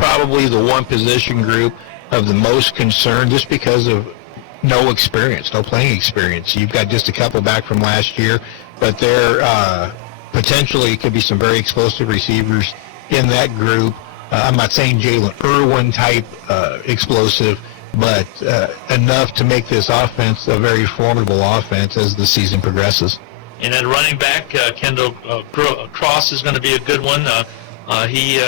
probably the one position group of the most concern just because of no experience, no playing experience. You've got just a couple back from last year, but there potentially could be some very explosive receivers in that group. I'm not saying Jalen Irwin type explosive, but enough to make this offense a very formidable offense as the season progresses. And then running back, Kendall Cross is going to be a good one. He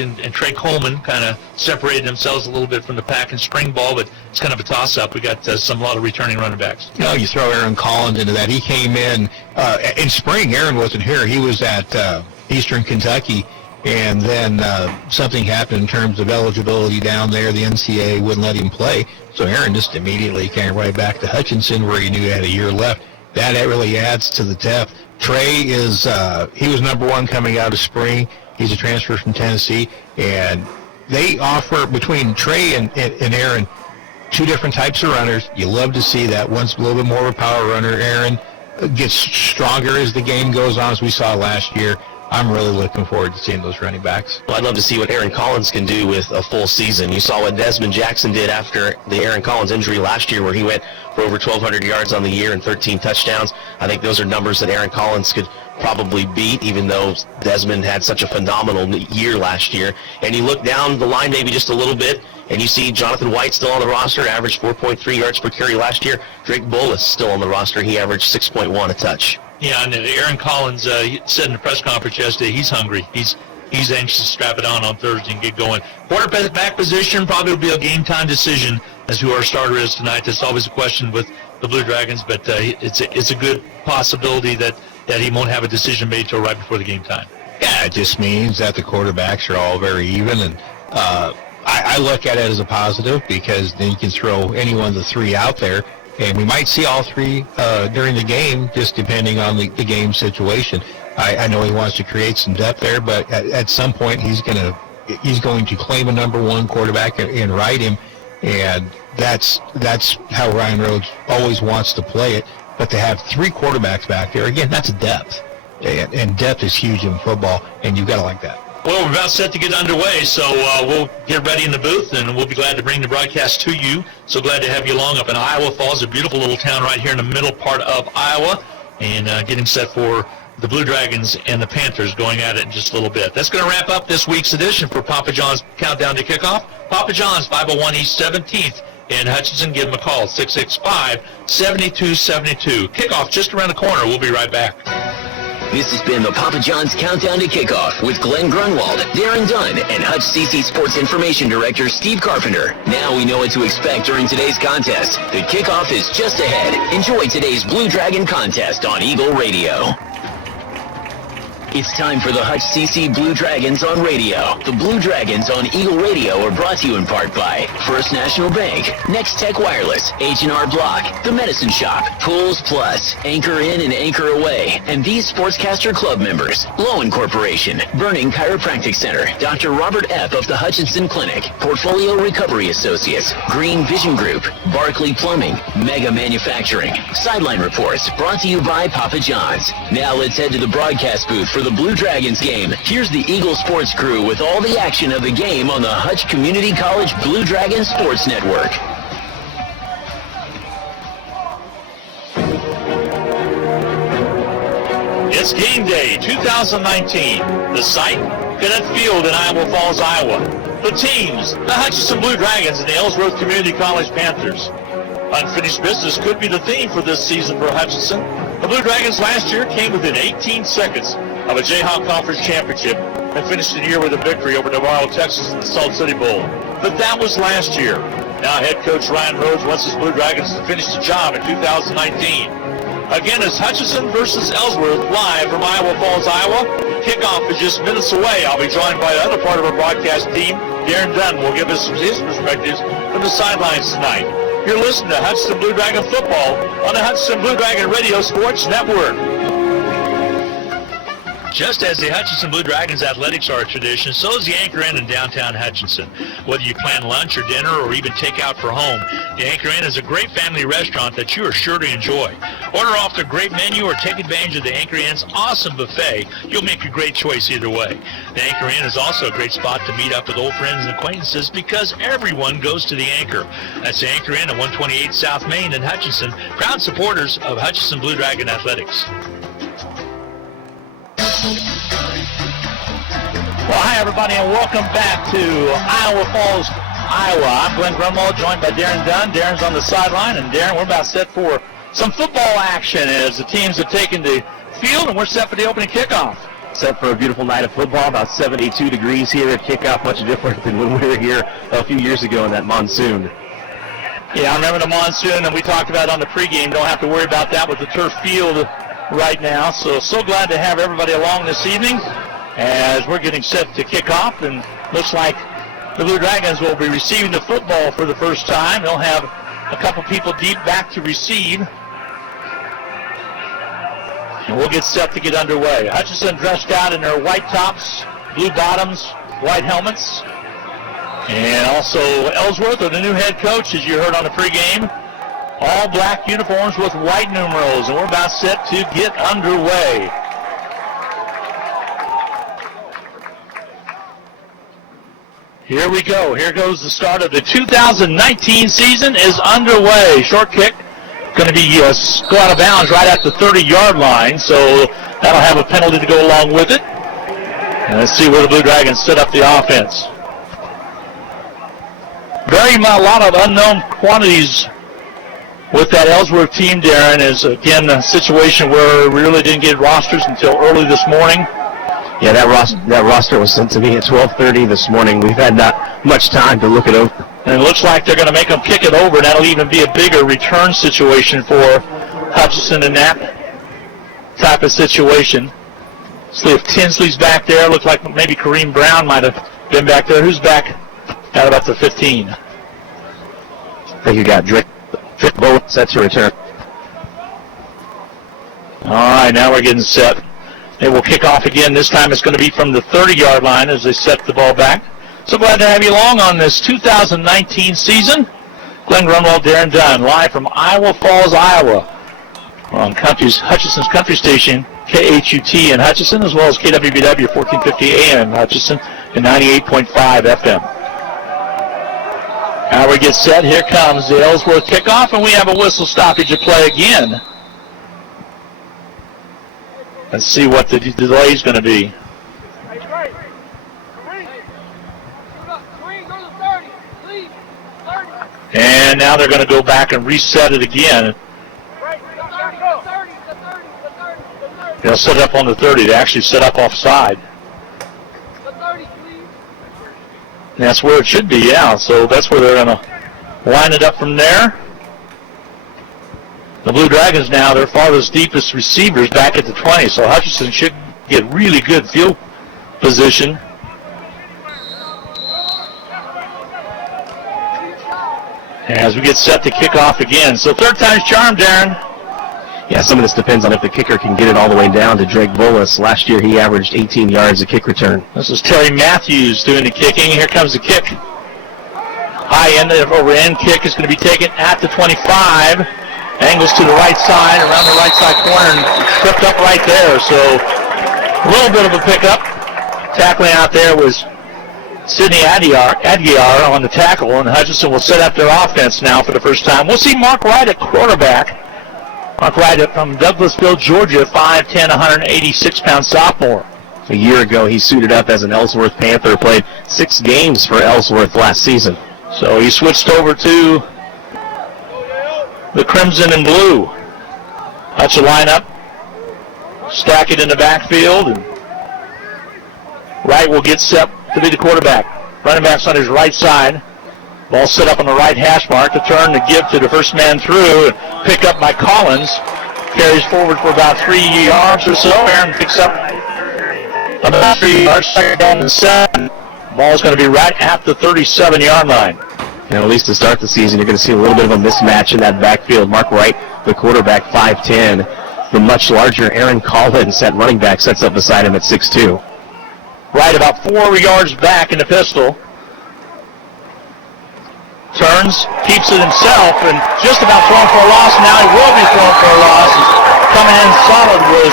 and Trey Coleman kind of separated themselves a little bit from the pack in spring ball, but it's kind of a toss-up. We got a lot of returning running backs. You know, you throw Aaron Collins into that. He came in spring. Aaron wasn't here. He was at Eastern Kentucky, and then something happened in terms of eligibility down there. The NCAA wouldn't let him play, so Aaron just immediately came right back to Hutchinson, where he knew he had a year left. That really adds to the depth. Trey he was number one coming out of spring. He's a transfer from Tennessee, and they offer, between Trey and Aaron, two different types of runners. You love to see that. One's a little bit more of a power runner. Aaron gets stronger as the game goes on, as we saw last year. I'm really looking forward to seeing those running backs. Well, I'd love to see what Aaron Collins can do with a full season. You saw what Desmond Jackson did after the Aaron Collins injury last year, where he went for over 1,200 yards on the year and 13 touchdowns. I think those are numbers that Aaron Collins could probably beat, even though Desmond had such a phenomenal year last year. And you look down the line maybe just a little bit, and you see Jonathan White still on the roster, averaged 4.3 yards per carry last year. Drake Bolus still on the roster. He averaged 6.1 a touch. Yeah, and Aaron Collins he said in the press conference yesterday he's hungry. He's anxious to strap it on Thursday and get going. Quarterback position probably will be a game-time decision as who our starter is tonight. That's always a question with the Blue Dragons, but it's a good possibility that he won't have a decision made till right before the game time. Yeah, it just means that the quarterbacks are all very even, and I look at it as a positive because then you can throw any one of the three out there, and we might see all three during the game, just depending on the game situation. I know he wants to create some depth there, but at some point he's going to claim a number one quarterback and ride him, and that's how Ryan Rhodes always wants to play it. But to have three quarterbacks back there, again, that's depth, and depth is huge in football, and you've got to like that. Well, we're about set to get underway, so we'll get ready in the booth, and we'll be glad to bring the broadcast to you. So glad to have you along up in Iowa Falls, a beautiful little town right here in the middle part of Iowa, and getting set for the Blue Dragons and the Panthers going at it in just a little bit. That's going to wrap up this week's edition for Papa John's Countdown to Kickoff. Papa John's, 501 East 17th in Hutchinson. Give them a call, 665-7272. Kickoff just around the corner. We'll be right back. This has been the Papa John's Countdown to Kickoff with Glenn Grunwald, Darren Dunn, and Hutch CC Sports Information Director Steve Carpenter. Now we know what to expect during today's contest. The kickoff is just ahead. Enjoy today's Blue Dragon contest on Eagle Radio. It's time for the Hutch CC Blue Dragons on radio. The Blue Dragons on Eagle Radio are brought to you in part by First National Bank, Next Tech Wireless, H&R Block, The Medicine Shop, Pools Plus, Anchor In and Anchor Away, and these Sportscaster Club members: Lowen Corporation, Burning Chiropractic Center, Dr. Robert F. of the Hutchinson Clinic, Portfolio Recovery Associates, Green Vision Group, Barclay Plumbing, Mega Manufacturing. Sideline Reports brought to you by Papa John's. Now let's head to the broadcast booth for the Blue Dragons game. Here's the Eagle Sports crew with all the action of the game on the Hutch Community College Blue Dragon Sports Network. It's game day 2019. The site, Cadet Field in Iowa Falls, Iowa. The teams, the Hutchinson Blue Dragons and the Ellsworth Community College Panthers. Unfinished business could be the theme for this season for Hutchinson. The Blue Dragons last year came within 18 seconds of a Jayhawk Conference championship and finished the year with a victory over Navarro, Texas in the Salt City Bowl. But that was last year. Now head coach Ryan Rhodes wants his Blue Dragons to finish the job in 2019. Again, it's Hutchinson versus Ellsworth live from Iowa Falls, Iowa. Kickoff is just minutes away. I'll be joined by the other part of our broadcast team. Darren Dunn will give us his perspectives from the sidelines tonight. You're listening to Hutchinson Blue Dragon football on the Hutchinson Blue Dragon Radio Sports Network. Just as the Hutchinson Blue Dragons athletics are a tradition, so is the Anchor Inn in downtown Hutchinson. Whether you plan lunch or dinner or even take out for home, the Anchor Inn is a great family restaurant that you are sure to enjoy. Order off their great menu or take advantage of the Anchor Inn's awesome buffet. You'll make a great choice either way. The Anchor Inn is also a great spot to meet up with old friends and acquaintances because everyone goes to the Anchor. That's the Anchor Inn at 128 South Main in Hutchinson, proud supporters of Hutchinson Blue Dragon Athletics. Well, hi, everybody, and welcome back to Iowa Falls, Iowa. I'm Glenn Grunwald, joined by Darren Dunn. Darren's on the sideline, and Darren, we're about set for some football action as the teams have taken the field, and we're set for the opening kickoff. Set for a beautiful night of football, about 72 degrees here at kickoff, much different than when we were here a few years ago in that monsoon. Yeah, I remember the monsoon, and we talked about it on the pregame. Don't have to worry about that with the turf field right now. So glad to have everybody along this evening as we're getting set to kick off, and looks like the Blue Dragons will be receiving the football for the first time. They'll have a couple people deep back to receive, and we'll get set to get underway. Hutchinson dressed out in their white tops, blue bottoms, white helmets, and also Ellsworth, the new head coach, as you heard on the pregame, all black uniforms with white numerals, and we're about set to get underway. Here we go. Here goes the start of the 2019 season is underway. Short kick going to be go out of bounds right at the 30-yard line, so that'll have a penalty to go along with it. And let's see where the Blue Dragons set up the offense. A lot of unknown quantities with that Ellsworth team, Darren, is again a situation where we really didn't get rosters until early this morning. Yeah, that roster was sent to me at 12:30 this morning. We've had not much time to look it over. And it looks like they're going to make them kick it over, and that'll even be a bigger return situation for Hutchinson in that type of situation. See if Tinsley's back there. Looks like maybe Kareem Brown might have been back there. Who's back at about the 15? I think you got Drake Bowen set to return. All right, now we're getting set. They will kick off again. This time it's going to be from the 30-yard line as they set the ball back. So glad to have you along on this 2019 season. Glenn Grunwald, Darren Dunn, live from Iowa Falls, Iowa. We're on Hutchinson's Country Station, KHUT in Hutchinson, as well as KWBW 1450 AM in Hutchinson and 98.5 FM. Now we get set. Here comes the Ellsworth kickoff, and we have a whistle stoppage of play again. Let's see what the delay is going to be. And now they're going to go back and reset it again. They'll set up on the 30. They actually set up offside. And that's where it should be, yeah. So that's where they're going to line it up from there. The Blue Dragons now, their farthest, deepest receivers back at the 20, so Hutchinson should get really good field position. As we get set to kick off again. So third time's charm, Darren. Yeah, some of this depends on if the kicker can get it all the way down to Drake Bullis. Last year he averaged 18 yards a kick return. This is Terry Matthews doing the kicking. Here comes the kick. High end over end kick is going to be taken at the 25. Angles to the right side, around the right side corner, and tripped up right there. So a little bit of a pickup. Tackling out there was Sidney Aguiar on the tackle, and Hutchinson will set up their offense now for the first time. We'll see Mark Wright at quarterback. Mark Wright from Douglasville, Georgia, 5'10", 186-pound sophomore. A year ago, he suited up as an Ellsworth Panther, played 6 games for Ellsworth last season. So he switched over to the Crimson and Blue. That's a lineup. Stack it in the backfield, and Wright will get set to be the quarterback. Running back's on his right side. Ball set up on the right hash mark. The turn to give to the first man through. And pick up by Collins. Carries forward for about 3 yards or so. Aaron picks up about 3 yards. Second down and 7. Ball's going to be right at the 37-yard line. And at least to start the season, you're going to see a little bit of a mismatch in that backfield. Mark Wright, the quarterback, 5'10", The much larger Aaron Collins at running back sets up beside him at 6'2". Right about 4 yards back in the pistol. Turns, keeps it himself, and just about thrown for a loss. Now he will be thrown for a loss. Coming in solid was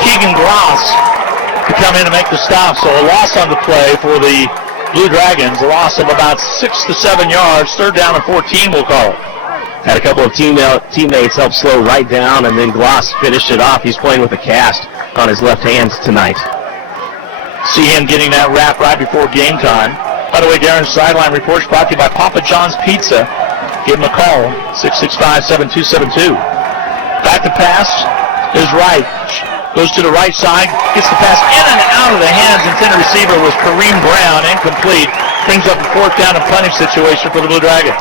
Keegan Gloss to come in and make the stop. So a loss on the play for the Blue Dragons. A loss of about 6 to 7 yards. 3rd down and 14, we'll call it. Had a couple of teammates help slow right down, and then Gloss finished it off. He's playing with a cast on his left hand tonight. See him getting that wrap right before game time. By the way, Darren's sideline reports brought to you by Papa John's Pizza. Give him a call, 665-7272. Back to pass is right. Goes to the right side, gets the pass in and out of the hands. Intended receiver was Kareem Brown, incomplete. Brings up a 4th down and punting situation for the Blue Dragons.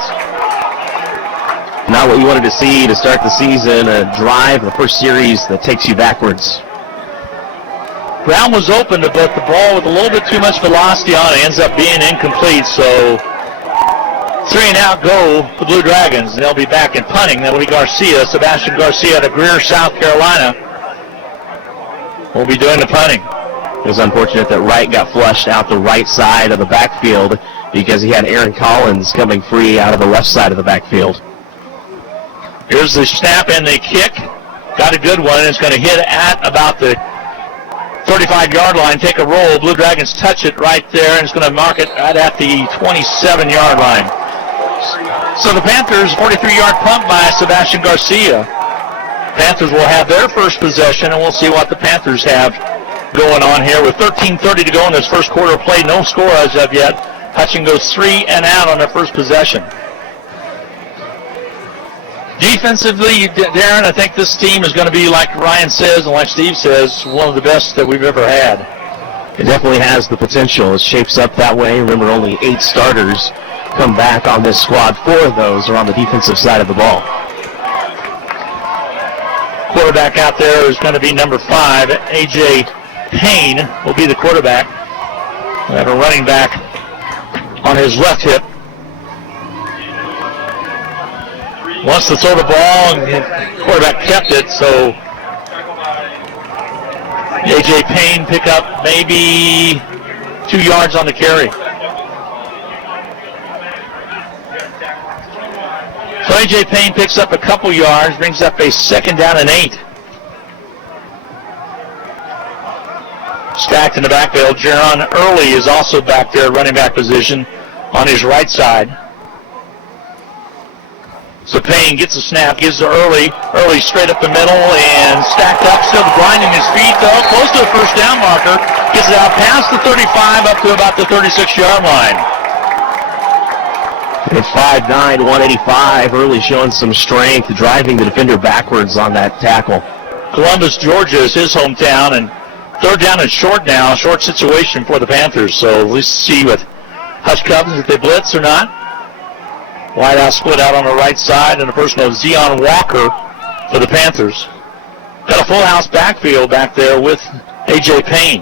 Not what you wanted to see to start the season, a drive, the first series that takes you backwards. Brown was open, but the ball with a little bit too much velocity on it ends up being incomplete. So 3 and out go the Blue Dragons. They'll be back in punting. That'll be Garcia, Sebastian Garcia out of Greer, South Carolina. Will be doing the punting. It was unfortunate that Wright got flushed out the right side of the backfield because he had Aaron Collins coming free out of the left side of the backfield. Here's the snap and the kick. Got a good one. It's going to hit at about the 35-yard line, take a roll. Blue Dragons touch it right there, and it's going to mark it right at the 27-yard line. So the Panthers, 43-yard punt by Sebastian Garcia. Panthers will have their first possession, and we'll see what the Panthers have going on here. With 13:30 to go in this first quarter of play, no score as of yet. Hutchinson goes 3 and out on their first possession. Defensively, Darren, I think this team is going to be, like Ryan says and like Steve says, one of the best that we've ever had. It definitely has the potential. It shapes up that way. Remember, only 8 starters come back on this squad. 4 of those are on the defensive side of the ball. Quarterback out there is going to be number 5. A.J. Payne will be the quarterback. We have a running back on his left hip. Wants to throw the ball, and the quarterback kept it, so A.J. Payne pick up maybe 2 yards on the carry. So A.J. Payne picks up a couple yards, brings up a 2nd down and 8. Stacked in the backfield. Jaron Early is also back there, running back position on his right side. So Payne gets a snap, gives to Early. Early straight up the middle and stacked up, still grinding his feet though, close to the first down marker. Gets it out past the 35 up to about the 36-yard line. At 5'9", 185, Early showing some strength, driving the defender backwards on that tackle. Columbus, Georgia is his hometown, and 3rd down and short now, short situation for the Panthers. So let's see with Hutch Covens if they blitz or not. Wide out split out on the right side, and a personal Zion Walker for the Panthers. Got a full house backfield back there with A.J. Payne.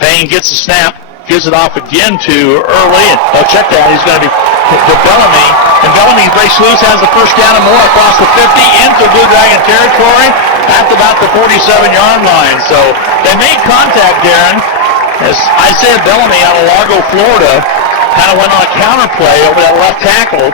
Payne gets the snap, gives it off again to Early, and check that, he's going to be to Bellamy, and Bellamy breaks loose, has the first down and more across the 50 into Blue Dragon territory at about the 47-yard line. So they made contact, Darren. As Isaiah Bellamy out of Largo, Florida, kind of went on a counter play over that left tackle.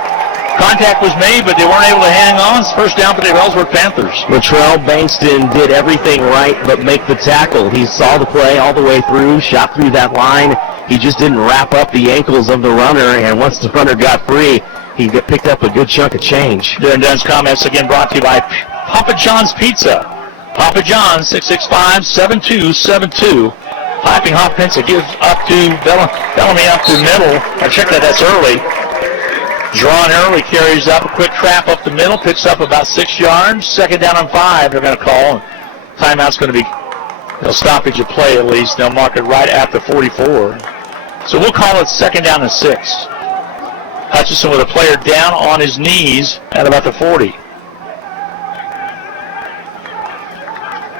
Contact was made, but they weren't able to hang on. It's first down for the Ellsworth Panthers. Latrell Bankston did everything right but make the tackle. He saw the play all the way through, shot through that line. He just didn't wrap up the ankles of the runner, and once the runner got free, he picked up a good chunk of change. Darren Dunn's comments again brought to you by Papa John's Pizza. Papa John's, 665-7272. Piping hot pizza gives up to Bellamy up to middle. I check that's Early. Drawn Early carries up a quick trap up the middle, picks up about 6 yards. 2nd down and 5 they're going to call. Timeout's going to be, they'll stoppage of play at least. They'll mark it right at the 44. So we'll call it 2nd down and 6. Hutchinson with a player down on his knees at about the 40.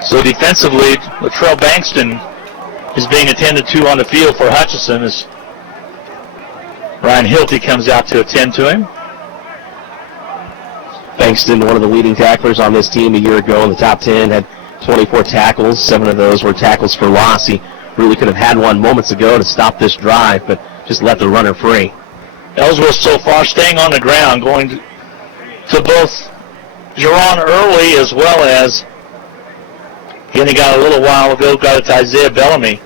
So defensively, Latrell Bankston is being attended to on the field for Hutchinson as Ryan Hilty comes out to attend to him. Bankston, one of the leading tacklers on this team a year ago in the top 10, had 24 tackles. 7 of those were tackles for loss. He really could have had one moments ago to stop this drive, but just let the runner free. Ellsworth so far staying on the ground, going to both Jerron Early as well as, again, he got a little while ago, got it to Isaiah Bellamy.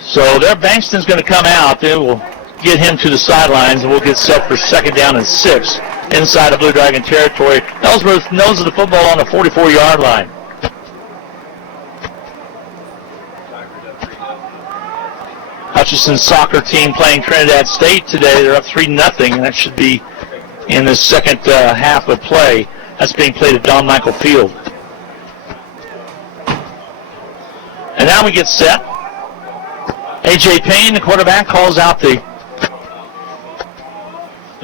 So their Bankston's going to come out. They will get him to the sidelines, and we'll get set for 2nd down and 6 inside of Blue Dragon territory. Ellsworth nose of the football on the 44-yard line. Hutchinson soccer team playing Trinidad State today. They're up 3-0, and that should be in the second half of play. That's being played at Don Michael Field. And now we get set. A.J. Payne, the quarterback, calls out the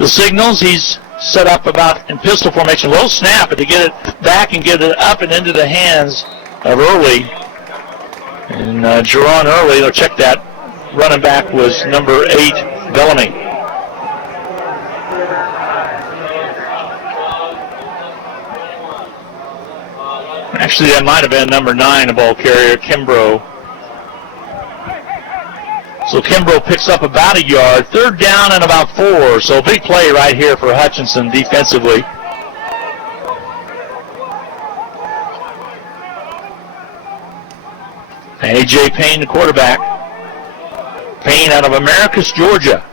signals. He's set up about in pistol formation. Low snap, but to get it back and get it up and into the hands of Early. And Jerron Early, they'll check that. Running back was number 8, Bellamy. Actually, that might have been number 9, the ball carrier, Kimbrough. So Kimbrough picks up about a yard. 3rd down and about 4. So big play right here for Hutchinson defensively. A.J. Payne, the quarterback. Payne out of Americus, Georgia.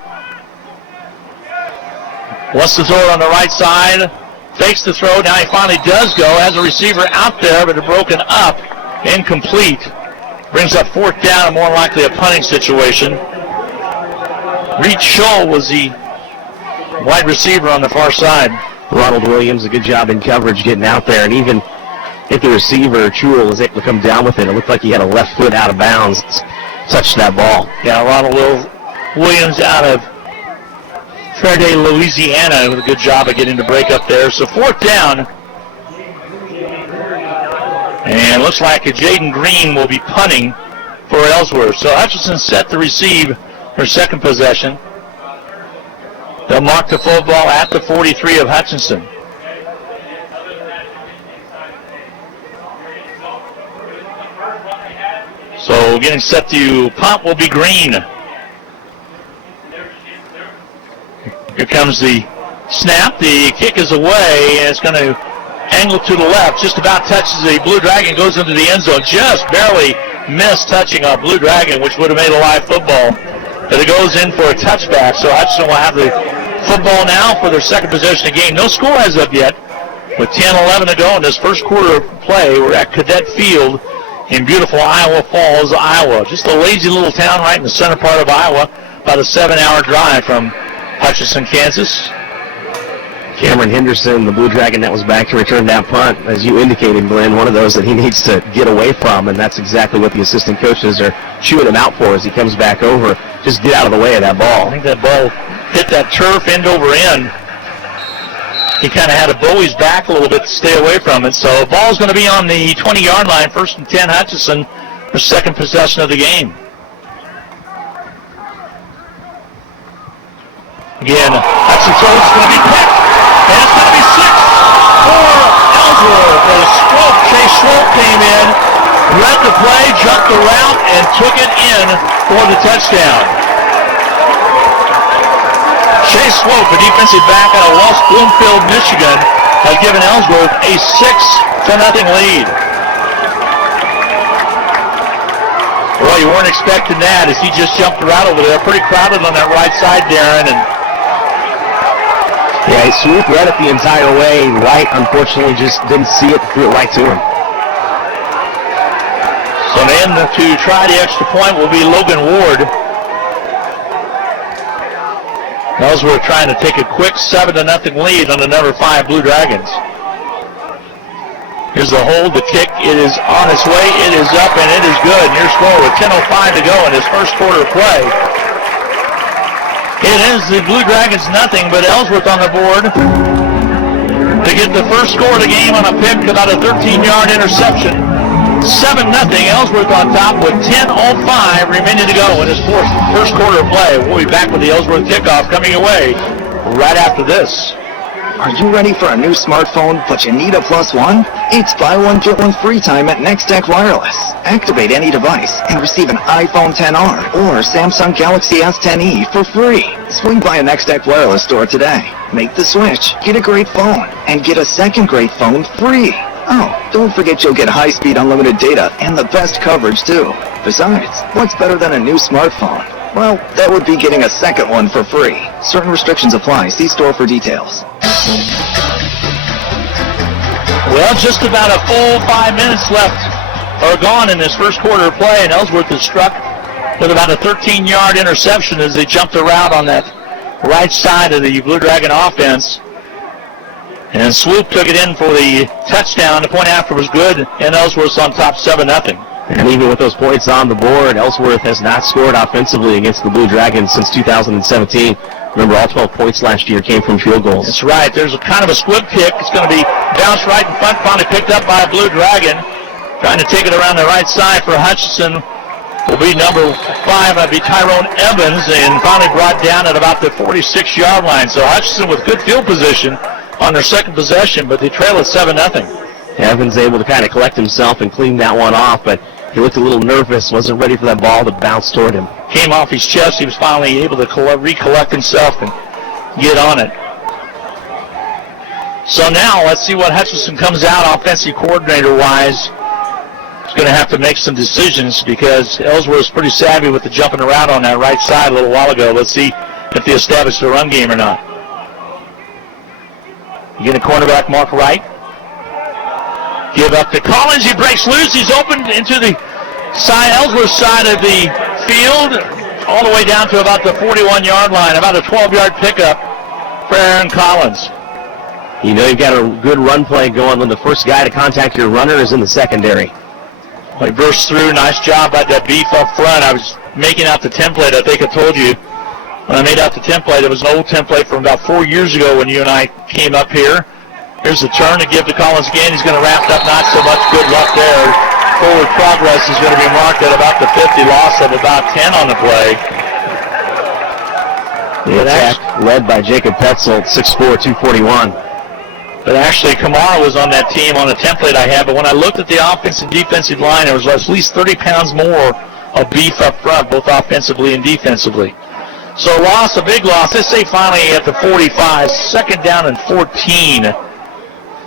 Wants to throw it on the right side. Fakes the throw. Now he finally does go. Has a receiver out there, but broken up. Incomplete. Brings up 4th down and more likely a punting situation. Reed Scholl was the wide receiver on the far side. Ronald Williams, a good job in coverage getting out there, and even if the receiver, Chul, was able to come down with it, it looked like he had a left foot out of bounds. Touched that ball. Yeah, Ronald Williams out of Fairday, Louisiana, with a good job of getting the break up there. So 4th down. And looks like Jaden Green will be punting for Ellsworth. So Hutchinson set to receive her 2nd possession. They'll mark the football at the 43 of Hutchinson. So getting set to punt will be Green. Here comes the snap. The kick is away, and it's going to angle to the left. Just about touches the Blue Dragon, goes into the end zone. Just barely missed touching our Blue Dragon, which would have made a live football. But it goes in for a touchback. So Hutchinson will have the football now for their 2nd possession of the game. No score as of yet. With 10-11 to go in this first quarter of play, we're at Cadet Field in beautiful Iowa Falls, Iowa. Just a lazy little town right in the center part of Iowa, about a 7-hour drive from Hutchinson, Kansas. Cameron Henderson, the Blue Dragon that was back to return that punt, as you indicated, Glenn, one of those that he needs to get away from, and that's exactly what the assistant coaches are chewing him out for as he comes back over. Just get out of the way of that ball. I think that ball hit that turf end over end. He kind of had to bow his back a little bit to stay away from it. So the ball's going to be on the 20-yard line, 1st and 10 Hutchinson, for 2nd possession of the game. Again, Hutchinson throws is going to be picked, and it's going to be 6 for Ellsworth. Chase Swope came in, read the play, jumped the route, and took it in for the touchdown. Chase Swope, a defensive back out of West Bloomfield, Michigan, has given Ellsworth a 6-0 lead. Well, you weren't expecting that as he just jumped the route over there. Pretty crowded on that right side, Darren. And yeah, he swooped right it the entire way. White, unfortunately, just didn't see it, threw it right to him. So then to try the extra point will be Logan Ward. Ellsworth trying to take a quick 7-0 lead on the number 5 Blue Dragons. Here's the hold, the kick. It is on its way. It is up, and it is good. Near score with 10:05 to go in this first quarter of play. It is the Blue Dragons nothing, but Ellsworth on the board to get the first score of the game on a pick, about a 13-yard interception. 7-0, Ellsworth on top with 10:05 remaining to go in this first quarter of play. We'll be back with the Ellsworth kickoff coming away right after this. Are you ready for a new smartphone, but you need a plus one? It's buy one, get one free time at Next Tech Wireless. Activate any device and receive an iPhone XR or Samsung Galaxy S10e for free. Swing by a Next Tech Wireless store today. Make the switch, get a great phone, and get a second great phone free. Oh, don't forget you'll get high-speed unlimited data and the best coverage too. Besides, what's better than a new smartphone? Well, that would be getting a second one for free. Certain restrictions apply. See store for details. Well, just about a full 5 minutes left or gone in this first quarter of play, and Ellsworth is struck with about a 13-yard interception as they jumped around on that right side of the Blue Dragon offense. And Swoop took it in for the touchdown. The point after was good, and Ellsworth's on top 7-0. And even with those points on the board, Ellsworth has not scored offensively against the Blue Dragons since 2017. Remember, all 12 points last year came from field goals. That's right. There's a kind of a squib kick. It's going to be bounced right in front, finally picked up by a Blue Dragon. Trying to take it around the right side for Hutchinson will be number 5. That'll be Tyrone Evans, and finally brought down at about the 46-yard line. So Hutchinson with good field position on their second possession, but they trail at 7-0. Evans able to kind of collect himself and clean that one off, but he looked a little nervous, wasn't ready for that ball to bounce toward him. Came off his chest. He was finally able to recollect himself and get on it. So now let's see what Hutchinson comes out offensive coordinator-wise. He's going to have to make some decisions because Ellsworth's pretty savvy with the jumping around on that right side a little while ago. Let's see if they establish the run game or not. You get a cornerback, Mark Wright. Give up to Collins. He breaks loose. He's opened into the side, Ellsworth side of the field, all the way down to about the 41-yard line, about a 12-yard pickup for Aaron Collins. You know you've got a good run play going when the first guy to contact your runner is in the secondary. Well, he burst through. Nice job by that beef up front. I was making out the template. I think I told you when I made out the template, it was an old template from about 4 years ago when you and I came up here. Here's the turn to give to Collins again. He's going to wrap up. Not so much good luck there. Forward progress is going to be marked at about the 50. Loss of about 10 on the play. The attack led by Jacob Petzel, 6'4", 241. But actually, Kamara was on that team on the template I had. But when I looked at the offensive and defensive line, there was at least 30 pounds more of beef up front, both offensively and defensively. So loss, a big loss. Let's say finally at the 45, second down and 14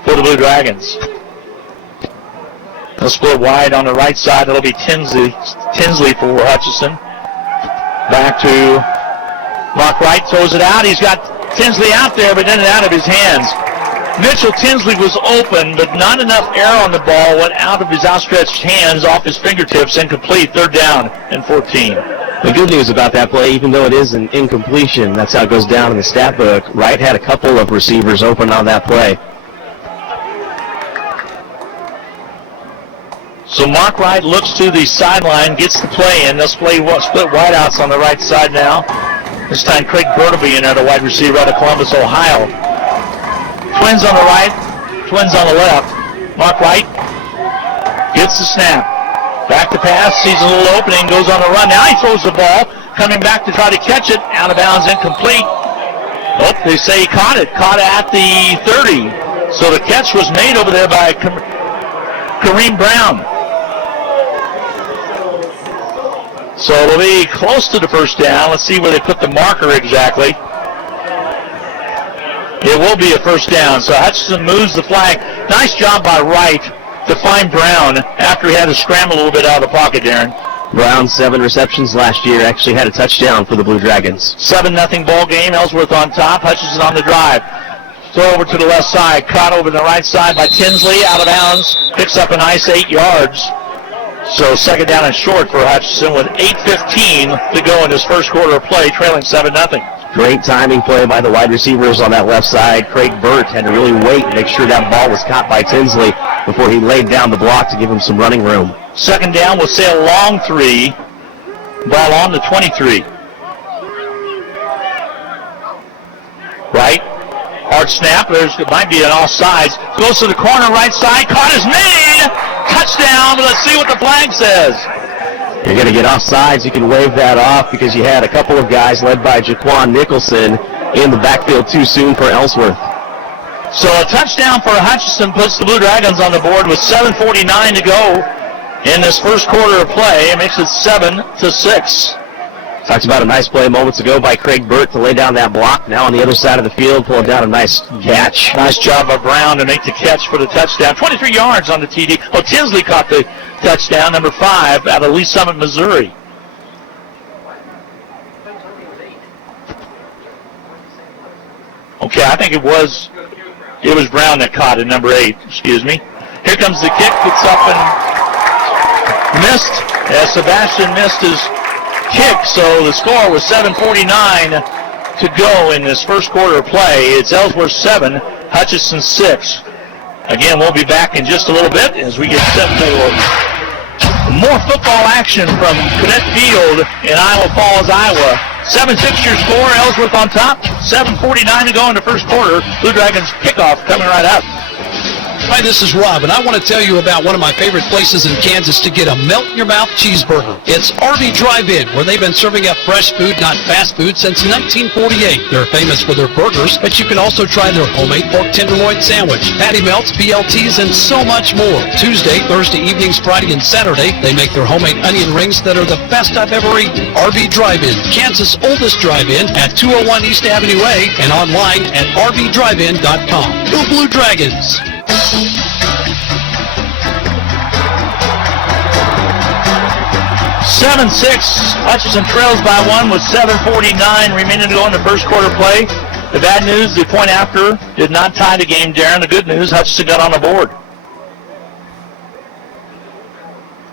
for the Blue Dragons. They'll split wide on the right side. It'll be Tinsley for Hutchinson. Back to Mark Wright, throws it out. He's got Tinsley out there, but then out of his hands. Mitchell Tinsley was open, but not enough air on the ball. Went out of his outstretched hands, off his fingertips, incomplete. Third down and 14. The good news about that play, even though it is an incompletion, that's how it goes down in the stat book. Wright had a couple of receivers open on that play. So Mark Wright looks to the sideline, gets the play in. They'll split wideouts on the right side now. This time Craig Burt will be in at a wide receiver out of Columbus, Ohio. Twins on the right, twins on the left. Mark Wright gets the snap. Back to pass, sees a little opening, goes on the run. Now he throws the ball, coming back to try to catch it. Out of bounds, incomplete. Oh, they say he caught it at the 30. So the catch was made over there by Kareem Brown. So it'll be close to the first down. Let's see where they put the marker exactly. It will be a first down. So Hutchinson moves the flag. Nice job by Wright to find Brown after he had to scramble a little bit out of the pocket, Darren. Brown, 7 receptions last year, actually had a touchdown for the Blue Dragons. 7-0 ball game. Ellsworth on top. Hutchinson on the drive. Throw over to the left side. Caught over the right side by Tinsley. Out of bounds. Picks up a nice 8 yards. So second down and short for Hutchinson with 8:15 to go in this first quarter of play, trailing 7-0. Great timing play by the wide receivers on that left side. Craig Burt had to really wait and make sure that ball was caught by Tinsley before he laid down the block to give him some running room. Second down will say a long 3. Ball on the 23. Right. Hard snap. It might be an offsides. Goes to the corner right side. Caught is made. Touchdown. Let's see what the flag says. You're going to get offsides. You can wave that off because you had a couple of guys led by Jaquan Nicholson in the backfield too soon for Ellsworth. So a touchdown for Hutchinson puts the Blue Dragons on the board with 7:49 to go in this first quarter of play. It makes it 7-6. Talked about a nice play moments ago by Craig Burt to lay down that block. Now on the other side of the field, pulling down a nice catch. Nice job by Brown to make the catch for the touchdown. 23 yards on the TD. Oh, Tinsley caught the touchdown, number 5, out of Lee Summit, Missouri. Okay, I think it was Brown that caught it, number 8, excuse me. Here comes the kick. It's up and missed. As Sebastian missed his kick, so the score was 7:49 to go in this first quarter of play. It's Ellsworth 7, Hutchinson 6. Again, we'll be back in just a little bit as we get set for more football action from Cadet Field in Iowa Falls, Iowa. 7-6 your score, Ellsworth on top. 7:49 to go in the first quarter. Blue Dragons kickoff coming right up. Hi, this is Rob, and I want to tell you about one of my favorite places in Kansas to get a melt-in-your-mouth cheeseburger. It's RV Drive-In, where they've been serving up fresh food, not fast food, since 1948. They're famous for their burgers, but you can also try their homemade pork tenderloin sandwich, patty melts, BLTs, and so much more. Tuesday, Thursday evenings, Friday, and Saturday, they make their homemade onion rings that are the best I've ever eaten. RV Drive-In, Kansas' oldest drive-in at 201 East Avenue A and online at rvdrivein.com. Go Blue Dragons! 7-6, Hutchinson trails by 1 with 7:49 remaining to go in the first quarter play. The bad news, the point after did not tie the game, Darren. The good news, Hutchinson got on the board.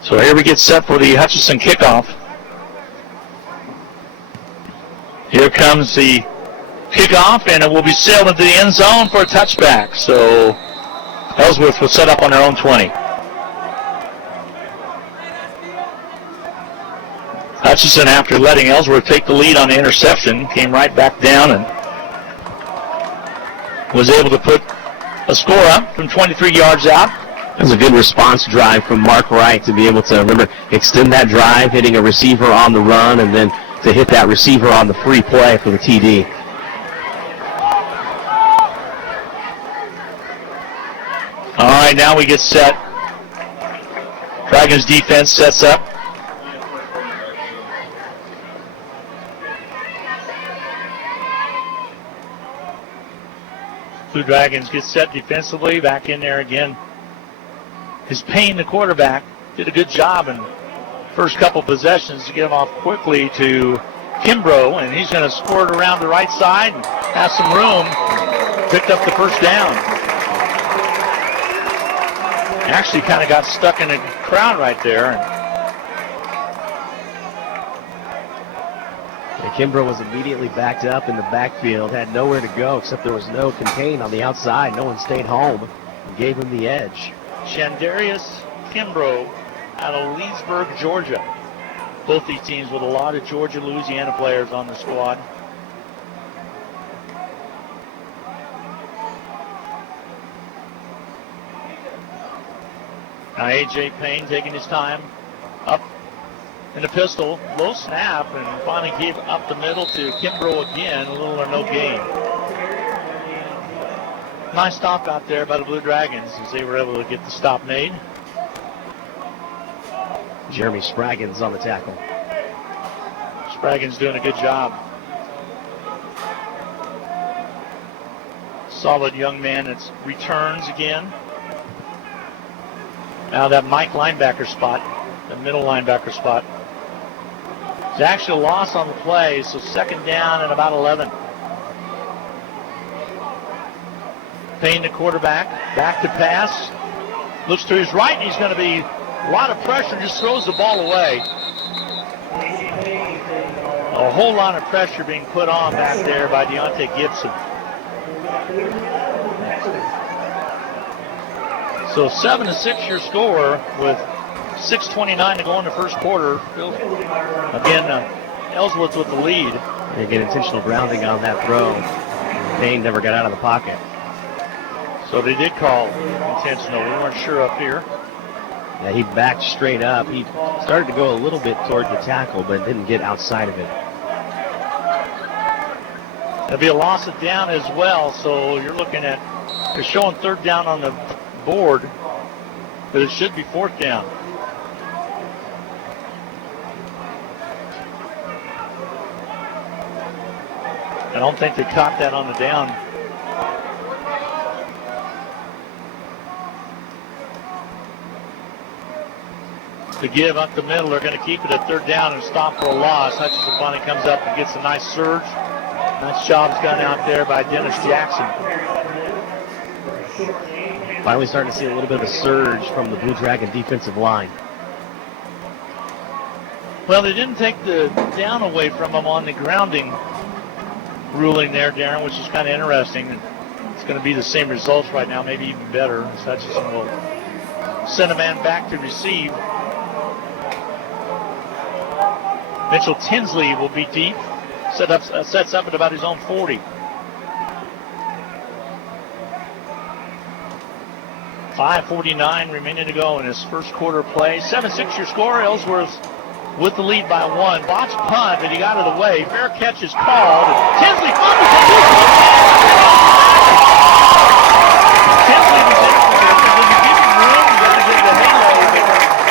So here we get set for the Hutchinson kickoff. Here comes the kickoff, and it will be sailed into the end zone for a touchback. So Ellsworth was set up on their own 20. Hutchinson, after letting Ellsworth take the lead on the interception, came right back down and was able to put a score up from 23 yards out. That was a good response drive from Mark Wright to be able to, remember, extend that drive, hitting a receiver on the run, and then to hit that receiver on the free play for the TD. All right, now we get set. Dragons defense sets up. Blue Dragons get set defensively. Back in there again is Payne, the quarterback. Did a good job in first couple possessions to get him off quickly to Kimbrough, and he's going to squirt around the right side and have some room. Picked up the first down. Actually kind of got stuck in the crowd right there. And Kimbrough was immediately backed up in the backfield, had nowhere to go except there was no contain on the outside. No one stayed home and gave him the edge. Shandarius Kimbrough out of Leesburg, Georgia. Both these teams with a lot of Georgia, Louisiana players on the squad. Now A.J. Payne taking his time up in the pistol. Low snap and finally gave up the middle to Kimbrough again. A little or no gain. Nice stop out there by the Blue Dragons as they were able to get the stop made. Jeremy Spraggins on the tackle. Spraggins doing a good job. Solid young man that returns again. Now that Mike linebacker spot, the middle linebacker spot. It's actually a loss on the play, so second down and about 11. Payne, the quarterback, back to pass. Looks to his right, and he's going to be a lot of pressure, just throws the ball away. A whole lot of pressure being put on back there by Deontay Gibson. So 7-6 your score with 6:29 to go in the first quarter. Again, Ellsworth with the lead. They get intentional grounding on that throw. Payne never got out of the pocket. So they did call intentional. We weren't sure up here. Yeah, he backed straight up. He started to go a little bit toward the tackle, but didn't get outside of it. There'll be a loss of down as well, so you're looking at, they're showing third down on the board, but it should be fourth down. I don't think they caught that on the down. To give up the middle, they're going to keep it at third down and stop for a loss. Hutchinson finally comes up and gets a nice surge. Nice job's done out there by Dennis Jackson. Finally starting to see a little bit of a surge from the Blue Dragon defensive line. Well, they didn't take the down away from them on the grounding ruling there, Darren, which is kind of interesting. It's going to be the same results right now, maybe even better. Hutchinson will send a man back to receive. Mitchell Tinsley will be deep. Sets up at about his own 40. 5:49 remaining to go in his first quarter play. 7-6 your score. Ellsworth with the lead by 1. Botched punt, but he got it away. Fair catch is called. Tinsley fumbles it. Tinsley was in there. When you give him room, you got to get the halo.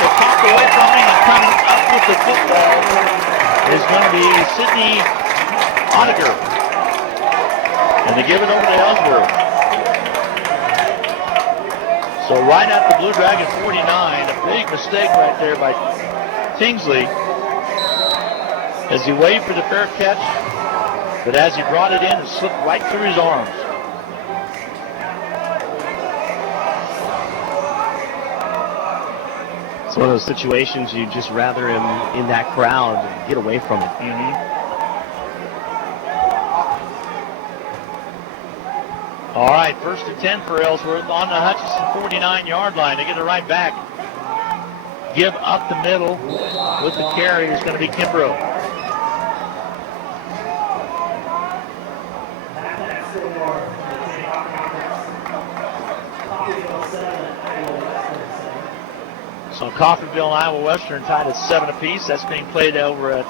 To pop away from him and come up with the football is going to be Sidney Oettinger. And they give it over to Ellsworth. So right at the Blue Dragon 49, a big mistake right there by Tinsley as he waved for the fair catch, but as he brought it in, it slipped right through his arms. It's one of those situations you just rather him in that crowd and get away from it. All right, 1st and 10 for Ellsworth on the Hutchinson 49-yard line. They get it right back. Give up the middle with the carry is going to be Kimbrough. So Coffeyville and Iowa Western tied at 7 apiece. That's being played over at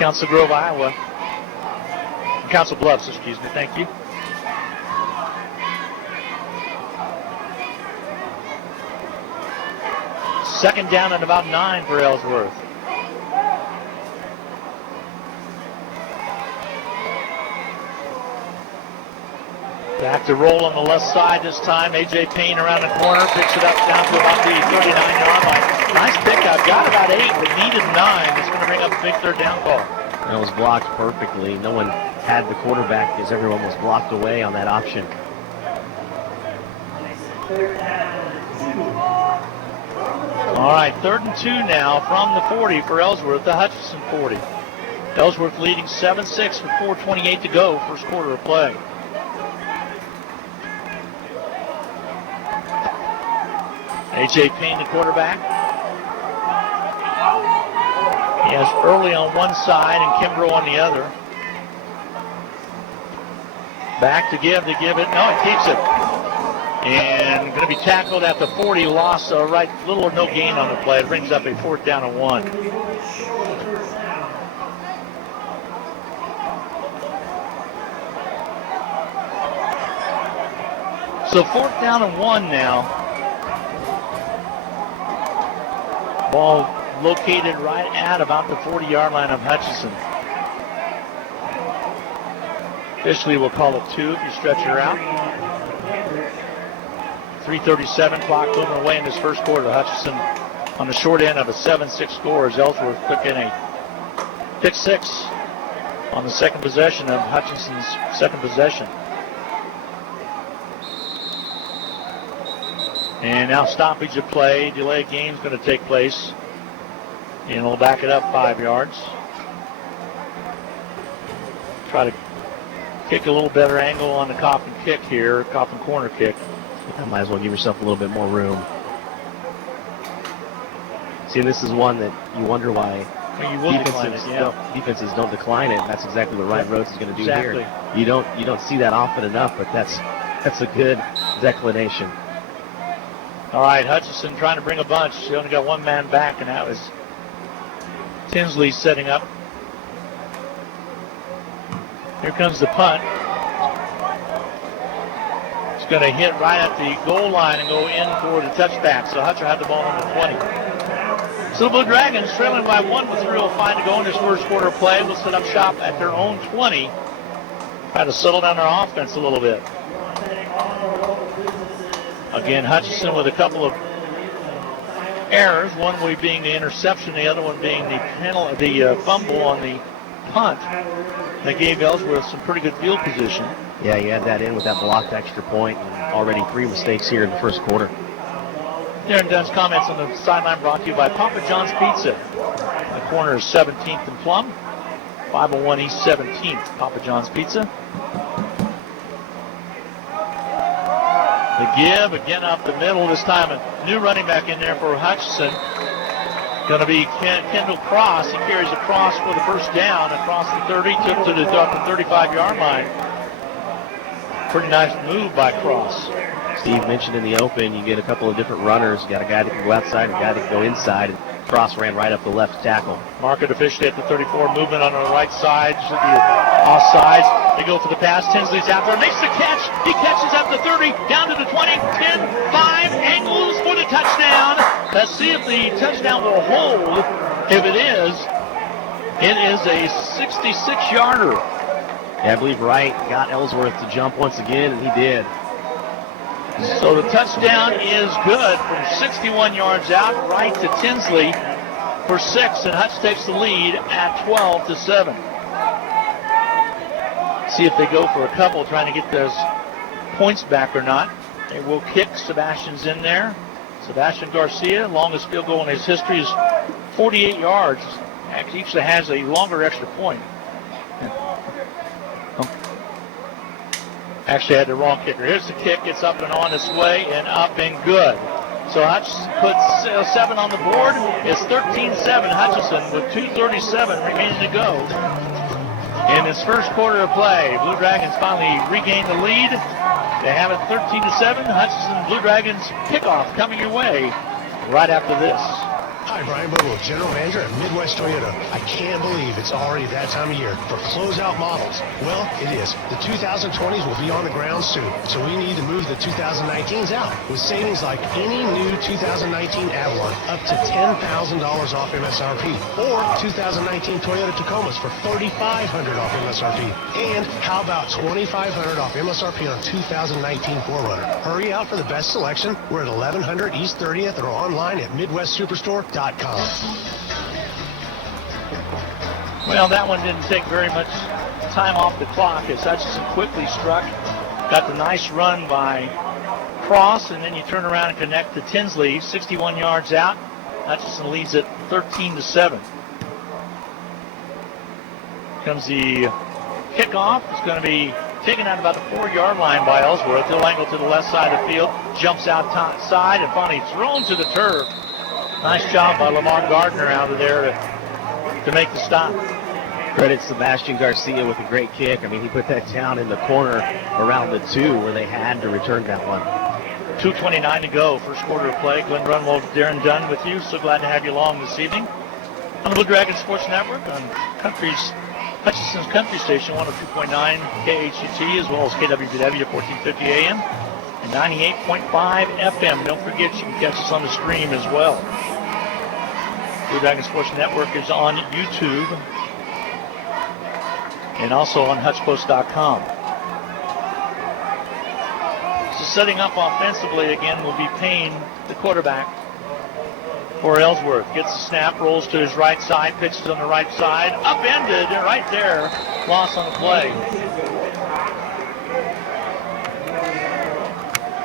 Council Grove, Iowa. Council Bluffs, excuse me. Thank you. Second down and about 9 for Ellsworth. Back to roll on the left side this time. A.J. Payne around the corner, picks it up down to about the 39-yard line. Nice pickup. Got about 8, but needed 9. It's going to bring up a big third down call. That was blocked perfectly. No one had the quarterback as everyone was blocked away on that option. All right, 3rd and 2 now from the 40 for Ellsworth, the Hutchinson 40. Ellsworth leading 7-6 with 4:28 to go, first quarter of play. A.J. Payne, the quarterback. He has Early on one side and Kimbrough on the other. Back to give it. No, he keeps it. And going to be tackled at the 40, loss, right, little or no gain on the play. It brings up a 4th down and 1. So 4th down and 1 now. Ball located right at about the 40-yard line of Hutchinson. Officially, we'll call it 2 if you stretch her out. 3:37 clock moving away in this first quarter. Hutchinson on the short end of a 7-6 score as Ellsworth took in a pick 6 on the second possession of Hutchinson's second possession. And now stoppage of play. Delay game is going to take place. And we'll back it up 5 yards. Try to kick a little better angle on the Coffin kick here, Coffin corner kick. You might as well give yourself a little bit more room. See, this is one that you wonder why defenses don't decline it. That's exactly what Ryan Rhodes is going to do here. You don't see that often enough, but that's a good declination. All right, Hutchinson trying to bring a bunch. She only got one man back, and that was Tinsley setting up. Here comes the punt. It's going to hit right at the goal line and go in for the touchback. So Hutch will have the ball on the 20. So the Blue Dragons trailing by 1 with 3:05 to go in this first quarter of play. Will set up shop at their own 20. Try to settle down their offense a little bit. Again, Hutchinson with a couple of errors. One being the interception, the other one being the fumble on the punt. That gave Ellsworth some pretty good field position. Yeah, you add that in with that blocked extra point, and already 3 mistakes here in the first quarter. Darren Dunn's comments on the sideline brought to you by Papa John's Pizza. The corner is 17th and Plum. 501 East 17th, Papa John's Pizza. The give, again up the middle. This time a new running back in there for Hutchinson. Going to be Kendall Cross. He carries across for the first down across the 30, took to the 35-yard line. Pretty nice move by Cross. Steve mentioned in the open, you get a couple of different runners. You got a guy that can go outside and a guy that can go inside. And Cross ran right up the left tackle. Market officially at the 34, movement on the right side. Should be offsides. They go for the pass. Tinsley's out there. Makes the catch. He catches at the 30, down to the 20, 10, 5, angles for the touchdown. Let's see if the touchdown will hold. If it is a 66-yarder. Yeah, I believe Wright got Ellsworth to jump once again, and he did. So the touchdown is good from 61 yards out, right to Tinsley for 6, and Hutch takes the lead at 12-7. See if they go for a couple, trying to get those points back or not. They will kick. Sebastian's in there. Sebastian Garcia, longest field goal in his history is 48 yards. Actually has a longer extra point. Actually had the wrong kicker. Here's the kick. It's up and on its way and up and good. So Hutch puts 7 on the board. It's 13-7 Hutchinson with 2:37 remaining to go. In this first quarter of play, Blue Dragons finally regain the lead. They have it 13-7. Hutchinson Blue Dragons kickoff coming your way right after this. Hi, Brian Bobo, General Manager at Midwest Toyota. I can't believe it's already that time of year for closeout models. Well, it is. The 2020s will be on the ground soon, so we need to move the 2019s out with savings like any new 2019 Avalon up to $10,000 off MSRP, or 2019 Toyota Tacomas for $3,500 off MSRP. And how about $2,500 off MSRP on 2019 4Runner? Hurry out for the best selection. We're at 1100 East 30th or online at MidwestSuperstore.com. Well, that one didn't take very much time off the clock as Hutchinson quickly struck. Got the nice run by Cross, and then you turn around and connect to Tinsley, 61 yards out. Hutchinson leads it 13-7. Comes the kickoff. It's going to be taken out about the 4-yard line by Ellsworth. He'll angle to the left side of the field, jumps outside, and finally thrown to the turf. Nice job by Lamar Gardner out of there to make the stop. Credit Sebastian Garcia with a great kick. I mean, he put that down in the corner around the 2 where they had to return that one. 2:29 to go, first quarter of play. Glenn Grunwald, Darren Dunn with you. So glad to have you along this evening on the Blue Dragon Sports Network on Hutchinson's Country Station, 102.9 KHUT, as well as KWBW 1450 AM. And 98.5 FM. Don't forget, you can catch us on the stream as well. Blue Dragon Sports Network is on YouTube and also on HutchPost.com. So setting up offensively again will be Payne, the quarterback for Ellsworth. Gets the snap, rolls to his right side, pitches on the right side, upended right there. Loss on the play.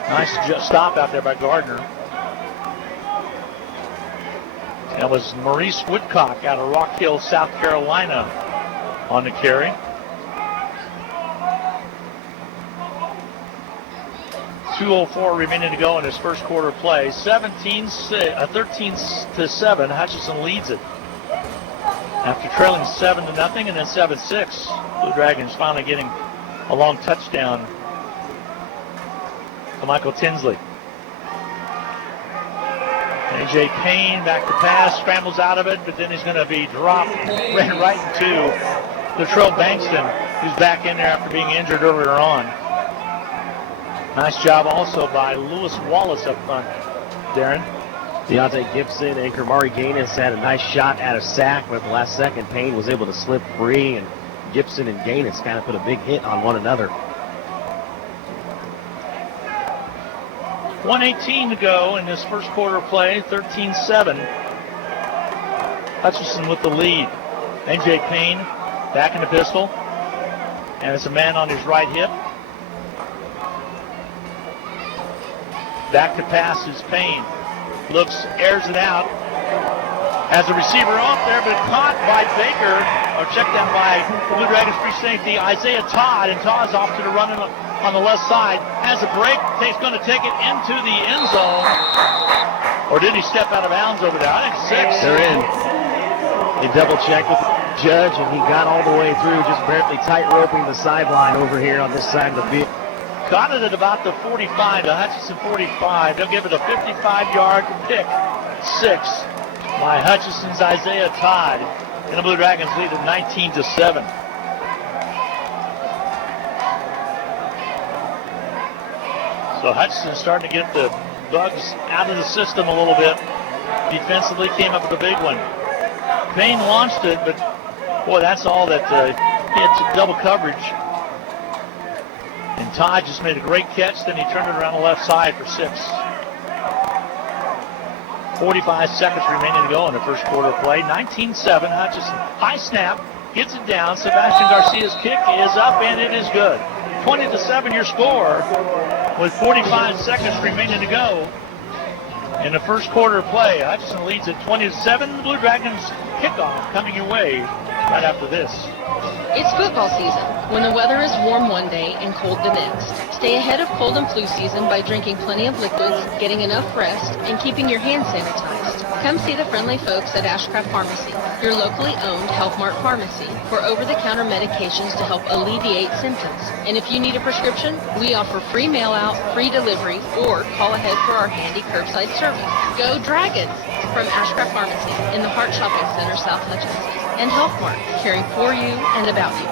Nice stop out there by Gardner. That was Maurice Woodcock out of Rock Hill, South Carolina on the carry. .204 remaining to go in his first quarter play. 13-7, Hutchinson leads it. After trailing 7-0 and then 7-6, Blue Dragons finally getting a long touchdown to Michael Tinsley. A.J. Payne back to pass, scrambles out of it, but then he's going to be dropped, ran right into Latrell Bankston, who's back in there after being injured earlier on. Nice job also by Lewis Wallace up front, Darren. Deontay Gibson and Kamari Gaines had a nice shot at a sack, but at the last second, Payne was able to slip free, and Gibson and Gaines kind of put a big hit on one another. 1:18 to go in this first quarter of play, 13-7. Hutchinson with the lead. A.J. Payne back in the pistol, and it's a man on his right hip. Back to pass is Payne. Looks, airs it out. Has a receiver off there, but caught by Baker, or checked down by Blue Dragons free safety, Isaiah Todd, and Todd's off to the run on the left side. Has a break, he's going to take it into the end zone. Or did he step out of bounds over there? I think 6. They're in. They double-checked with the judge, and he got all the way through, just barely tight-roping the sideline over here on this side of the field. Caught it at about the 45, the Hutchinson 45. They'll give it a 55-yard pick. 6 by Hutchinson's Isaiah Todd. And the Blue Dragons lead at 19-7. So Hutchinson starting to get the bugs out of the system a little bit. Defensively came up with a big one. Payne launched it, but boy, that's all that he had double coverage. And Todd just made a great catch, then he turned it around the left side for 6. 45 seconds remaining to go in the first quarter of play. 19-7, Hutchinson. High snap, gets it down. Sebastian Garcia's kick is up, and it is good. 20-7 your score with 45 seconds remaining to go in the first quarter of play. Hutchinson leads at 20-7. The Blue Dragons kickoff coming your way right after this. It's football season, when the weather is warm one day and cold the next. Stay ahead of cold and flu season by drinking plenty of liquids, getting enough rest, and keeping your hands sanitized. Come see the friendly folks at Ashcraft Pharmacy, your locally owned Health Mart pharmacy, for over-the-counter medications to help alleviate symptoms. And if you need a prescription, we offer free mail-out, free delivery, or call ahead for our handy curbside service. Go Dragons! From Ashcraft Pharmacy in the Hart Shopping Center, South Hutchinson. And Health Mart, caring for you and about you.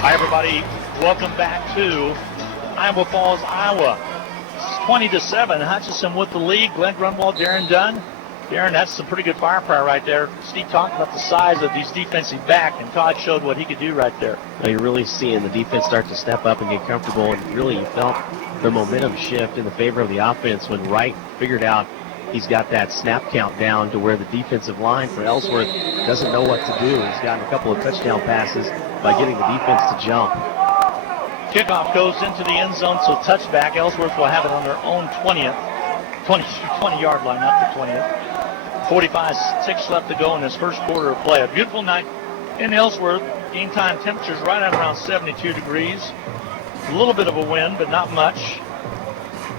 Hi, everybody. Welcome back to Iowa Falls, Iowa. It's 20-7. Hutchinson with the lead. Glenn Grunwald, Darren Dunn. Darren, that's some pretty good firepower right there. Steve talked about the size of these defensive back, and Todd showed what he could do right there. Now you're really seeing the defense start to step up and get comfortable, and really you felt the momentum shift in the favor of the offense when Wright figured out he's got that snap count down to where the defensive line for Ellsworth doesn't know what to do. He's gotten a couple of touchdown passes by getting the defense to jump. Kickoff goes into the end zone, so touchback. Ellsworth will have it on their own 20-yard line, not the 20th. 45-6 left to go in this first quarter of play. A beautiful night in Ellsworth. Game time temperatures right at around 72 degrees. A little bit of a wind, but not much.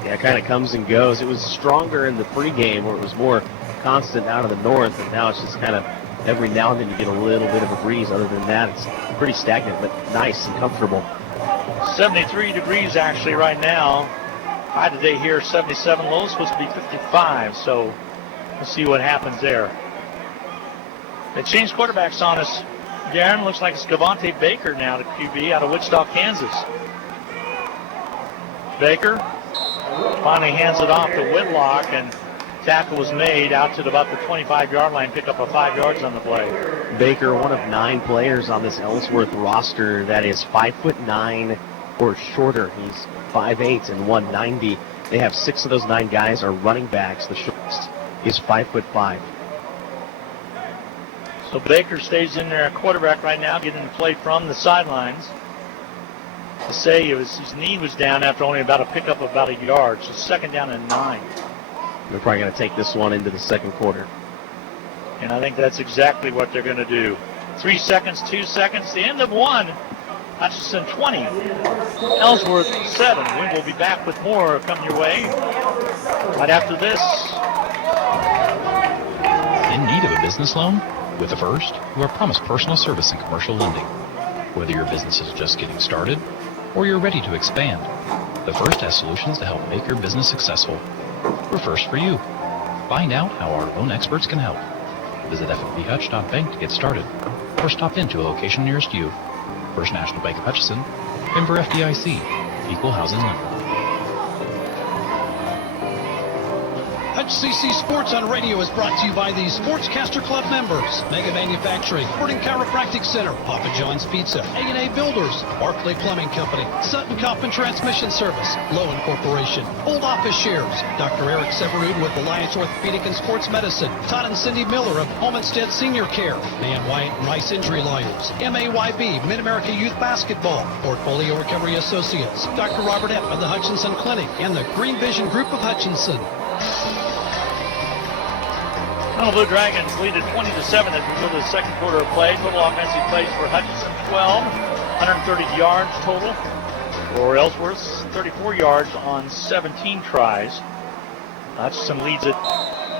Yeah, it kind of comes and goes. It was stronger in the pregame where it was more constant out of the north, and now it's just kind of every now and then you get a little bit of a breeze. Other than that, it's pretty stagnant, but nice and comfortable. 73 degrees actually right now. High today here, 77. Low is supposed to be 55, so we'll see what happens there. They changed quarterbacks on us. Darren, looks like it's Gavante Baker now to QB out of Wichita, Kansas. Baker finally hands it off to Whitlock, and tackle was made out to about the 25-yard line, pick up a 5 yards on the play. Baker, one of 9 players on this Ellsworth roster that is 5'9" or shorter. He's 5'8" and 190. They have 6 of those 9 guys are running backs. The shortest is 5'5". So Baker stays in there at quarterback right now, getting to play from the sidelines. To say his knee was down after only about a pickup of about a yard. So second down and 9. They're probably going to take this one into the second quarter. And I think that's exactly what they're going to do. 3 seconds, 2 seconds, the end of one. Hutchinson 20, Ellsworth 7. We will be back with more coming your way right after this. In need of a business loan? With the First, you are promised personal service and commercial lending. Whether your business is just getting started or you're ready to expand, the First has solutions to help make your business successful. We're First for you. Find out how our loan experts can help. Visit fnbhutch.bank to get started, or stop into a location nearest you. First National Bank of Hutchinson, member FDIC, equal housing lender. HCC Sports on Radio is brought to you by the Sportscaster Club members, Mega Manufacturing, Sporting Chiropractic Center, Papa John's Pizza, A&A Builders, Barclay Plumbing Company, Sutton Kaufman Transmission Service, Lowen Corporation, Old Office Shares, Dr. Eric Severud with Alliance Orthopedic and Sports Medicine, Todd and Cindy Miller of Homestead Senior Care, Man Wyatt and Rice Injury Lawyers, MAYB, Mid-America Youth Basketball, Portfolio Recovery Associates, Dr. Robert Epp of the Hutchinson Clinic, and the Green Vision Group of Hutchinson. Well, Blue Dragons lead at 20-7 as we go to the second quarter of play. Total offensive plays for Hutchinson, 12. 130 yards total. For Ellsworth, 34 yards on 17 tries. Hutchinson leads at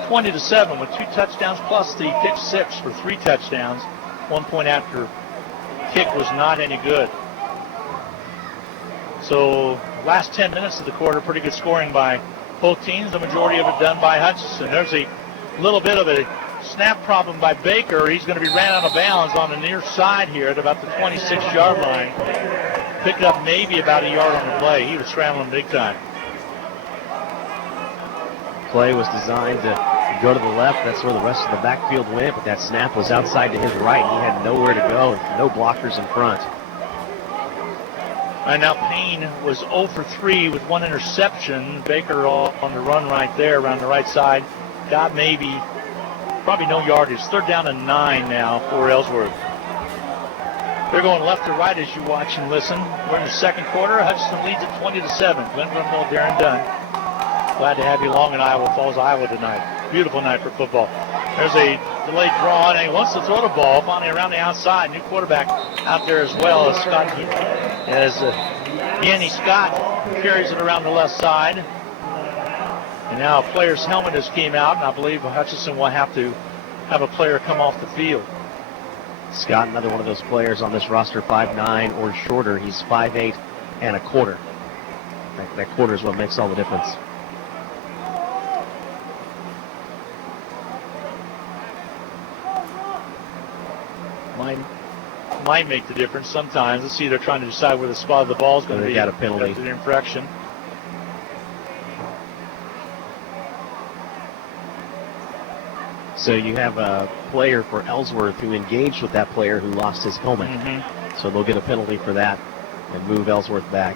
20-7 with 2 touchdowns plus the pick 6 for 3 touchdowns. 1 point after kick was not any good. So last 10 minutes of the quarter, pretty good scoring by both teams. The majority of it done by Hutchinson. There's a little bit of a snap problem by Baker. He's going to be ran out of bounds on the near side here at about the 26-yard line. Picked up maybe about a yard on the play. He was scrambling big time. Play was designed to go to the left. That's where the rest of the backfield went, but that snap was outside to his right. He had nowhere to go, no blockers in front. Right now, Payne was 0 for 3 with 1 interception. Baker on the run right there around the right side. Got probably no yardage. 3rd down and 9 now for Ellsworth. They're going left to right as you watch and listen. We're in the second quarter. Hutchinson leads at 20-7. Glenn Grunwald, Darren Dunn. Glad to have you along in Iowa Falls, Iowa tonight. Beautiful night for football. There's a delayed draw, and he wants to throw the ball. Finally around the outside. New quarterback out there as well as Yanni Scott carries it around the left side. And now a player's helmet has came out, and I believe Hutchinson will have to have a player come off the field. Scott, another one of those players on this roster, 5'9" or shorter. He's 5'8" and a quarter. That quarter is what makes all the difference. Might make the difference sometimes. Let's see, they're trying to decide where the spot of the ball is going to be. They got a penalty. An infraction. So you have a player for Ellsworth who engaged with that player who lost his helmet. So they'll get a penalty for that and move Ellsworth back.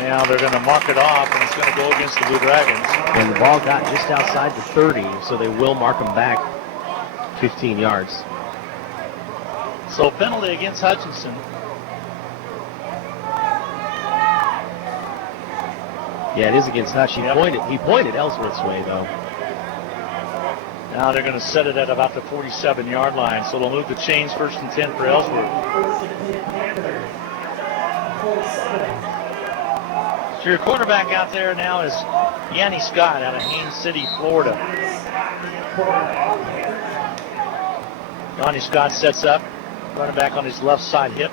Now they're going to mark it off, and it's going to go against the Blue Dragons. And the ball got just outside the 30, so they will mark him back 15 yards. So penalty against Hutchinson. Yeah, it is against Hutch. He pointed Ellsworth's way, though. Now they're going to set it at about the 47-yard line, so they'll move the chains 1st and 10 for Ellsworth. So your quarterback out there now is Yanni Scott out of Haines City, Florida. Yanni Scott sets up, running back on his left side hip.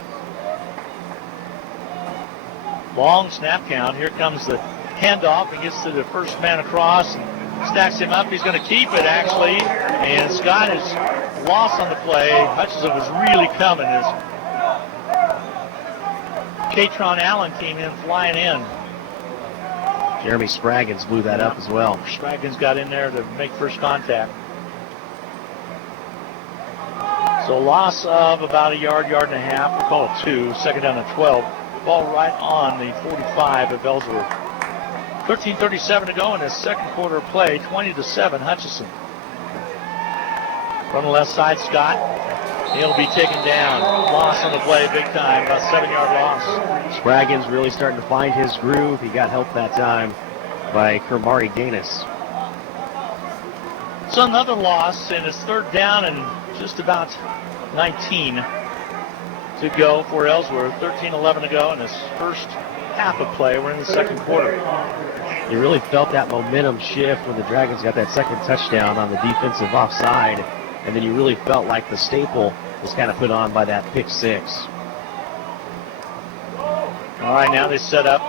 Long snap count. Here comes the handoff. He gets to the first man across and stacks him up. He's going to keep it, actually. And Scott is lost on the play. Hutchinson was really coming as Katron Allen came in, flying in. Jeremy Spraggins blew that up as well. Spraggins got in there to make first contact. So loss of about a yard, yard and a half. We'll call it 2. 2nd down and 12. Ball right on the 45 of Ellsworth. 13:37 to go in the second quarter of play. 20-7 Hutchinson. From the left side, Scott. He'll be taken down. Loss on the play, big time. About 7-yard loss. Spraggins really starting to find his groove. He got help that time by Kermari Danis. So another loss, and it's 3rd down and just about 19 to go for Ellsworth. 13:11 to go in this first half of play. We're in the second quarter. You really felt that momentum shift when the Dragons got that second touchdown on the defensive offside, and then you really felt like the staple was kind of put on by that pick 6. All right, now they set up.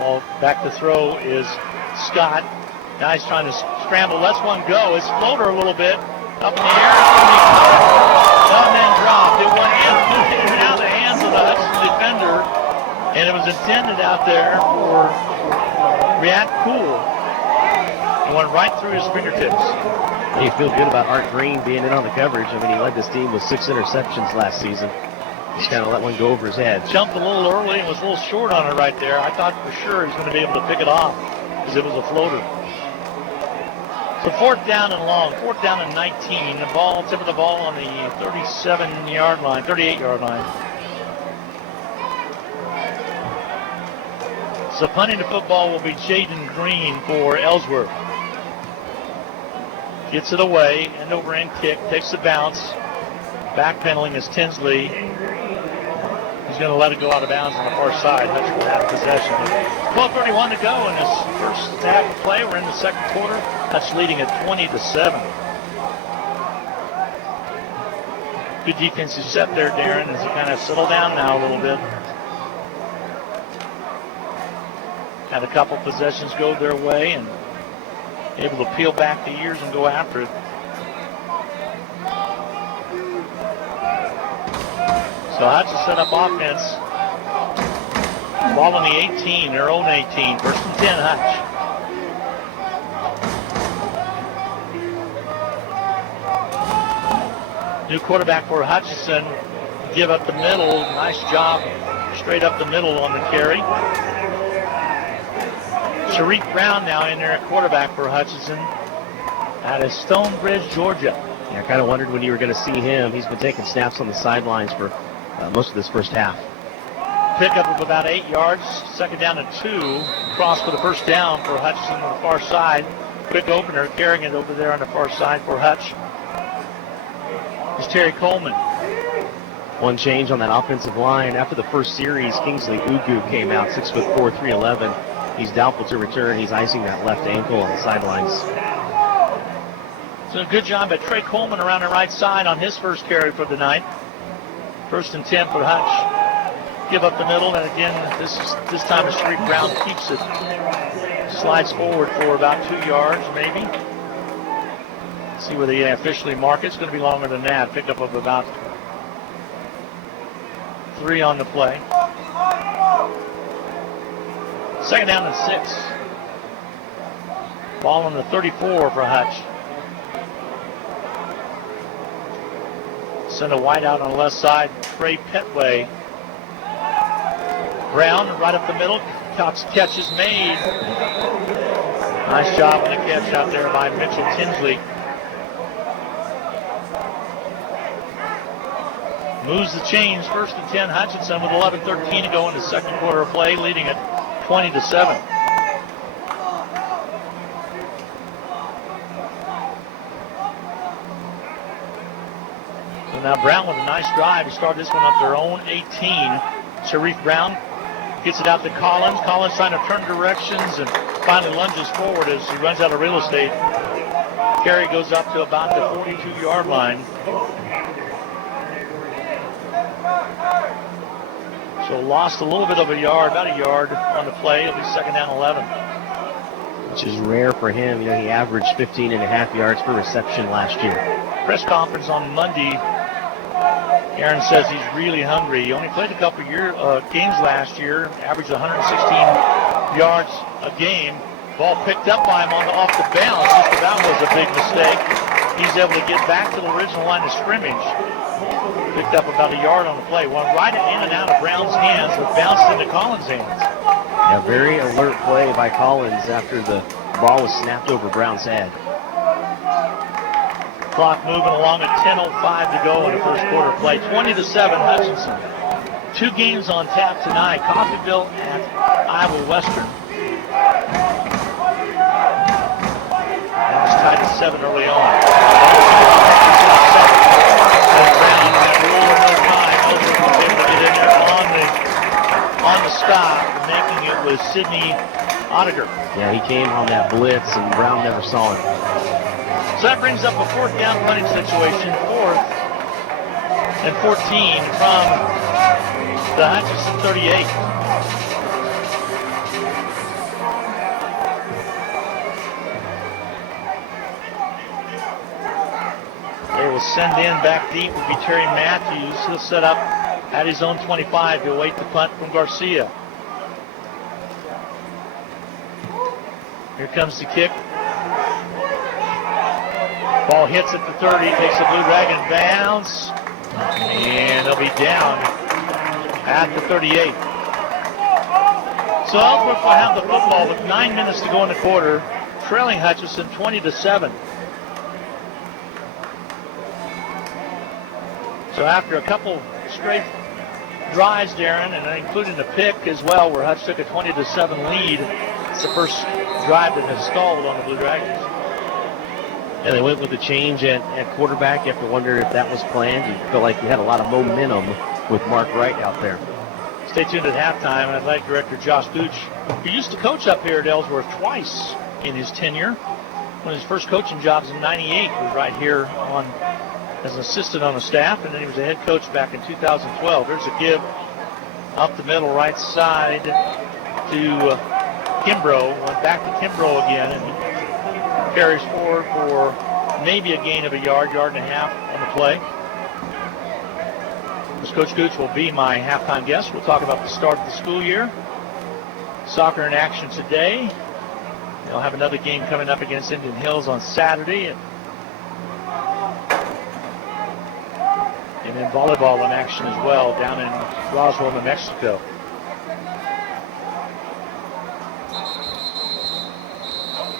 Well, back to throw is Scott. Now he's trying to scramble. Lets one go. His floater a little bit. Up in the air. And then dropped. It went in and out of the hands of the Hutchinson defender. And it was intended out there for React Poole. It went right through his fingertips. You feel good about Art Green being in on the coverage. I mean, he led this team with 6 interceptions last season. Just kind of let one go over his head. Jumped a little early and was a little short on it right there. I thought for sure he was going to be able to pick it off because it was a floater. So 4th down and long, 4th down and 19. The ball, tip of the ball on the 37-yard line, 38-yard line. So punting the football will be Jaden Green for Ellsworth. Gets it away, end over end kick, takes the bounce. Backpedaling is Tinsley. He's going to let it go out of bounds on the far side. Hutch will have possession. 12:31 to go in this first half of play. We're in the second quarter. Hutch leading at 20-7. Good defensive set there, Darren, as he kind of settled down now a little bit. Had a couple possessions go their way and able to peel back the ears and go after it. So Hutch has set up offense. Ball on the 18, their own 18. 1st and 10, Hutch. New quarterback for Hutchinson. Give up the middle. Nice job. Straight up the middle on the carry. Sharif Brown now in there at quarterback for Hutchinson out of Stonebridge, Georgia. Yeah, I kind of wondered when you were going to see him. He's been taking snaps on the sidelines for most of this first half. Pickup of about 8 yards. 2nd down and 2. Cross for the first down for Hutchinson on the far side. Quick opener, carrying it over there on the far side for Hutch. It's Terry Coleman. One change on that offensive line. After the first series, Kingsley Ugu came out, 6'4", 311. He's doubtful to return. He's icing that left ankle on the sidelines. So a good job by Trey Coleman around the right side on his first carry for the night. 1st and 10 for Hutch. Give up the middle, and again, this time Sharif Brown keeps it. Slides forward for about 2 yards, maybe. See where they officially mark it. It's going to be longer than that. Pickup of about 3 on the play. 2nd down and 6. Ball on the 34 for Hutch. Send a wide out on the left side. Trey Petway. Brown right up the middle. Catch is made. Nice job on the catch out there by Mitchell Tinsley. Moves the chains. 1st and 10 Hutchinson with 11:13 to go in the second quarter of play, leading it 20-7. So now Brown with a nice drive. He started this one up their own 18. Sharif Brown gets it out to Collins. Collins trying to turn directions and finally lunges forward as he runs out of real estate. Carry goes up to about the 42-yard line. So lost a little bit of a yard, about a yard on the play. It'll be 2nd down 11. Which is rare for him. You know, he averaged 15.5 yards per reception last year. Press conference on Monday. Aaron says he's really hungry. He only played a couple games last year, averaged 116 yards a game. Ball picked up by him off the bounce. Just that was a big mistake. He's able to get back to the original line of scrimmage. Picked up about a yard on the play. Went right in and out of Brown's hands, but bounced into Collins' hands. Yeah, very alert play by Collins after the ball was snapped over Brown's head. Clock moving along at 10:05 to go in the first quarter play. 20-7 Hutchinson. 2 games on tap tonight. Coffeyville at Iowa Western. That was tied at 7 early on. Brown had a little more time. Ellsworth was able to get in there on the stop, making it with Sidney Ottiger. Yeah, he came on that blitz, and Brown never saw it. So that brings up a 4th down running situation, 4th and 14 from the Hutchinson 38. will send in back deep will be Terry Matthews. He'll set up at his own 25. He'll wait the punt from Garcia. Here comes the kick. Ball hits at the 30, takes a Blue Dragon bounce, and they'll be down at the 38. So Ellsworth will have the football with 9 minutes to go in the quarter, trailing Hutchinson 20-7. So after a couple straight drives, Darren, and including the pick as well, where Hutch took a 20-7 lead, it's the first drive that has stalled on the Blue Dragons. Yeah, they went with the change at quarterback. You have to wonder if that was planned. You felt like you had a lot of momentum with Mark Wright out there. Stay tuned at halftime. Athletic Director Josh Gooch, who used to coach up here at Ellsworth twice in his tenure. One of his first coaching jobs in '98 was right here as an assistant on the staff, and then he was a head coach back in 2012. There's a give up the middle right side to Kimbrough. Went back to Kimbrough again, and carries forward for maybe a gain of a yard and a half on the play. This Coach Gooch will be my halftime guest. We'll talk about the start of the school year. Soccer in action today. They'll have another game coming up against Indian Hills on Saturday. And then volleyball in action as well down in Roswell, New Mexico.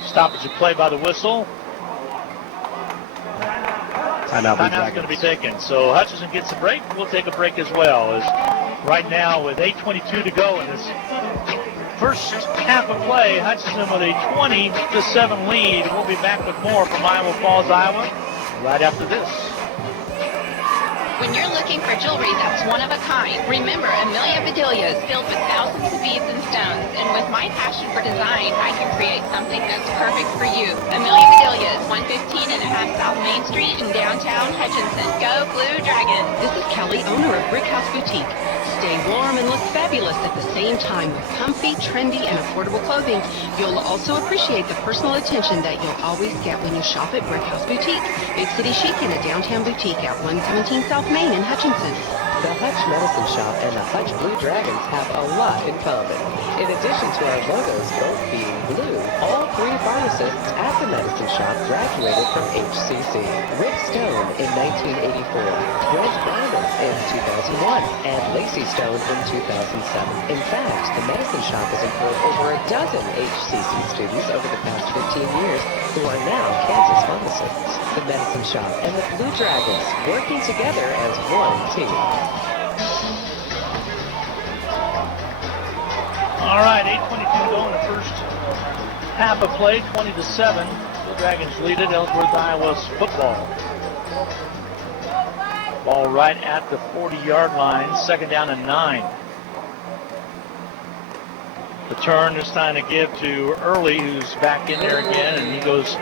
Stoppage of play by the whistle. Timeout's going to be taken. So Hutchinson gets a break. We'll take a break as well. As right now with 8:22 to go in this first half of play, Hutchinson with a 20-7 lead. We'll be back with more from Iowa Falls, Iowa, right after this. When you're looking for jewelry that's one of a kind, remember Amelia Bedelia is filled with thousands of beads and stones. And with my passion for design, I can create something that's perfect for you. Amelia Bedelia is 115 and a half South Main Street in downtown Hutchinson. Go Blue Dragon! This is Kelly, owner of Brick House Boutique. Stay warm and look fabulous at the same time with comfy, trendy, and affordable clothing. You'll also appreciate the personal attention that you'll always get when you shop at Brick House Boutique. Big city chic in a downtown boutique at 117 South Main in Hutchinson. The Hutch Medicine Shop and the Hutch Blue Dragons have a lot in common. In addition to our logos both being blue, all three pharmacists at the Medicine Shop graduated from HCC. Rick Stone in 1984, Brent Browner in 2001, and Lacey Stone in 2007. In fact, the Medicine Shop has employed over a dozen HCC students over the past 15 years who are now Kansas pharmacists. The Medicine Shop and the Blue Dragons working together as one team. All right, 8:22 to go in the first half of play, 20-7. The Dragons lead it. Ellsworth, Iowa's football. Ball right at the 40-yard line, second down and 9. The turn this time to give to Early, who's back in there again, and he goes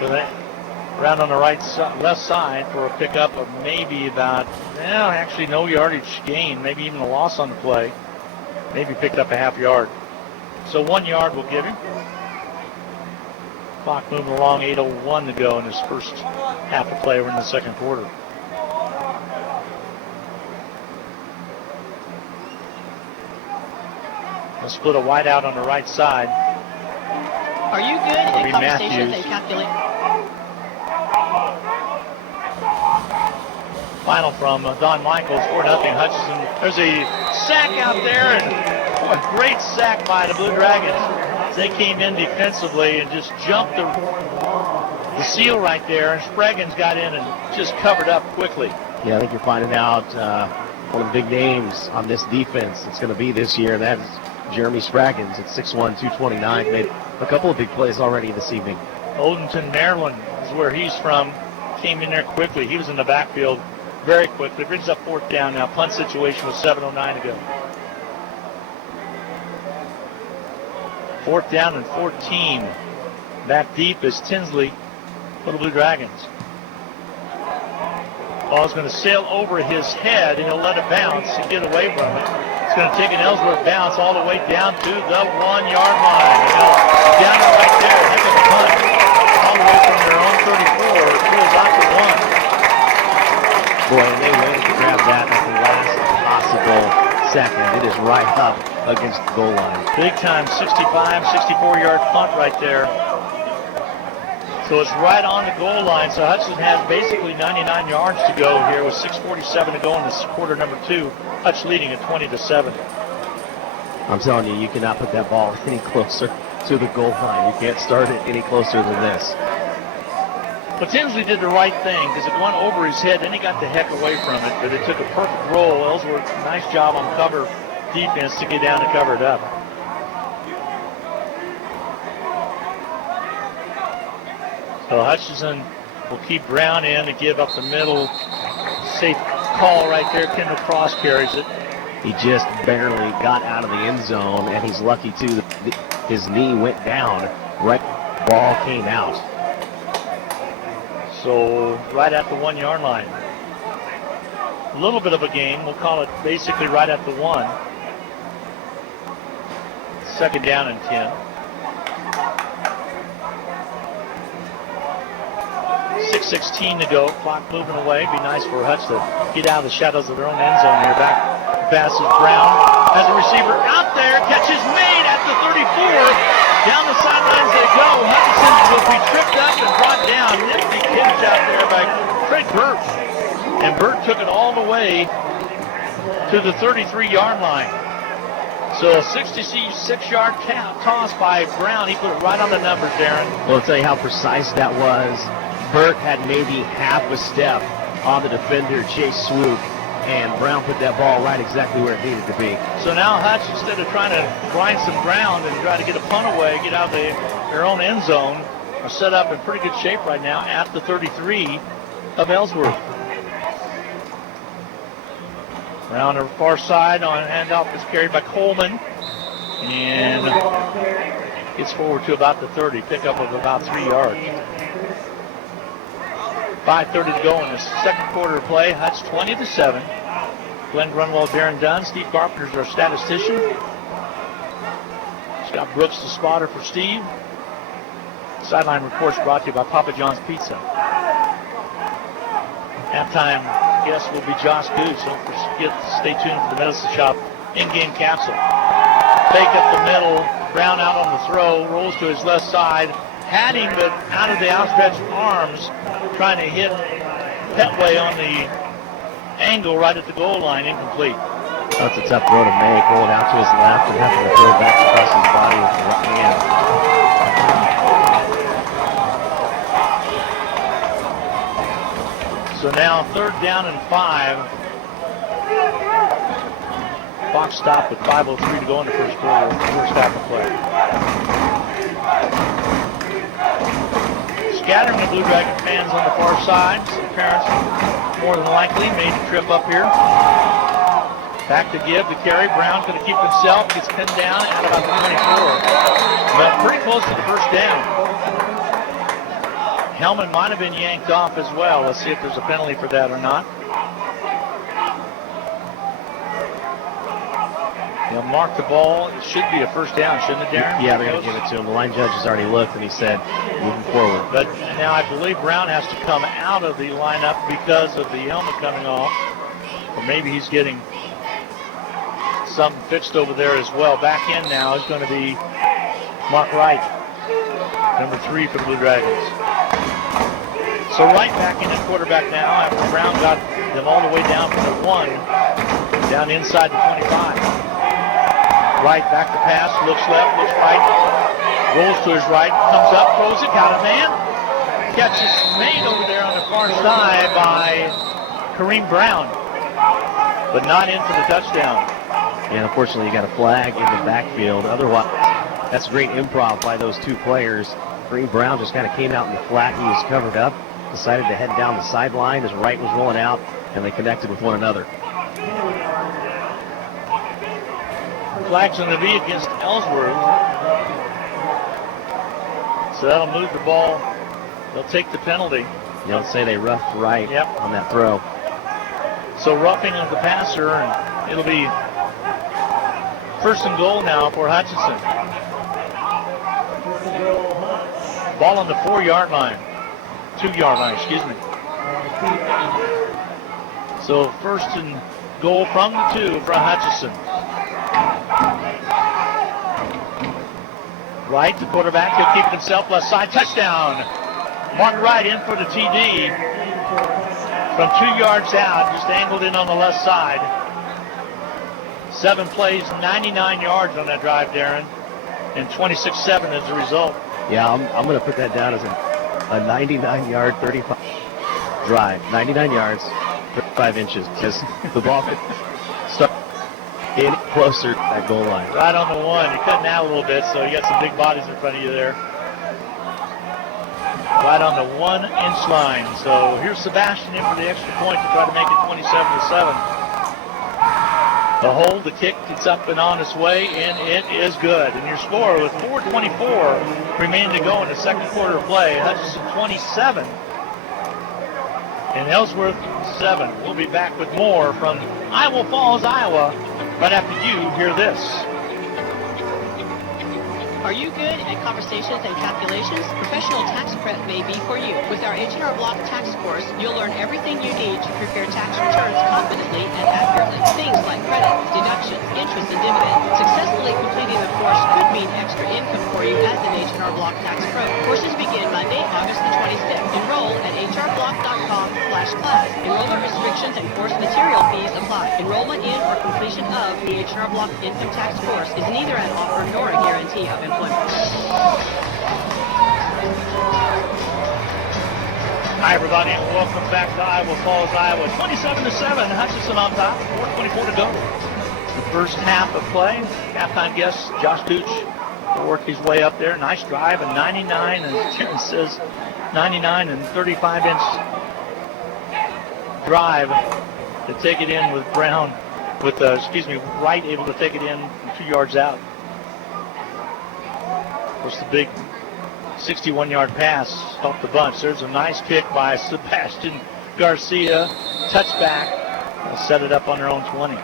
for that around on the left side for a pickup of maybe about, actually no yardage gain, maybe even a loss on the play. Maybe picked up a half yard. So 1 yard will give him. Clock moving along, 8:01 to go in this first half of play. We're in the second quarter. Let's split a wide out on the right side. Are you good at conversations and calculate? Final from Don Michaels, 4-0 Hutchinson. There's a sack out there, and a great sack by the Blue Dragons. They came in defensively and just jumped the seal right there, and Spraggins got in and just covered up quickly. Yeah, I think you're finding out one of the big names on this defense that's going to be this year, and that is Jeremy Spraggins at 6'1", 229. Made a couple of big plays already this evening. Odenton, Maryland is where he's from. Came in there quickly. He was in the backfield very quickly. Brings up fourth down now. Punt situation with 7:09 to go. Fourth down and 14. Back deep is Tinsley for the Blue Dragons. Ball's going to sail over his head, and he'll let it bounce and get away from it. It's going to take an Ellsworth bounce all the way down to the 1-yard line. Down right there, heck of a punt. All the way from their own 34. It goes out to 1. Boy, and they waited to grab that at the last possible second. It is right up against the goal line. Big time 65, 64-yard punt right there. So it's right on the goal line. So Hutchinson has basically 99 yards to go here with 6:47 to go in this quarter number 2. Hutch leading at 20-7. I'm telling you, you cannot put that ball any closer to the goal line. You can't start it any closer than this. But Tinsley did the right thing because it went over his head, then he got the heck away from it. But it took a perfect roll. Ellsworth, nice job on cover defense to get down and cover it up. So Hutchinson will keep Brown in to give up the middle. Safe call right there. Kendall Cross carries it. He just barely got out of the end zone, and he's lucky too. His knee went down. Right, ball came out. So right at the 1 yard line. A little bit of a gain. We'll call it basically right at the 1. Second down and 10. 6:16 to go. Clock moving away. Be nice for Hutch to get out of the shadows of their own end zone here. Back passes Brown. Has a receiver out there. Catch is made at the 34. Down the sidelines they go. Hutchinson will be tripped up and brought down. Nifty catch out there by Craig Burt. And Burt took it all the way to the 33-yard line. So a 66-yard toss by Brown. He put it right on the numbers, Darren. Well, I'll tell you how precise that was. Burt had maybe half a step on the defender, Chase Swoop, and Brown put that ball right exactly where it needed to be. So now Hutch, instead of trying to grind some ground and try to get a punt away, get out of their own end zone, are set up in pretty good shape right now at the 33 of Ellsworth. Brown on the far side on handoff is carried by Coleman. And gets forward to about the 30, pickup of about 3 yards. 5:30 to go in the second quarter of play. Hutch 20-7. Glenn Grunwald, Darren Dunn. Steve Carpenter's our statistician. Scott Brooks, the spotter for Steve. Sideline reports brought to you by Papa John's Pizza. Halftime guest will be Josh Gooch. Don't forget to stay tuned for the Medicine Shop in-game capsule. Fake up the middle. Brown out on the throw. Rolls to his left side. Had him, but out of the outstretched arms, trying to hit Petway on the angle right at the goal line, incomplete. That's a tough throw to make, rolling out to his left and having to throw it back across his body with the right hand. So now 3rd down and 5. Clock stopped with 5:03 to go in the first quarter, first half of play. Scattering of Blue Dragon fans on the far side. Some parents more than likely made the trip up here. Back to give, the carry. Brown's going to keep himself. Gets pinned down at about the 24. But pretty close to the first down. Hellman might have been yanked off as well. Let's see if there's a penalty for that or not. He'll mark the ball. It should be a first down, shouldn't it, Darren? Yeah, they're going to give it to him. The line judge has already looked, and he said, moving forward. But now I believe Brown has to come out of the lineup because of the helmet coming off. Or maybe he's getting something fixed over there as well. Back in now is going to be Mark Wright, number 3 for the Blue Dragons. So Wright back in at quarterback now after Brown got them all the way down from the 1, down inside the 25. Wright back to pass, looks left, looks right, rolls to his right, comes up, throws it, got a man. Catch is made over there on the far side by Kareem Brown, but not in for the touchdown. And unfortunately, you got a flag in the backfield. Otherwise, that's great improv by those two players. Kareem Brown just kind of came out in the flat. He was covered up, decided to head down the sideline as Wright was rolling out, and they connected with one another. Flag's going to be against Ellsworth. So that'll move the ball. They'll take the penalty. You don't say they roughed Wright on that throw. So roughing of the passer, and it'll be 1st and goal now for Hutchinson. Ball on the 4-yard line. 2-yard line, excuse me. So first and goal from the 2 for Hutchinson. Wright, the quarterback, he'll keep it himself, left side, touchdown. Mark Wright in for the TD from 2 yards out, just angled in on the left side. 7 plays, 99 yards on that drive, Darren, and 26-7 as a result. Yeah, I'm going to put that down as a 99-yard, 35 drive. 99 yards, 35 inches, because the ball could start getting closer to that goal line. Right on the 1. You're cutting out a little bit, so you got some big bodies in front of you there. Right on the 1-inch line. So here's Sebastian in for the extra point to try to make it 27-7. The hold, the kick, it's up and on its way, and it is good. And your score with 4:24 remaining to go in the second quarter of play. Hutchinson 27 and Ellsworth 7. We'll be back with more from Iowa Falls, Iowa, right after you hear this. Are you good at conversations and calculations? Professional tax prep may be for you. With our H&R Block tax course, you'll learn everything you need to prepare tax returns confidently and accurately. Things like credits, deductions, interest, and dividends. Successfully completing the course could mean extra income for you as an H&R Block tax pro. Courses begin Monday, August the 26th. Enroll at hrblock.com/class. Enrollment restrictions and course material fees apply. Enrollment in or completion of the H&R Block income tax course is neither an offer nor a guarantee of employment. Hi, everybody, and welcome back to Iowa Falls, Iowa. 27-7, Hutchinson on top, 4:24 to go. The first half of play. Halftime guest, Josh Gooch, will work his way up there. Nice drive, a 99, and Darren says 99 and 35-inch drive to take it in with Brown, with, Wright able to take it in 2 yards out. Of course, the big 61-yard pass off the bunch. There's a nice pick by Sebastian Garcia. Touchback. They'll set it up on their own 20.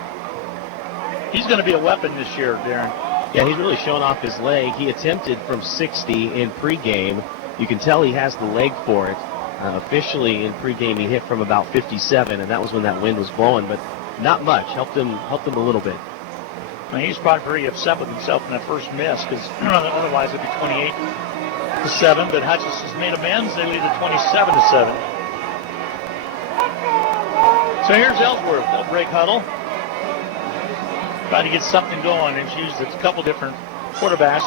He's going to be a weapon this year, Darren. Yeah, he's really showing off his leg. He attempted from 60 in pregame. You can tell he has the leg for it. Officially in pregame, he hit from about 57, and that was when that wind was blowing, but not much. Helped him a little bit. I mean, he's probably pretty upset with himself in that first miss, because otherwise it'd be 28-7. But Hutchinson's made amends. They lead at 27-7. So here's Ellsworth. They'll break huddle. Try to get something going. They've used a couple different quarterbacks.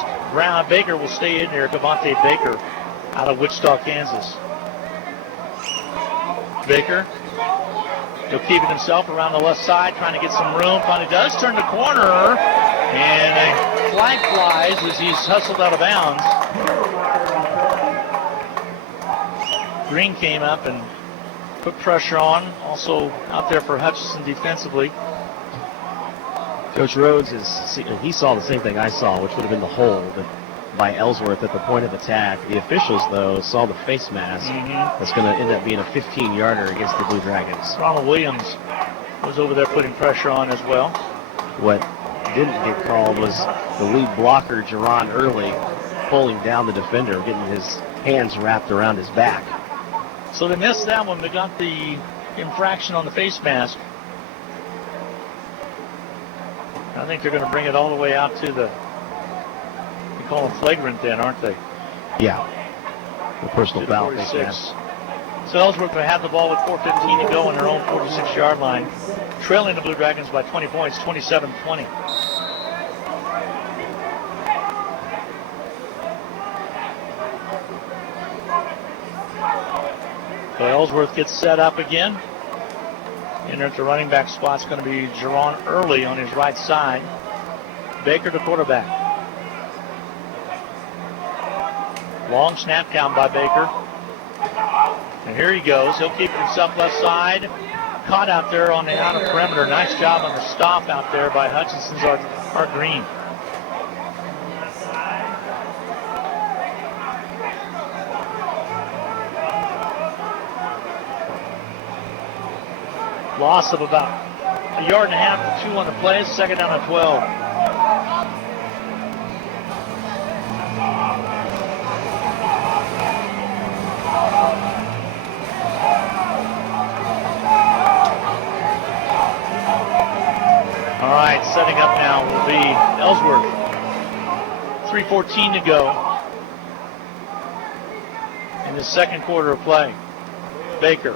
Baker will stay in there. Devontae Baker out of Wichita, Kansas. Baker. He'll keep it himself around the left side, trying to get some room. Finally does turn the corner, and a flag flies as he's hustled out of bounds. Green came up and put pressure on. Also out there for Hutchinson defensively. Coach Rhodes, he saw the same thing I saw, which would have been the hold by Ellsworth at the point of attack. The officials, though, saw the face mask. That's going to end up being a 15-yarder against the Blue Dragons. Ronald Williams was over there putting pressure on as well. What didn't get called was the lead blocker, Jerron Early, pulling down the defender, getting his hands wrapped around his back. So they missed that one. They got the infraction on the face mask. I think they're going to bring it all the way out to the... call them flagrant then, aren't they? Yeah. The personal foul. So Ellsworth will have the ball with 4:15 to go on their own 46-yard line, trailing the Blue Dragons by 20 points, 27-20. So Ellsworth gets set up again. In there at the running back spot's going to be Jerron Early on his right side. Baker, the quarterback. Long snap down by Baker. And here he goes. He'll keep it himself left side. Caught out there on the outer perimeter. Nice job on the stop out there by Hutchinson's Art Green. Loss of about a yard and a half to 2 on the play. Second down and 12. right, setting up now will be Ellsworth. 3:14 to go in the second quarter of play. Baker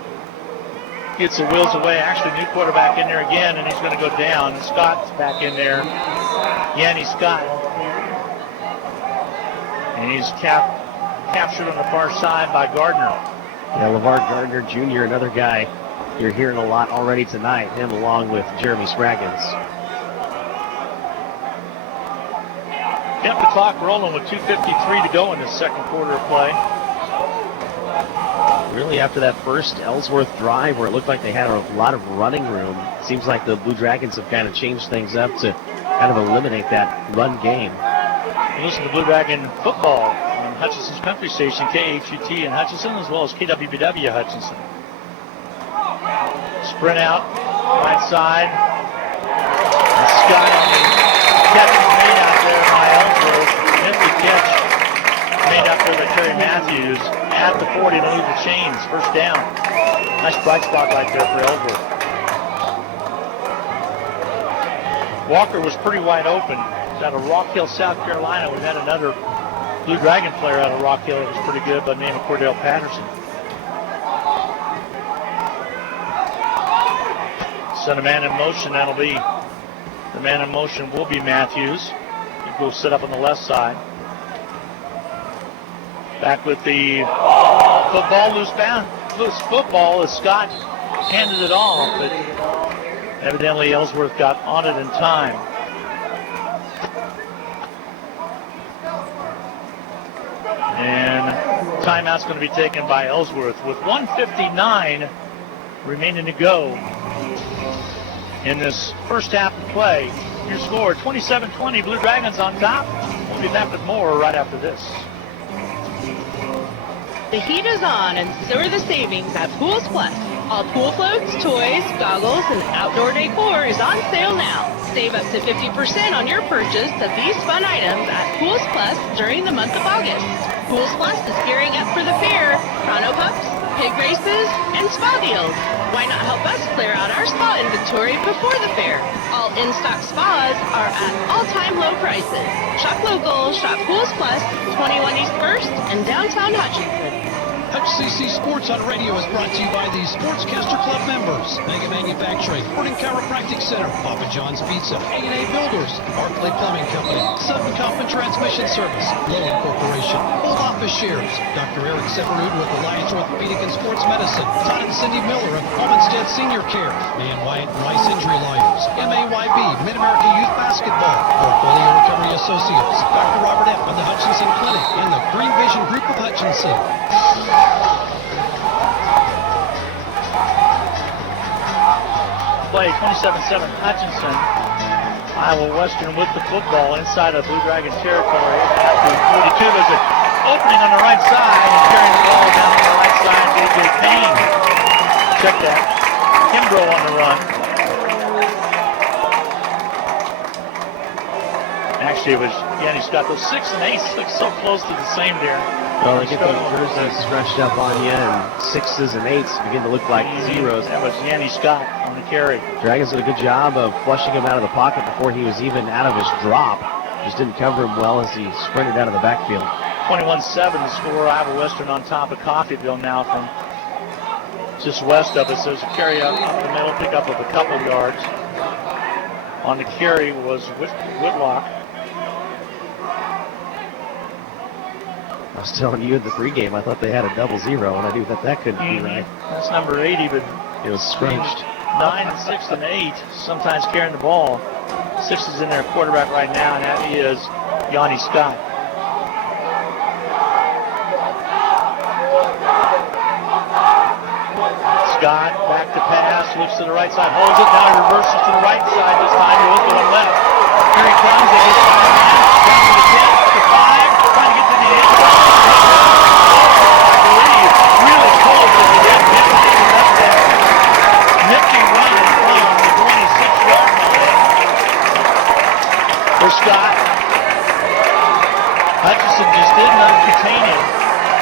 gets the wheels away. Actually, new quarterback in there again, and he's going to go down. Scott's back in there. Yanni Scott. And he's captured on the far side by Gardner. Yeah, LeVar Gardner Jr., another guy you're hearing a lot already tonight, him along with Jeremy Spraggins. Kept the clock rolling with 2:53 to go in the second quarter of play. Really, after that first Ellsworth drive where it looked like they had a lot of running room, it seems like the Blue Dragons have kind of changed things up to kind of eliminate that run game. You listen to Blue Dragon football on Hutchinson's Country Station, KHUT in Hutchinson, as well as KWBW Hutchinson. Sprint out, right side. And Scott on the catch is made out there by Ellsworth. Nifty catch made out there by Terry Matthews. At the 40, don't leave the chains. First down. Nice bright spot right there for Ellsworth. Walker was pretty wide open. He's out of Rock Hill, South Carolina. We've had another Blue Dragon player out of Rock Hill that was pretty good by the name of Cordell Patterson. Send a man in motion. That'll be the man in motion will be Matthews. He will sit up on the left side. Back with the football, loose football as Scott handed it off, but evidently Ellsworth got on it in time. And timeout's going to be taken by Ellsworth with 1:59 remaining to go in this first half of play. Your score, 27-20, Blue Dragons on top. We'll be back with more right after this. The heat is on, and so are the savings at Pools Plus. All pool floats, toys, goggles, and outdoor decor is on sale now. Save up to 50% on your purchase of these fun items at Pools Plus during the month of August. Pools Plus is gearing up for the fair, chrono pups, pig races, and spa deals. Why not help us clear out our spa inventory before the fair? All in-stock spas are at all-time low prices. Shop local, shop Pools Plus, 21 East 1st, and downtown Hutchinson. HCC Sports on Radio is brought to you by the Sportscaster Club members, Mega Manufacturing, Sporting Chiropractic Center, Papa John's Pizza, A&A Builders, Barclay Plumbing Company, Sutton Kaufman Transmission Service, Lowen Corporation, Old Office Shares, Dr. Eric Severud with Alliance Orthopedic and Sports Medicine, Todd and Cindy Miller of Homestead Senior Care, Dan Wyatt and Rice Injury Lawyers, MAYB, Mid-America Youth Basketball, Portfolio Recovery Associates, Dr. Robert F. of the Hutchinson Clinic, and the Green Vision Group of Hutchinson. Play 27-7 Hutchinson. Iowa Western with the football inside of Blue Dragon territory. At the 42, there's an opening on the right side and carrying the ball down on the right side. A.J. Payne. Check that. Kimbrough on the run. Actually, it was Yanni Scott. Those 6 and 8 look so close to the same there. Well, they get those jerseys stretched up on you, and 6s and 8s begin to look like 0s. That was Yanni Scott on the carry. Dragons did a good job of flushing him out of the pocket before he was even out of his drop. Just didn't cover him well as he sprinted out of the backfield. 21-7 to score. Iowa Western on top of Coffeyville now from just west of us. There's a carry up the middle, pick up of a couple yards. On the carry was Whitlock. I was telling you in the pregame, I thought they had a 0-0, and I knew that couldn't be right. That's number 80, but it was scrunched. 9 and 6 and 8, sometimes carrying the ball. 6 is in their quarterback right now, and that is Yanni Scott. Scott back to pass, looks to the right side, holds it, now he reverses to the right side this time, he was going left. Here he comes, they get 5 man, comes to the 10, to 5, trying to get to the 8. I believe, really close to the end. Nifty run from the 26-yard line for Scott. Hutchinson just did not contain him,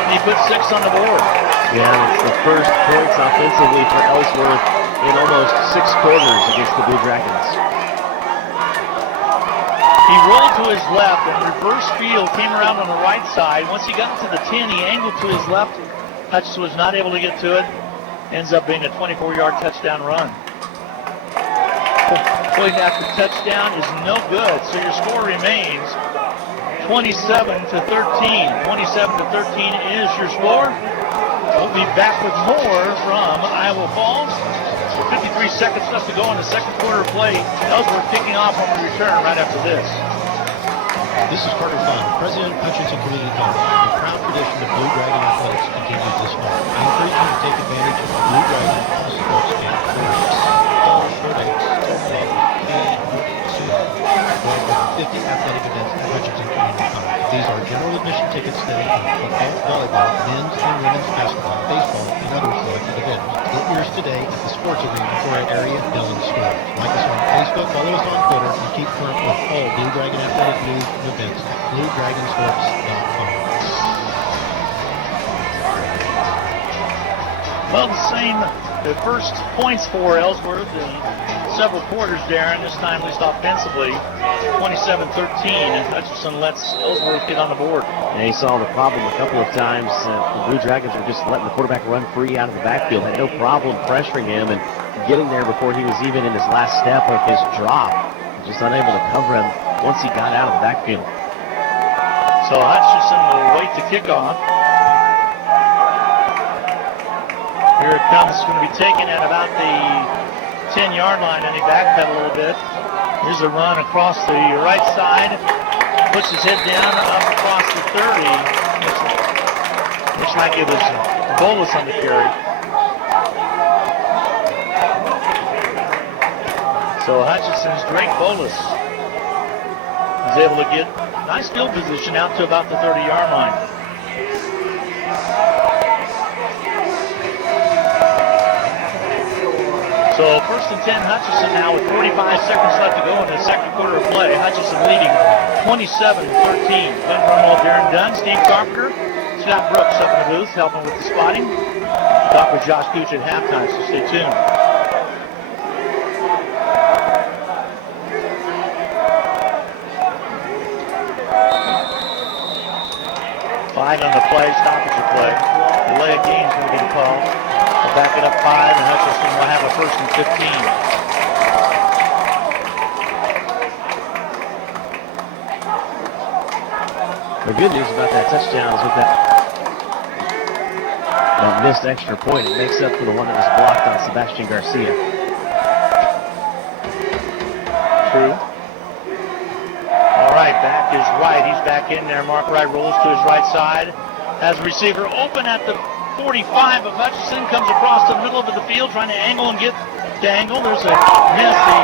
and he put 6 on the board. Yeah, it's the first points offensively for Ellsworth in almost 6 quarters against the Blue Dragons. He rolled to his left and reverse field, came around on the right side. Once he got to the 10, he angled to his left. Hutchinson was not able to get to it. Ends up being a 24-yard touchdown run. Point after touchdown is no good, so your score remains 27-13. 27-13 is your score. We'll be back with more from Iowa Falls. 53 seconds left to go in the second quarter of play. Ellsworth kicking off on the return right after this. This is Carter Fund, President of Hutchinson Community College. The proud tradition of Blue Dragon athletics continues this fall. I encourage you to take advantage of the Blue Dragon sports camp programs. Fall short ends, and more than 50 athletic events at Hutchinson Community College. These are general admission tickets that include football, volleyball, men's and women's basketball, baseball, and other selected events. Get yours today at the sports arena for our area Dillon stores. Like us on Facebook, follow us on Twitter, and keep current with all Blue Dragon athletic news and events at BlueDragonSports.com. Well, the first points for Ellsworth in several quarters, Darren, this time at least offensively, 27-13, and Hutchinson lets Ellsworth get on the board. And he saw the problem a couple of times. The Blue Dragons were just letting the quarterback run free out of the backfield, had no problem pressuring him and getting there before he was even in his last step of his drop. Just unable to cover him once he got out of the backfield. So Hutchinson will wait to kick off. Here it comes. It's going to be taken at about the 10-yard line, and he backpedaled a little bit. Here's a run across the right side. Puts his head down up across the 30. Looks like it was Bolus on the carry. So Hutchinson's Drake Bolus is able to get nice field position out to about the 30-yard line. So first and 10, Hutchinson now with 45 seconds left to go in the second quarter of play. Hutchinson leading 27-13. Glenn Grunwald, Darren Dunn, Steve Carpenter, Scott Brooks up in the booth helping with the spotting. Talk with Josh Gooch at halftime, so stay tuned. Flag on the play, stoppage of play. Delay of game's going to get called. We'll back it up 5, and Hutchinson will have a first and 15. The good news about that touchdown is with that missed extra point, it makes up for the one that was blocked on Sebastian Garcia. True. All right, back is right. He's back in there. Mark Wright rolls to his right side. Has a receiver open at the 45 of Hutchinson, comes across the middle of the field trying to angle and get to angle. There's a miss. He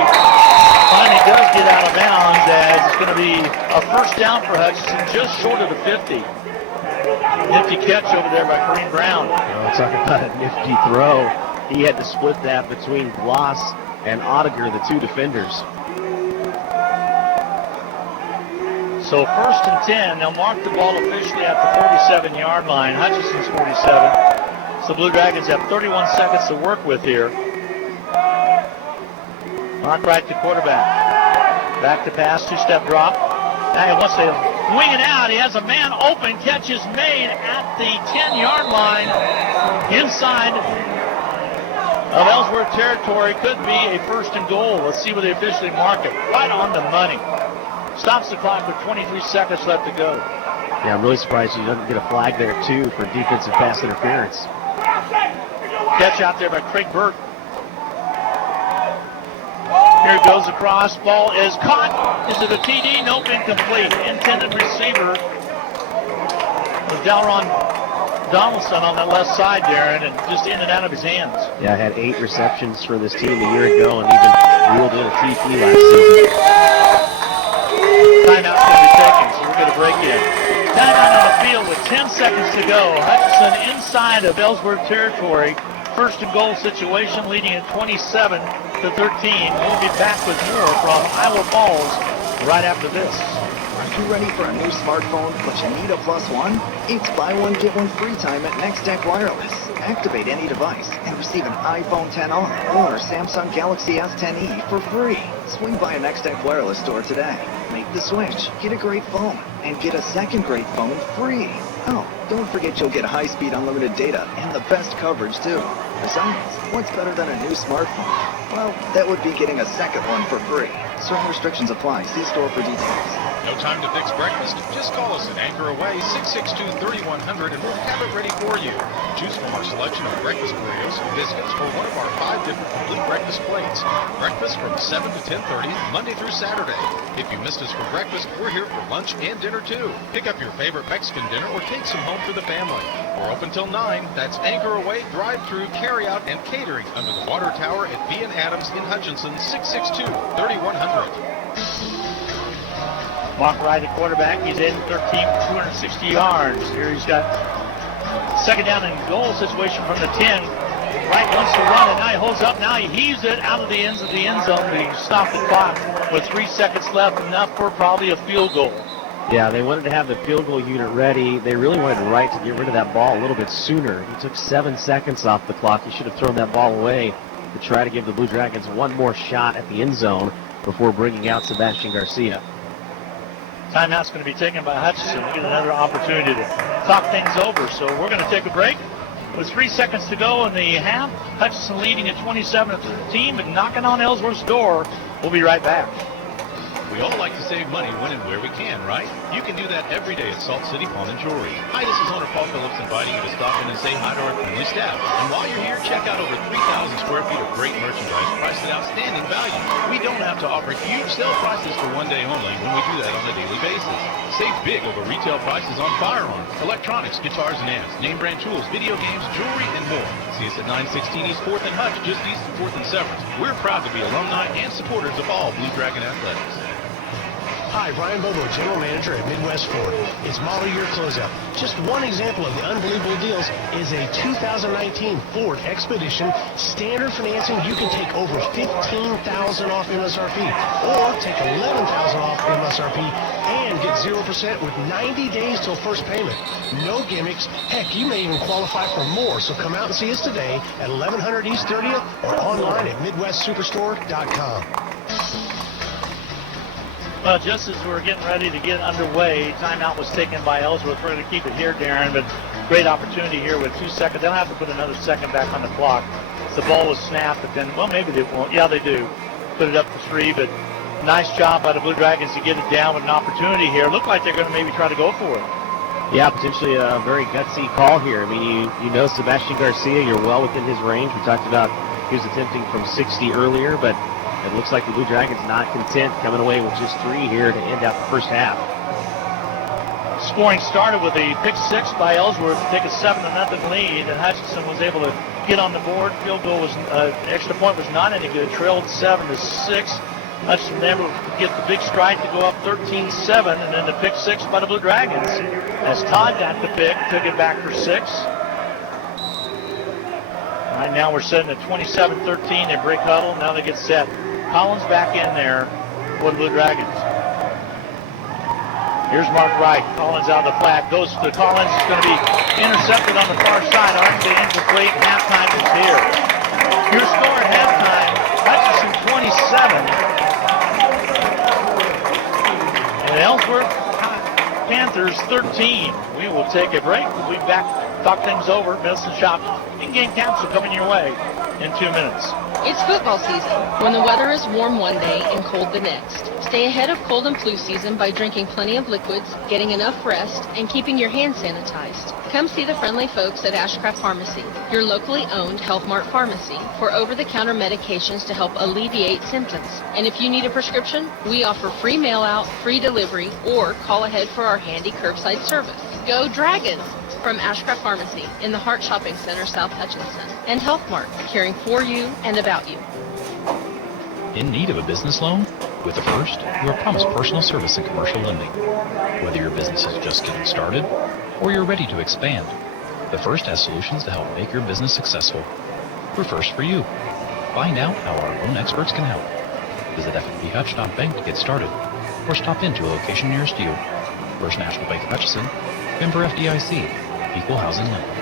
finally does get out of bounds as it's going to be a first down for Hutchinson, just short of the 50. Nifty catch over there by Kareem Brown. Talk about a nifty throw. He had to split that between Bloss and Oettinger, the two defenders. So first and 10, they'll mark the ball officially at the 47-yard line. Hutchinson's 47. So Blue Dragons have 31 seconds to work with here. Mark Wright, the quarterback. Back to pass, two-step drop. Now he wants to wing it out. He has a man open. Catch is made at the 10-yard line inside of Ellsworth territory. Could be a first and goal. Let's see where they officially mark it. Right on the money. Stops the clock with 23 seconds left to go. Yeah, I'm really surprised he doesn't get a flag there, too, for defensive pass interference. Catch out there by Craig Burke. Here it goes across. Ball is caught. Is it a TD? Nope, incomplete. Intended receiver was Delron Donaldson on that left side, Darren, and just in and out of his hands. Yeah, I had 8 receptions for this team a year ago and even wheeled in a TP last season. Timeout's going to be taken, so we're going to break in. Timeout on the field with 10 seconds to go. Hutchinson inside of Ellsworth territory. First and goal situation, leading at 27-13. We'll be back with more from Iowa Falls right after this. Are you ready for a new smartphone, but you need a plus one? It's buy one, get one free time at Next Tech Wireless. Activate any device and receive an iPhone XR or Samsung Galaxy S10e for free. Swing by a Next Tech Wireless store today. Make the switch, get a great phone, and get a second great phone free. Oh, don't forget you'll get high-speed unlimited data and the best coverage too. Besides, what's better than a new smartphone? Well, that would be getting a second one for free. Certain restrictions apply. See store for details. No time to fix breakfast? Just call us at Anchor Away 662-3100 and we'll have it ready for you. Choose from our selection of breakfast burritos, biscuits, or one of our 5 different complete breakfast plates. Breakfast from 7 to 10:30, Monday through Saturday. If you missed us for breakfast, we're here for lunch and dinner too. Pick up your favorite Mexican dinner or take some home for the family. We're open till 9. That's Anchor Away, drive-through, carry-out, and catering under the water tower at B & Adams in Hutchinson, 662-3100. Mark Wright at quarterback. He's in 13 for 260 yards. Here he's got second down and goal situation from the 10. Wright wants to run, and now he holds up. Now he heaves it out of the end zone to stop the clock with 3 seconds left, enough for probably a field goal. Yeah, they wanted to have the field goal unit ready. They really wanted Wright to get rid of that ball a little bit sooner. He took 7 seconds off the clock. He should have thrown that ball away to try to give the Blue Dragons one more shot at the end zone before bringing out Sebastian Garcia. Timeout's going to be taken by Hutchinson. We get another opportunity to talk things over. So we're going to take a break. With 3 seconds to go in the half, Hutchinson leading at 27-13, but knocking on Ellsworth's door. We'll be right back. We all like to save money when and where we can, right? You can do that every day at Salt City Pawn and Jewelry. Hi, this is owner Paul Phillips inviting you to stop in and say hi to our friendly staff. And while you're here, check out over 3,000 square feet of great merchandise priced at outstanding value. We don't have to offer huge sale prices for one day only when we do that on a daily basis. Save big over retail prices on firearms, electronics, guitars and amps, name brand tools, video games, jewelry, and more. See us at 916 East 4th and Hutch, just east of 4th and 7th. We're proud to be alumni and supporters of all Blue Dragon Athletics. Hi, Brian Bobo, General Manager at Midwest Ford. It's model year closeout. Just one example of the unbelievable deals is a 2019 Ford Expedition standard financing. You can take over $15,000 off MSRP or take $11,000 off MSRP and get 0% with 90 days till first payment. No gimmicks. Heck, you may even qualify for more. So come out and see us today at 1100 East 30th or online at MidwestSuperstore.com. Well, just as we're getting ready to get underway, timeout was taken by Ellsworth. We're going to keep it here, Darren, but great opportunity here with 2 seconds. They'll have to put another second back on the clock. The ball was snapped, but then, well, maybe they won't. Yeah, they do. Put it up to 3, but nice job by the Blue Dragons to get it down with an opportunity here. Looked like they're going to maybe try to go for it. Yeah, potentially a very gutsy call here. I mean, you know Sebastian Garcia, you're well within his range. We talked about he was attempting from 60 earlier, but it looks like the Blue Dragons not content coming away with just 3 here to end out the first half. Scoring started with a pick 6 by Ellsworth to take a 7-0 lead, and Hutchinson was able to get on the board. Field goal was extra point was not any good. Trailed 7-6. Hutchinson able to get the big strike to go up 13-7, and then the pick 6 by the Blue Dragons. As Todd got the pick, took it back for 6. Right now we're sitting at 27-13. They break huddle. Now they get set. Collins back in there for the Blue Dragons. Here's Mark Wright. Collins out of the flat. Goes to Collins. It's going to be intercepted on the far sidearm. The incomplete. Halftime is here. Your score at halftime, Hutchinson 27. And Ellsworth Panthers 13. We will take a break. We'll be back. Talk things over. Medicine Shop in-game capsule coming your way in 2 minutes. It's football season, when the weather is warm one day and cold the next. Stay ahead of cold and flu season by drinking plenty of liquids, getting enough rest, and keeping your hands sanitized. Come see the friendly folks at Ashcraft Pharmacy, your locally owned Health Mart pharmacy, for over-the-counter medications to help alleviate symptoms. And if you need a prescription, we offer free mail-out, free delivery, or call ahead for our handy curbside service. Go Dragons! From Ashcraft Pharmacy in the Hart Shopping Center, South Hutchinson, and Health Mart, caring for you and about you. In need of a business loan? With the First, you are promised personal service and commercial lending. Whether your business is just getting started or you're ready to expand, the First has solutions to help make your business successful. We're First for you. Find out how our own experts can help. Visit fnbhutch.bank to get started. or stop into a location nearest you. First National Bank of Hutchinson, member FDIC, equal housing lender.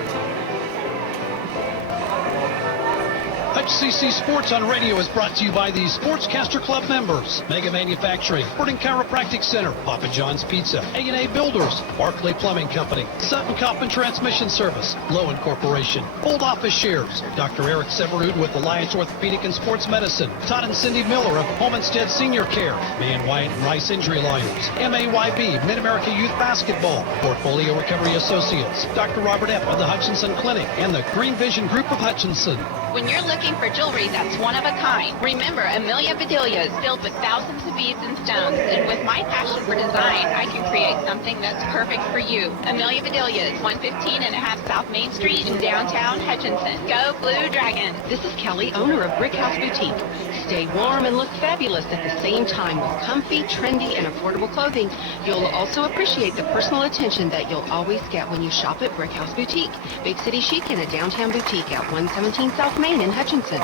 HCC Sports on Radio is brought to you by the Sportscaster Club members, Mega Manufacturing, Sporting Chiropractic Center, Papa John's Pizza, A&A Builders, Barclay Plumbing Company, Sutton Coffin Transmission Service, Lowen Corporation, Old Office Shares, Dr. Eric Severud with Alliance Orthopedic and Sports Medicine, Todd and Cindy Miller of Home Instead Senior Care, Man White and Rice Injury Lawyers, MAYB, Mid-America Youth Basketball, Portfolio Recovery Associates, Dr. Robert F. of the Hutchinson Clinic, and the Green Vision Group of Hutchinson. When you're looking for jewelry that's one of a kind, remember Amelia Bedelias filled with thousands of beads and stones. And with my passion for design, I can create something that's perfect for you. Amelia Bedelias, 115 and a half South Main Street in downtown Hutchinson. Go Blue Dragon. This is Kelly, owner of Brick House Boutique. Stay warm and look fabulous at the same time with comfy, trendy, and affordable clothing. You'll also appreciate the personal attention that you'll always get when you shop at Brick House Boutique. Big City Chic in a downtown boutique at 117 South Main in Hutchinson.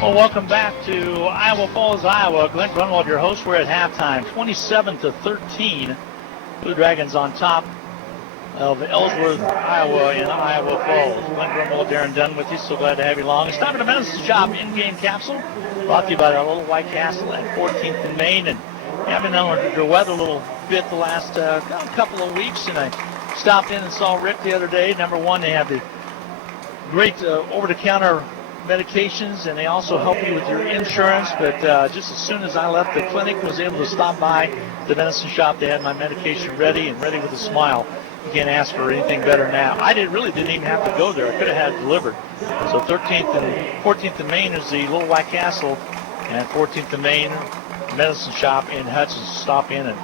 Well, welcome back to Iowa Falls, Iowa. Glenn Grunwald, your host. We're at halftime, 27-13. Blue Dragons on top of Ellsworth, Iowa in Iowa Falls. Glenn Grunwald, Darren Dunn with you. So glad to have you along. It's time for the Medicine Shop in-game capsule, brought to you by our little White Castle at 14th and Main. And I've been under the weather a little bit the last couple of weeks, and I stopped in and saw Rick the other day. Number one, they have the great over-the-counter medications, and they also help you with your insurance. But just as soon as I left the clinic, was able to stop by the medicine shop. They had my medication ready and ready with a smile. You can't ask for anything better now. I really didn't even have to go there. I could have had it delivered. So 13th and 14th and Main is the Little White Castle, and 14th and Main medicine shop in Hutchinson. Stop in and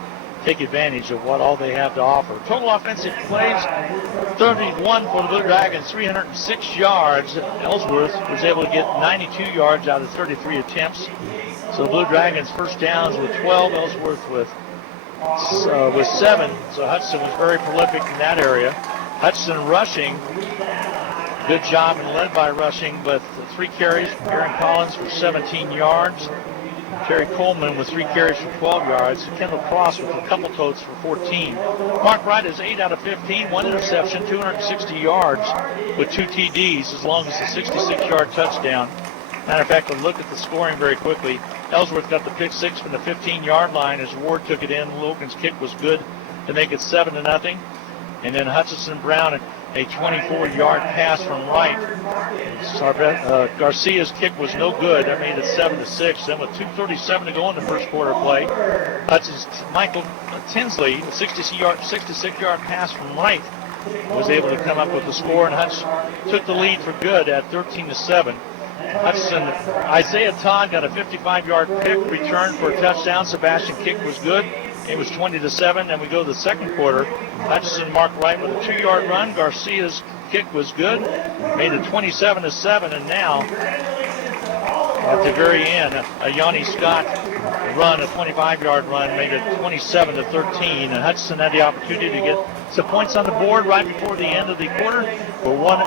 take advantage of what all they have to offer. Total offensive plays, 31 for the Blue Dragons, 306 yards. Ellsworth was able to get 92 yards out of 33 attempts. So the Blue Dragons first downs with 12, Ellsworth with 7. So Hutchinson was very prolific in that area. Hutchinson rushing, good job and led by rushing, but 3 carries from Aaron Collins for 17 yards. Terry Coleman with 3 carries for 12 yards. Kendall Cross with a couple totes for 14. Mark Wright is 8 out of 15, 1 interception, 260 yards with 2 TDs, as long as a 66-yard touchdown. Matter of fact, we'll look at the scoring very quickly. Ellsworth got the pick 6 from the 15-yard line as Ward took it in. Logan's kick was good to make it 7-0. And then Hutchinson Brown, a 24-yard pass from Wright. Garcia's kick was no good. That made it 7-6. Then with 2:37 to go in the first quarter play, Hutchinson's Michael Tinsley, a 66-yard pass from Wright, was able to come up with the score, and Hutch took the lead for good at 13-7. Hutchinson, Isaiah Todd got a 55-yard pick return for a touchdown. Sebastian kick was good. It was 20-7. Then we go to the second quarter. Hutchinson marked Wright with a 2-yard run. Garcia's kick was good. Made it 27-7. And now, at the very end, a Yanni Scott run, a 25-yard run, made it 27-13. And Hutchinson had the opportunity to get some points on the board right before the end of the quarter, but one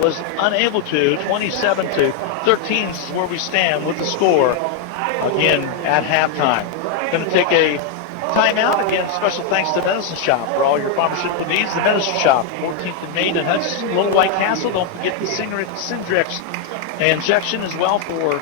was unable to. 27-13 is where we stand with the score again at halftime. Going to take a timeout. Again, special thanks to Medicine Shop for all your pharmaceutical needs. The Medicine Shop, 14th and Main in Hutchinson, Little White Castle. Don't forget the Syndrex injection as well for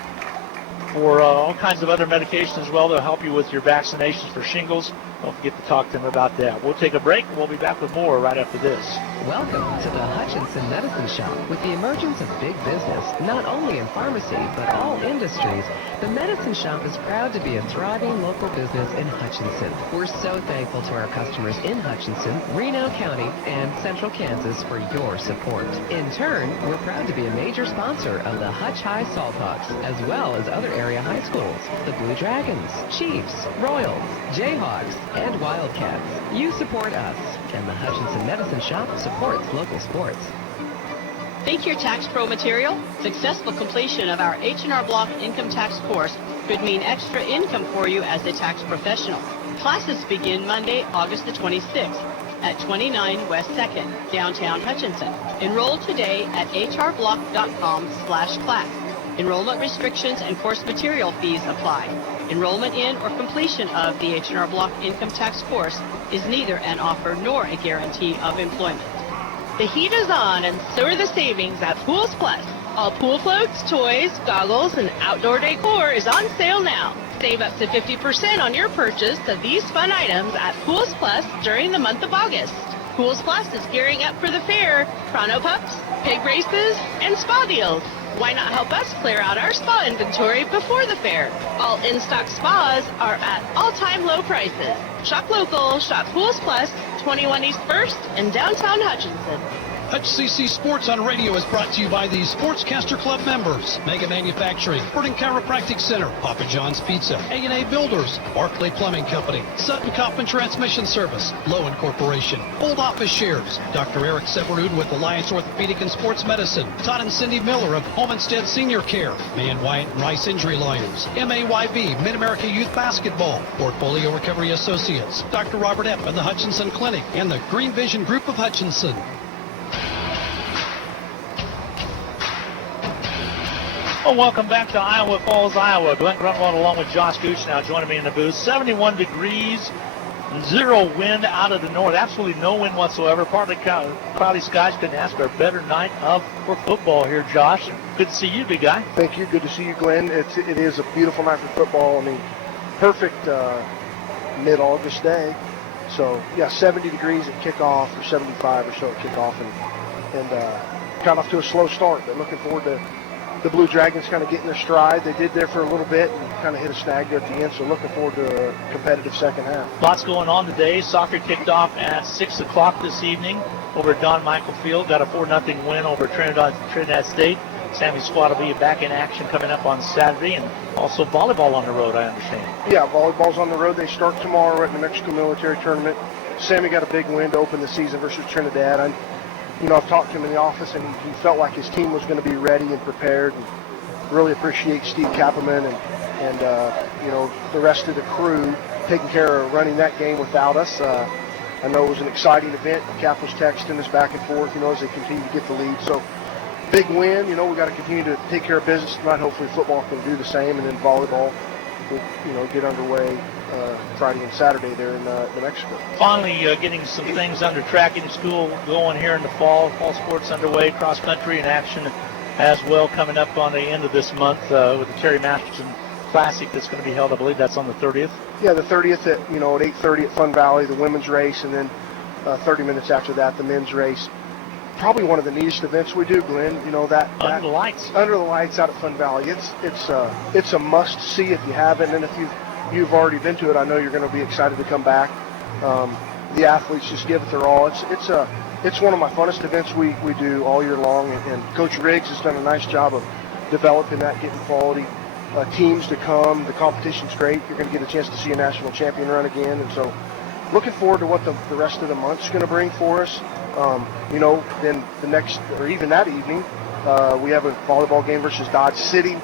all kinds of other medications as well. They'll help you with your vaccinations for shingles. Don't forget to talk to them about that. We'll take a break. We'll be back with more right after this. Welcome to the Hutchinson Medicine Shop. With the emergence of big business, not only in pharmacy, but all industries, the Medicine Shop is proud to be a thriving local business in Hutchinson. We're so thankful to our customers in Hutchinson, Reno County, and Central Kansas for your support. In turn, we're proud to be a major sponsor of the Hutch High Salthawks, as well as other area high schools, the Blue Dragons, Chiefs, Royals, Jayhawks, and Wildcats. You support us, and the Hutchinson Medicine Shop supports local sports. Think your tax pro material? Successful completion of our H&R Block income tax course could mean extra income for you as a tax professional. Classes begin Monday, August the 26th at 29 West 2nd, downtown Hutchinson. Enroll today at hrblock.com/class. Enrollment restrictions and course material fees apply. Enrollment in or completion of the H&R Block income tax course is neither an offer nor a guarantee of employment. The heat is on, and so are the savings at Pools Plus. All pool floats, toys, goggles, and outdoor decor is on sale now. Save up to 50% on your purchase of these fun items at Pools Plus during the month of August. Pools Plus is gearing up for the fair, Chrono Pups, pig races, and spa deals. Why not help us clear out our spa inventory before the fair? All in-stock spas are at all-time low prices. Shop local, shop Pools Plus, 21 East 1st in downtown Hutchinson. HCC Sports on Radio is brought to you by the Sportscaster Club members, Mega Manufacturing, Burton Chiropractic Center, Papa John's Pizza, A&A Builders, Barclay Plumbing Company, Sutton Coffin Transmission Service, Lowen Corporation, Old Office Shares, Dr. Eric Severud with Alliance Orthopedic and Sports Medicine, Todd and Cindy Miller of Homestead Senior Care, Man Wyatt and Rice Injury Lawyers, MAYB, Mid-America Youth Basketball, Portfolio Recovery Associates, Dr. Robert Epp and the Hutchinson Clinic, and the Green Vision Group of Hutchinson. Well, welcome back to Iowa Falls, Iowa. Glenn Grunwald along with Josh Gooch now joining me in the booth. 71 degrees, 0 wind out of the north. Absolutely no wind whatsoever. Partly cloudy skies. Couldn't ask for a better night for football here, Josh. Good to see you, big guy. Thank you. Good to see you, Glenn. It is a beautiful night for football. I mean, perfect mid-August day. So, yeah, 70 degrees at kickoff, or 75 or so at kickoff, and got off to a slow start. But looking forward to the Blue Dragons kind of getting their stride. They did there for a little bit and kind of hit a snag there at the end, so looking forward to a competitive second half. Lots going on today. Soccer kicked off at 6 o'clock this evening over at Don Michael Field. Got a 4-0 win over Trinidad State. Sammy's squad will be back in action coming up on Saturday, and also volleyball on the road, I understand. Yeah, volleyball's on the road. They start tomorrow at the Mexico Military Tournament. Sammy got a big win to open the season versus Trinidad. I've talked to him in the office, and he felt like his team was going to be ready and prepared. And really appreciate Steve Kapperman and the rest of the crew taking care of running that game without us. I know it was an exciting event. Cap was texting us back and forth, as they continue to get the lead. So big win. We got to continue to take care of business tonight. Hopefully football can do the same, and then volleyball will get underway Friday and Saturday there in New Mexico. Finally getting some things under track in school going here in the fall. Fall sports underway, cross country in action as well coming up on the end of this month with the Terry Masterson Classic that's going to be held. I believe that's on the 30th. Yeah, the 30th at 8:30 at Fun Valley, the women's race, and then 30 minutes after that, the men's race. Probably one of the neatest events we do, Glenn. That under the lights. Under the lights out at Fun Valley. It's a must see if you haven't, and if you've already been to it, I know you're going to be excited to come back. The athletes just give it their all. It's one of my funnest events we do all year long, and Coach Riggs has done a nice job of developing that, getting quality teams to come. The competition's great. You're going to get a chance to see a national champion run again, and so looking forward to what the rest of the month's going to bring for us. Then the next, or even that evening, we have a volleyball game versus Dodge City.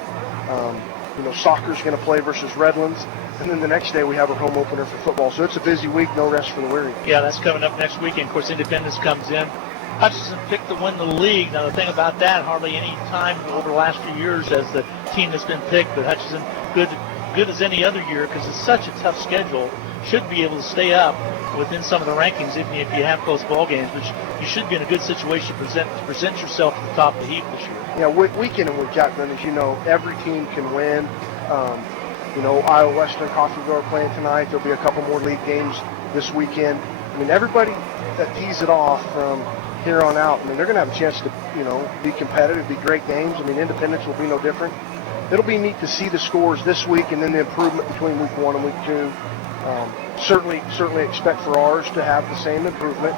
Soccer's going to play versus Redlands. And then the next day we have our home opener for football. So it's a busy week, no rest for the weary. Yeah, that's coming up next weekend. Of course, Independence comes in. Hutchinson picked to win the league. Now, the thing about that, hardly any time over the last few years as the team that's been picked, but Hutchinson, good as any other year because it's such a tough schedule, should be able to stay up within some of the rankings even if you have close ball games, which you should be in a good situation to present yourself at the top of the heap this year. Yeah, week in and week out, Glenn, as you know, every team can win. Iowa Western Coffeyville are playing tonight. There'll be a couple more league games this weekend. Everybody that tees it off from here on out, they're going to have a chance to, be competitive, be great games. Independence will be no different. It'll be neat to see the scores this week and then the improvement between week 1 and week 2. Certainly expect for ours to have the same improvement.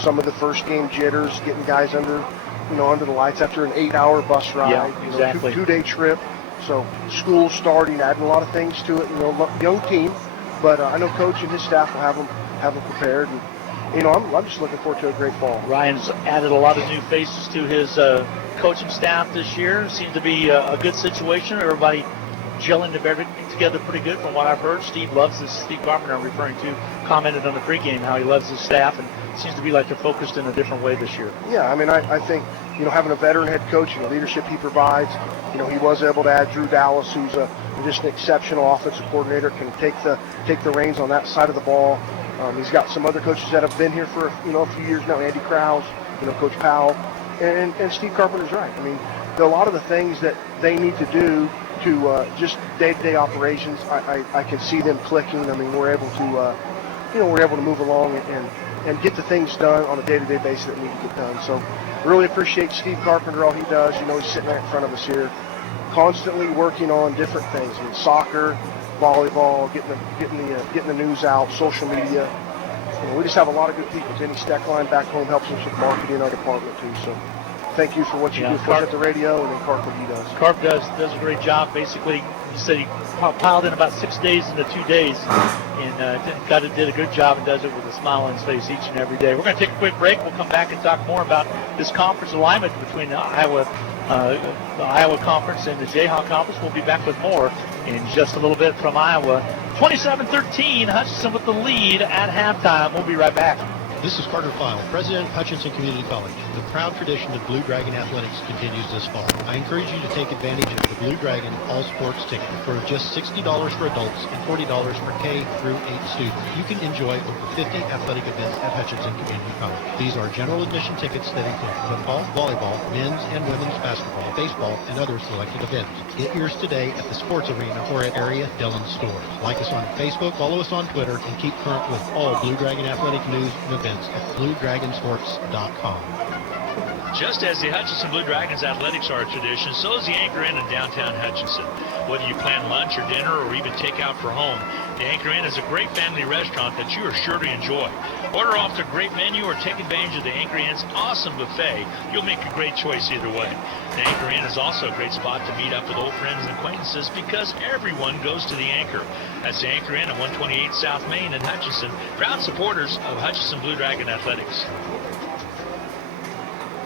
Some of the first game jitters, getting guys under the lights after an 8-hour bus ride, yeah, exactly. 2-day trip. So school starting, adding a lot of things to it. Young team, but I know Coach and his staff will have them prepared. And I'm just looking forward to a great fall. Ryan's added a lot of new faces to his coaching staff this year. Seems to be a good situation. Everybody gelling together pretty good from what I've heard. Steve loves this. Steve Carpenter, I'm referring to, commented on the pregame how he loves his staff, and it seems to be like they're focused in a different way this year. Yeah, I think having a veteran head coach, the leadership he provides. He was able to add Drew Dallas, who's just an exceptional offensive coordinator, can take the reins on that side of the ball. He's got some other coaches that have been here for a few years now. Andy Krause, Coach Powell, and Steve Carpenter's right. I mean, a lot of the things that they need to do to just day-to-day operations, I can see them clicking. I mean, we're able to move along and get the things done on a day-to-day basis that need to get done. So, really appreciate Steve Carpenter, all he does. He's sitting right in front of us here, constantly working on different things. I mean, soccer, volleyball, getting the news out, social media. We just have a lot of good people. Jenny Steckline back home helps us with marketing in our department too. So thank you for what you do for us at the radio, and then Carp what he does. Carp does a great job. Basically, he said he piled in about 6 days into 2 days, and did a good job and does it with a smile on his face each and every day. We're going to take a quick break. We'll come back and talk more about this conference alignment between the Iowa Conference and the Jayhawk Conference. We'll be back with more in just a little bit from Iowa. 27-13, Hutchinson with the lead at halftime. We'll be right back. This is Carter File, President of Hutchinson Community College. The proud tradition of Blue Dragon Athletics continues this fall. I encourage you to take advantage of the Blue Dragon All Sports ticket. For just $60 for adults and $40 for K through 8 students, you can enjoy over 50 athletic events at Hutchinson Community College. These are general admission tickets that include football, volleyball, men's and women's basketball, baseball, and other selected events. Get yours today at the sports arena or at area Dillon stores. Like us on Facebook, follow us on Twitter, and keep current with all Blue Dragon athletic news and events at BlueDragonSports.com. Just as the Hutchinson Blue Dragons athletics are a tradition, so is the Anchor Inn in downtown Hutchinson. Whether you plan lunch or dinner or even take out for home, the Anchor Inn is a great family restaurant that you are sure to enjoy. Order off their great menu or take advantage of the Anchor Inn's awesome buffet. You'll make a great choice either way. The Anchor Inn is also a great spot to meet up with old friends and acquaintances because everyone goes to the Anchor. That's the Anchor Inn at 128 South Main in Hutchinson, proud supporters of Hutchinson Blue Dragon Athletics.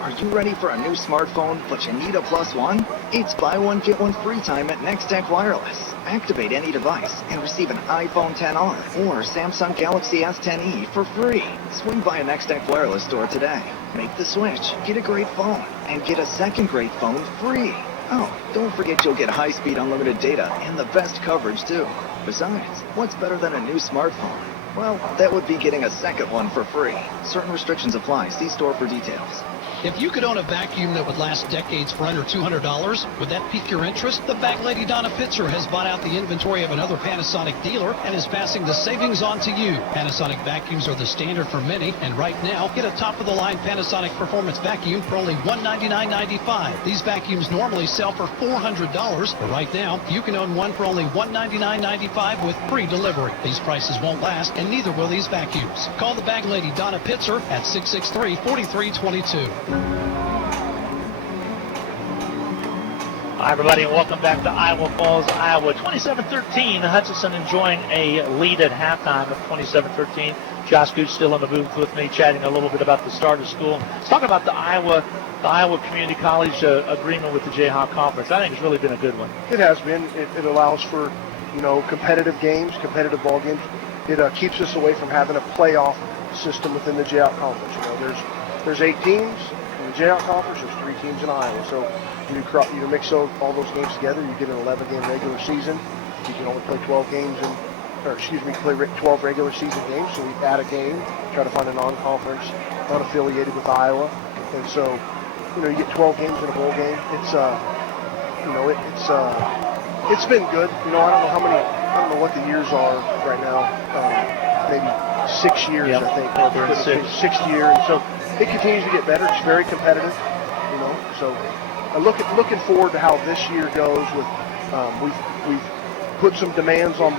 Are you ready for a new smartphone, but you need a plus one? It's buy one, get one free time at Next Tech Wireless. Activate any device and receive an iPhone XR or Samsung Galaxy S10e for free. Swing by a Next Tech Wireless store today. Make the switch, get a great phone, and get a second great phone free. Oh, don't forget you'll get high-speed unlimited data and the best coverage too. Besides, what's better than a new smartphone? Well, that would be getting a second one for free. Certain restrictions apply. See store for details. If you could own a vacuum that would last decades for under $200, would that pique your interest? The bag lady Donna Pitzer has bought out the inventory of another Panasonic dealer and is passing the savings on to you. Panasonic vacuums are the standard for many, and right now, get a top-of-the-line Panasonic Performance vacuum for only $199.95. These vacuums normally sell for $400, but right now, you can own one for only $199.95 with free delivery. These prices won't last, and neither will these vacuums. Call the bag lady Donna Pitzer at 663-4322. Hi, everybody, and welcome back to Iowa Falls, Iowa. 27-13, Hutchinson enjoying a lead at halftime of 27-13. Josh Gooch still in the booth with me, chatting a little bit about the start of school. Let's talk about the Iowa Community College agreement with the Jayhawk Conference. I think it's really been a good one. It has been. It allows for, competitive games, competitive ball games. It keeps us away from having a playoff system within the Jayhawk Conference. There's 8 teams in the Jayhawk Conference. There's 3 teams in Iowa. So you mix all those games together. You get an 11-game regular season. You can only play 12 games, play 12 regular season games. So we add a game, try to find a non-conference, not affiliated with Iowa. And so, you get 12 games in a bowl game. It's been good. I don't know what the years are right now. Maybe 6 years, yep. I think. We're in 6th year, and so it continues to get better. It's very competitive, So looking forward to how this year goes. With we've put some demands on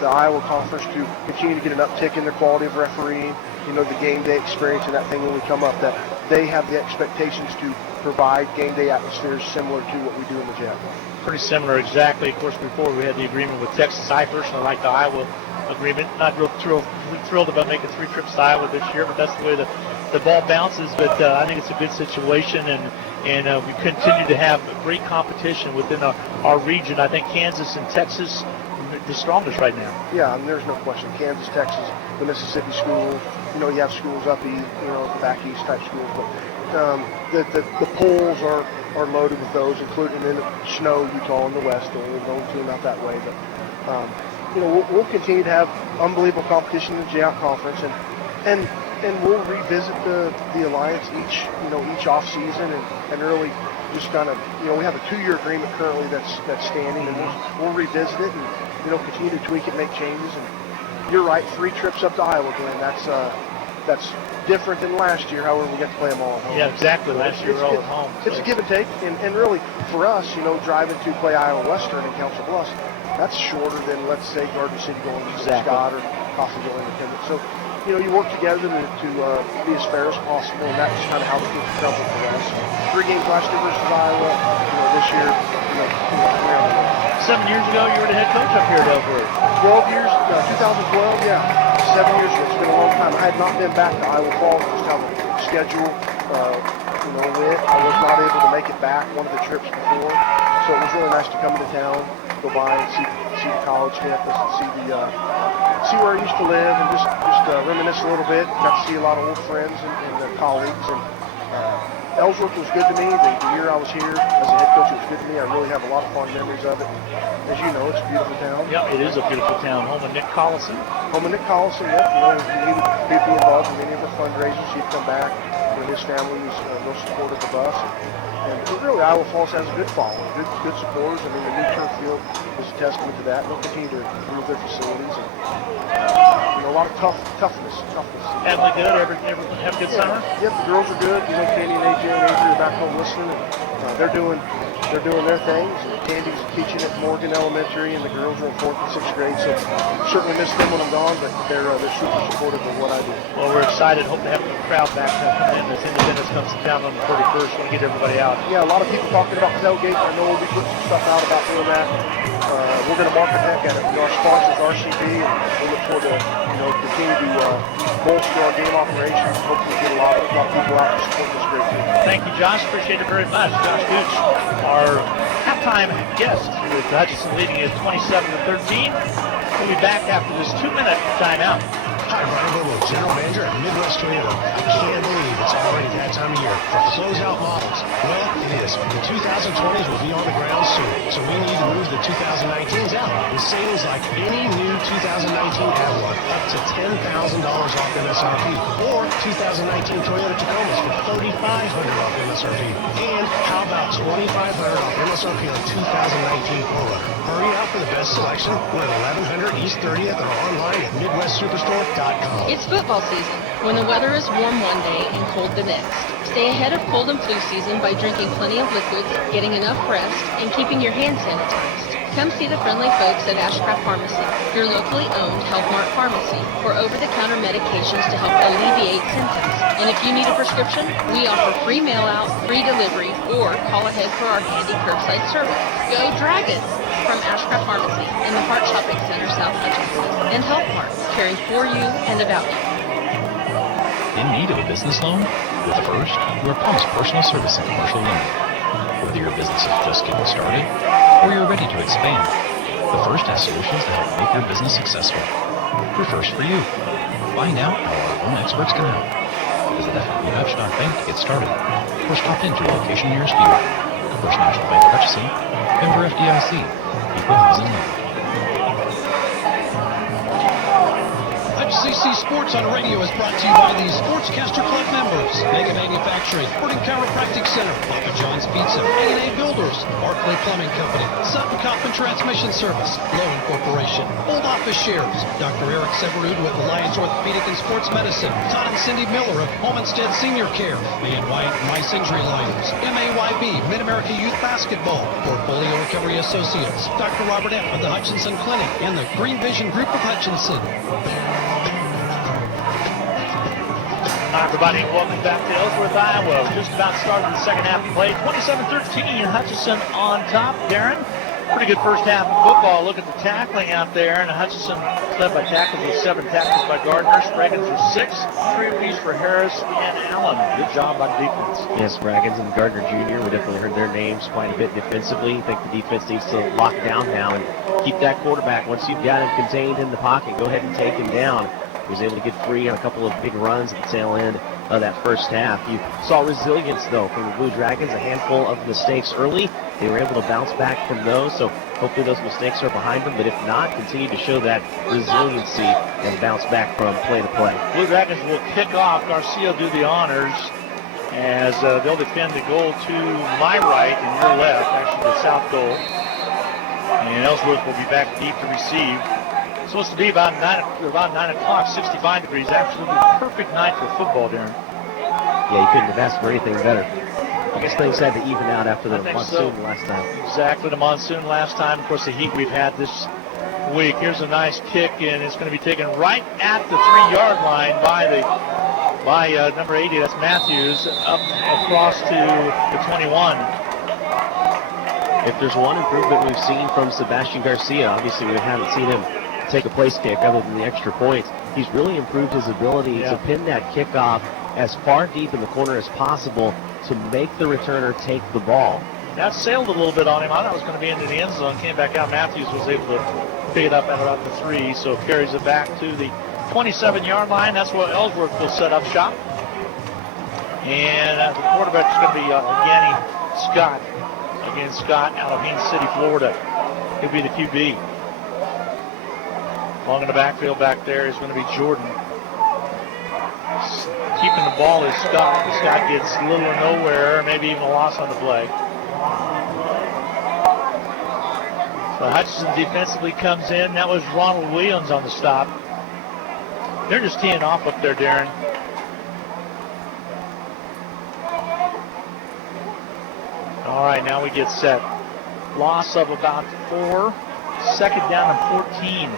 the Iowa Conference to continue to get an uptick in their quality of refereeing. The game day experience and that thing when we come up, that they have the expectations to provide game day atmospheres similar to what we do in the Jet. Pretty similar, exactly. Of course, before we had the agreement with Texas. I personally like the Iowa agreement. Not real thrilled about making 3 trips to Iowa this year, but that's the way the ball bounces. But I think it's a good situation, and we continue to have great competition within our region. I think Kansas and Texas are the strongest right now. Yeah, and there's no question. Kansas, Texas, the Mississippi schools. You have schools up east, the back east type schools, but the polls are loaded with those, including in Snow, Utah, in the West. The only team out that way, but we'll continue to have unbelievable competition in the J-Out Conference, and we'll revisit the alliance each off season and really just kind of we have a 2-year agreement currently that's standing, and we'll revisit it and continue to tweak it, make changes. And you're right, 3 trips up to Iowa, Glenn. That's different than last year. However, we got to play them all at home. Yeah, exactly. Last year we were all at home. So. It's a give and take, and really for us, driving to play Iowa Western and Council Bluffs, that's shorter than, let's say, Garden City going to Scott or Coffeyville Independent. So, you work together to be as fair as possible, and that's kind of how the kids cover for us. 3 games last year versus Iowa. This year, 7 years ago, you were the head coach up here at Ellsworth. 12 years, 2012, yeah. 7 years ago. It's been a long time. I had not been back to Iowa Falls, just how the schedule, went. I was not able to make it back one of the trips before, so it was really nice to come into town, go by and see the college campus, and see where I used to live, and just reminisce a little bit. Got to see a lot of old friends and colleagues, and Ellsworth was good to me. The year I was here as a head coach, it was good to me. I really have a lot of fond memories of it. As you know, it's a beautiful town. Yeah, it is a beautiful town. Home of Nick Collison. Yep. He'd be involved in many of our fundraisers. He'd come back. His family was real supportive of us. And really, Iowa Falls has a good following, good supporters. I mean, the new turf field is a testament to that. They'll continue to improve their facilities. And, a lot of toughness. Have they good? Have a good summer? Yep, the girls are good. Candy and AJ and Adrian are back home listening. And, they're doing their things. Candy's teaching at Morgan Elementary, and the girls are in 4th and 6th grade. So certainly miss them when I'm gone, but they're super supportive of what I do. Well, we're excited. Hope to have the crowd back coming in as Independence comes to town on the 31st. Want to get everybody out. Yeah, a lot of people talking about tailgate. I know we'll be putting some stuff out about doing that. We're going to market the heck at it. Our sponsors, RCB, and we look forward to continue to bolster our game operations. Hopefully get a lot of people out to support this great team. Thank you, Josh. Appreciate it very much. Josh Gooch, our halftime guest, with Hutchinson leading at 27-13. We'll be back after this 2-minute timeout. Hi, Brian Bobo, General Manager at Midwest Toyota. I can't believe it's already that time of year for closeout models. Well, it is. The 2020s will be on the ground soon, so we need to move the 2019s out with savings like any new 2019 Avalon up to $10,000 off MSRP, or 2019 Toyota Tacomas for $3,500 off MSRP. And how about $2,500 off MSRP on 2019 Polo? Hurry out for the best selection. We're at 1100 East 30th or online at MidwestSuperstore.com. It's football season, when the weather is warm one day and cold the next. Stay ahead of cold and flu season by drinking plenty of liquids, getting enough rest, and keeping your hands sanitized. Come see the friendly folks at Ashcraft Pharmacy, your locally owned Health Mart pharmacy, for over-the-counter medications to help alleviate symptoms. And if you need a prescription, we offer free mail-out, free delivery, or call ahead for our handy curbside service. Go Dragons! From Ashcraft Pharmacy and the Hart Shopping Center, South Hutchinson, and Health Mart, caring for you and about you. In need of a business loan? With the First, you are promised personal service and commercial lending. Whether your business is just getting started or you're ready to expand, the First has solutions to help make your business successful. We're First for you. Find out how our own experts can help. Visit fbhutch.bank to get started, or stop into a location nearest you. First National Bank of Hutchinson, member FDIC, equal housing lender. HCC Sports on Radio is brought to you by the Sportscaster Club members, Mega Manufacturing, Sporting Chiropractic Center, Papa John's Pizza, A&A Builders, Barclay Plumbing Company, Sutton Coffin Transmission Service, Lowen Corporation, Old Office Shares, Dr. Eric Severud with Alliance Orthopedic and Sports Medicine, Todd and Cindy Miller of Homestead Senior Care, Van White, Mice Injury Lawyers, MAYB, Mid-America Youth Basketball, Portfolio Recovery Associates, Dr. Robert F. of the Hutchinson Clinic, and the Green Vision Group of Hutchinson. Hi, everybody. Welcome back to Ellsworth, Iowa. We're just about started the second half of play. 27-13, Hutchinson on top. Darren, pretty good first half of football. Look at the tackling out there. And Hutchinson led by tackles with 7 tackles by Gardner. Spraggins with 6. 3 apiece for Harris and Allen. Good job by defense. Yes, Spraggins and Gardner Jr., we definitely heard their names quite a bit defensively. I think the defense needs to lock down now and keep that quarterback. Once you've got him contained in the pocket, go ahead and take him down. He was able to get free on a couple of big runs at the tail end. of that first half. You saw resilience, though, from the Blue Dragons, a handful of mistakes early. They were able to bounce back from those, so hopefully those mistakes are behind them, but if not, continue to show that resiliency and bounce back from play to play. Blue Dragons will kick off. Garcia will do the honors as they'll defend the goal to my right and your left, actually the south goal. And Ellsworth will be back deep to receive. It's supposed to be about 9 o'clock, 65 degrees. Absolutely perfect night for football, Darren. Yeah, you couldn't have asked for anything better. I guess things had to even out after the monsoon last time. Exactly, the monsoon last time. Of course, the heat we've had this week. Here's a nice kick, and it's going to be taken right at the 3-yard line by number 80. That's Matthews, up across to the 21. If there's one improvement we've seen from Sebastian Garcia, obviously we haven't seen him take a place kick other than the extra points. He's really improved his ability to pin that kickoff as far deep in the corner as possible to make the returner take the ball. That sailed a little bit on him. I thought it was going to be into the end zone. Came back out. Matthews was able to pick it up at about the 3, so carries it back to the 27-yard line. That's where Ellsworth will set up shop. And the quarterback is going to be Yanni Scott. Again, Scott out of Haines City, Florida. He'll be the QB. Long in the backfield back there is going to be Jordan. Keeping the ball is Scott. Scott gets little or nowhere, maybe even a loss on the play. So Hutchinson defensively comes in. That was Ronald Williams on the stop. They're just teeing off up there, Darren. All right, now we get set. Loss of about 4. Second down and 14.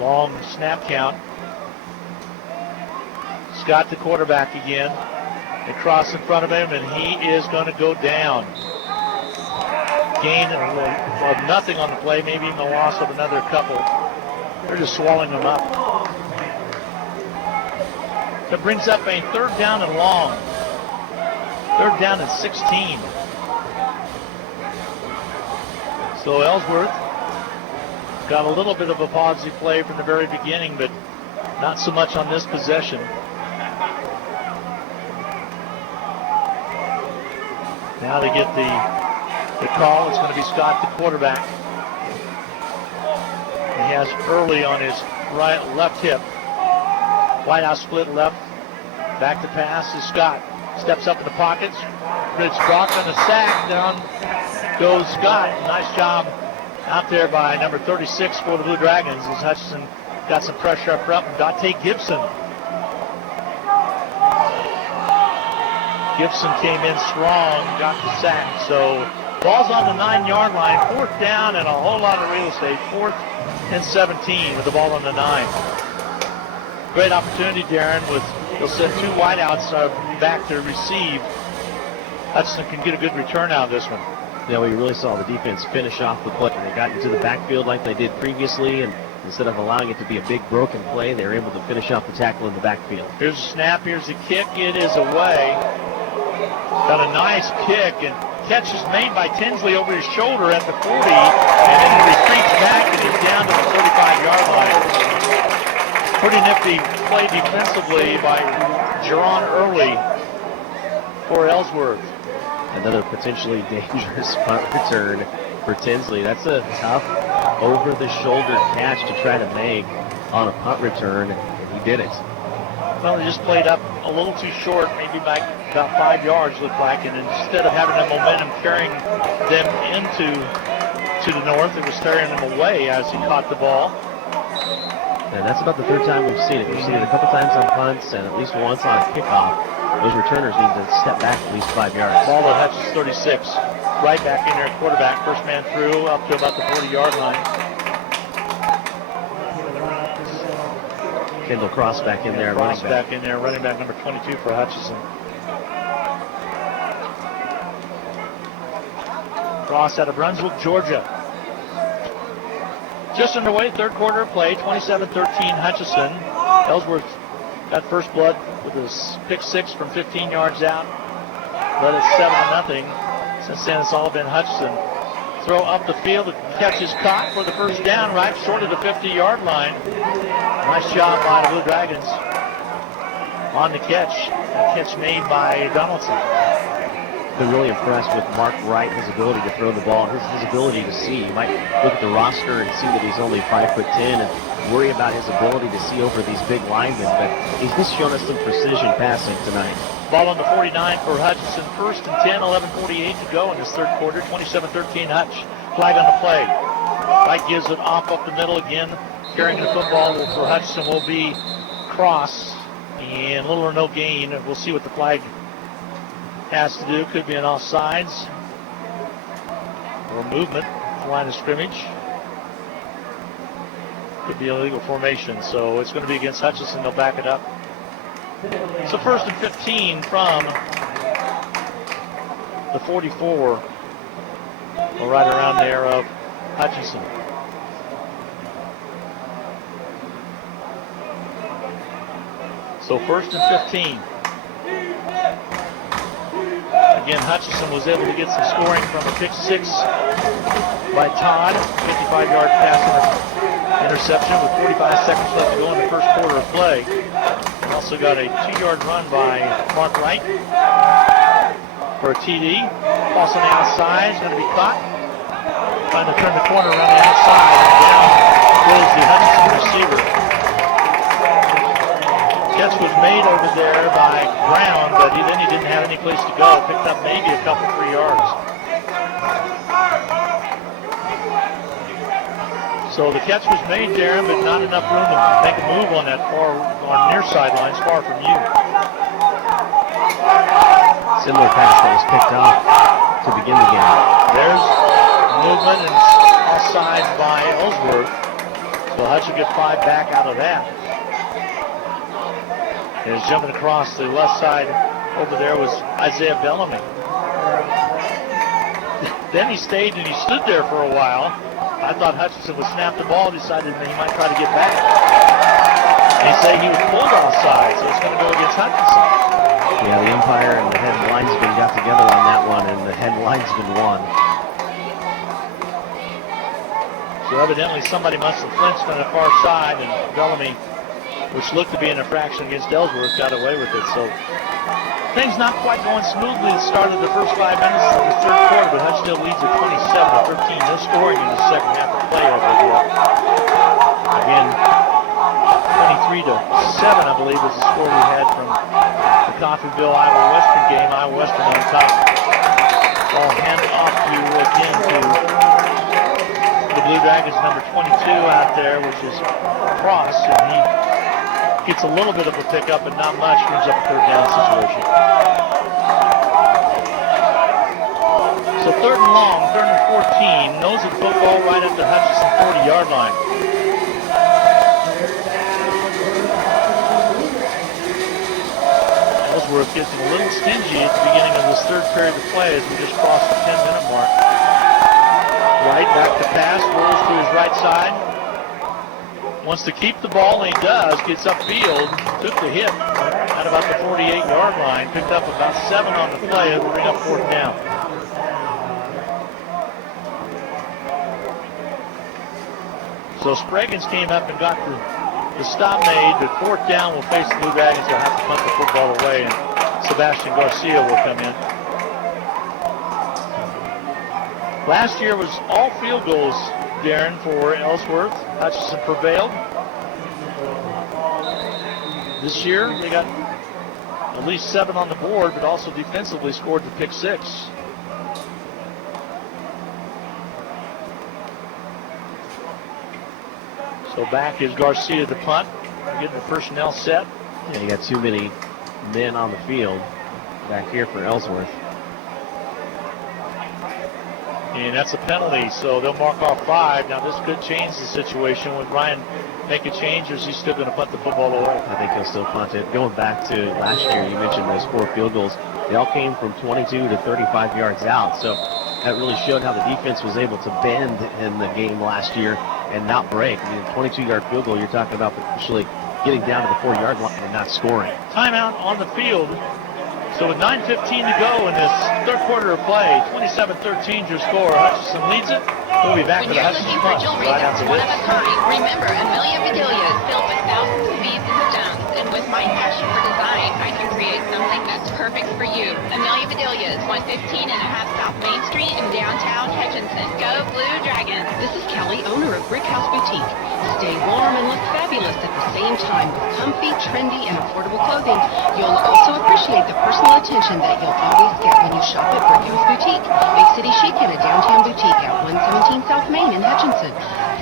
Long snap count. Scott, the quarterback again. They cross in front of him, and he is going to go down. Gain of nothing on the play, maybe even a loss of another couple. They're just swallowing them up. That brings up a 3rd down and long. 3rd down and 16. So Ellsworth got a little bit of a positive play from the very beginning, but not so much on this possession. Now they get the call. It's going to be Scott, the quarterback. He has Early on his left hip. Wide out split left. Back to pass is Scott. Steps up in the pockets. Rich Brock on the sack. Down goes Scott. Nice job out there by number 36 for the Blue Dragons as Hutchinson got some pressure up front. Dante Gibson. Gibson came in strong, got the sack. So ball's on the 9-yard line. 4th down and a whole lot of real estate. 4th and 17 with the ball on the 9. Great opportunity, Darren, with they'll send 2 wideouts back to receive. Hutchinson can get a good return out of this one. Yeah, we really saw the defense finish off the play. They got into the backfield like they did previously, and instead of allowing it to be a big broken play, they were able to finish off the tackle in the backfield. Here's the snap, here's the kick, it is away. Got a nice kick, and catch is made by Tinsley over his shoulder at the 40, and then he retreats back and he's down to the 35-yard line. Pretty nifty play defensively by Jerron Early for Ellsworth. Another potentially dangerous punt return for Tinsley. That's a tough, over-the-shoulder catch to try to make on a punt return, and he did it. Well, they just played up a little too short, maybe by about 5 yards, looked like, and instead of having the momentum carrying them to the north, it was carrying them away as he caught the ball. And that's about the 3rd time we've seen it. We've seen it a couple times on punts and at least once on a kickoff. Those returners need to step back at least 5 yards. Ball to Hutchins 36. Right back in there, quarterback. First man through up to about the 40-yard line. Kendall Cross back in there. Cross back in there, running back number 22 for Hutchinson. Cross out of Brunswick, Georgia. Just underway, 3rd quarter of play, 27-13 Hutchinson. Ellsworth got first blood with a pick 6 from 15 yards out. Led it 7-0. Since then, it's all been Hutchinson. throw up the field. The catch is caught for the first down, right short of the 50-yard line. Nice job by the Blue Dragons on the catch. A catch made by Donaldson. Been really impressed with Mark Wright, his ability to throw the ball, his ability to see. You might look at the roster and see that he's only 5'10" and worry about his ability to see over these big linemen, but he's shown us some precision passing tonight. Ball on the 49 for Hutchinson. First and 10, 11:48 to go in this third quarter. 27-13 Hutch. Flag on the play. Wright gives it off up the middle again. Carrying the football for Hutchinson will be Cross. And little or no gain. We'll see what the flag has to do. Could be an offsides or movement. Line of scrimmage. Could be illegal formation. So it's going to be against Hutchinson. They'll back it up. So first and 15 from the 44, or right around there of Hutchinson. So first and 15. Again, Hutchinson was able to get some scoring from a pick six by Todd. 55-yard pass interception with 45 seconds left to go in the first quarter of play. Also got a 2-yard run by Mark Wright for a TD. Pass on the outside is going to be caught. Trying to turn the corner around the outside. Down goes the Hutchinson receiver. Catch was made over there by Brown, but then he didn't have any place to go. Picked up maybe a couple, 3 yards. So the catch was made, Darren, but not enough room to make a move on that on near sidelines, far from you. Similar pass that was picked off to begin the game. There's movement and offside by Ellsworth. So Hutch will get 5 back out of that. And he's jumping across the left side over there was Isaiah Bellamy. Then he stayed and he stood there for a while. I thought Hutchinson would snap the ball, decided that he might try to get back. They say he was pulled offside, so it's going to go against Hutchinson. Yeah, the umpire and the head linesman got together on that one, and the head linesman won. So evidently somebody must have flinched on the far side, and Bellamy, which looked to be an infraction against Ellsworth, got away with it. So things not quite going smoothly at the start of the first 5 minutes of the third quarter, but Hutch still leads at 27-13. No scoring in the second half of play over here. Again, 23-7, I believe, is the score we had from the Coffeyville Iowa Western game. Iowa Western on top. Ball handed off to the Blue Dragons, number 22 out there, which is Cross, and he gets a little bit of a pickup, but not much. Brings up a third down situation. So third and long, third and 14. Nose of football right at the Hutchinson 40-yard line. Ellsworth gets a little stingy at the beginning of this third period of play as we just crossed the 10-minute mark. Right back to pass, rolls to his right side. Wants to keep the ball, and he does. Gets upfield, took the hit at about the 48-yard line. Picked up about 7 on the play. It'll bring up fourth down. So Spraggins came up and got the stop made. The fourth down will face the Blue Dragons. They'll have to punt the football away, and Sebastian Garcia will come in. Last year was all field goals, Darren, for Ellsworth. Hutchinson prevailed. This year, they got at least 7 on the board, but also defensively scored the pick 6. So back is Garcia to punt. Getting the personnel set. Yeah, you got too many men on the field back here for Ellsworth. And that's a penalty, so they'll mark off 5. Now this could change the situation. Would Ryan make a change, or is he still going to punt the football away? I think he'll still punt it. Going back to last year, you mentioned those 4 field goals. They all came from 22 to 35 yards out, so that really showed how the defense was able to bend in the game last year and not break. I mean, a 22-yard field goal, you're talking about potentially getting down to the 4-yard line and not scoring. Timeout on the field. So with 9:15 to go in this third quarter of play, 27-13 your score. Hutchinson leads it. We'll be back When with the you're Hutchinson looking for Plus jewelry right that's after one this. of a kind, remember Amelia Bedelia is filled with thousands of beads and stones. And with my passion for design, I can create something that's perfect for you. Amelia Bedelia is 115 and a half South Main Street in downtown Hutchinson. Go Blue Dragons! This is Kelly, owner of Brick House Boutique. Stay warm and look fabulous at the same time with comfy, trendy, and affordable clothing. You'll also appreciate the personal attention that you'll always get when you shop at Brick House Boutique. Big City Chic and a downtown boutique at 117 South Main in Hutchinson.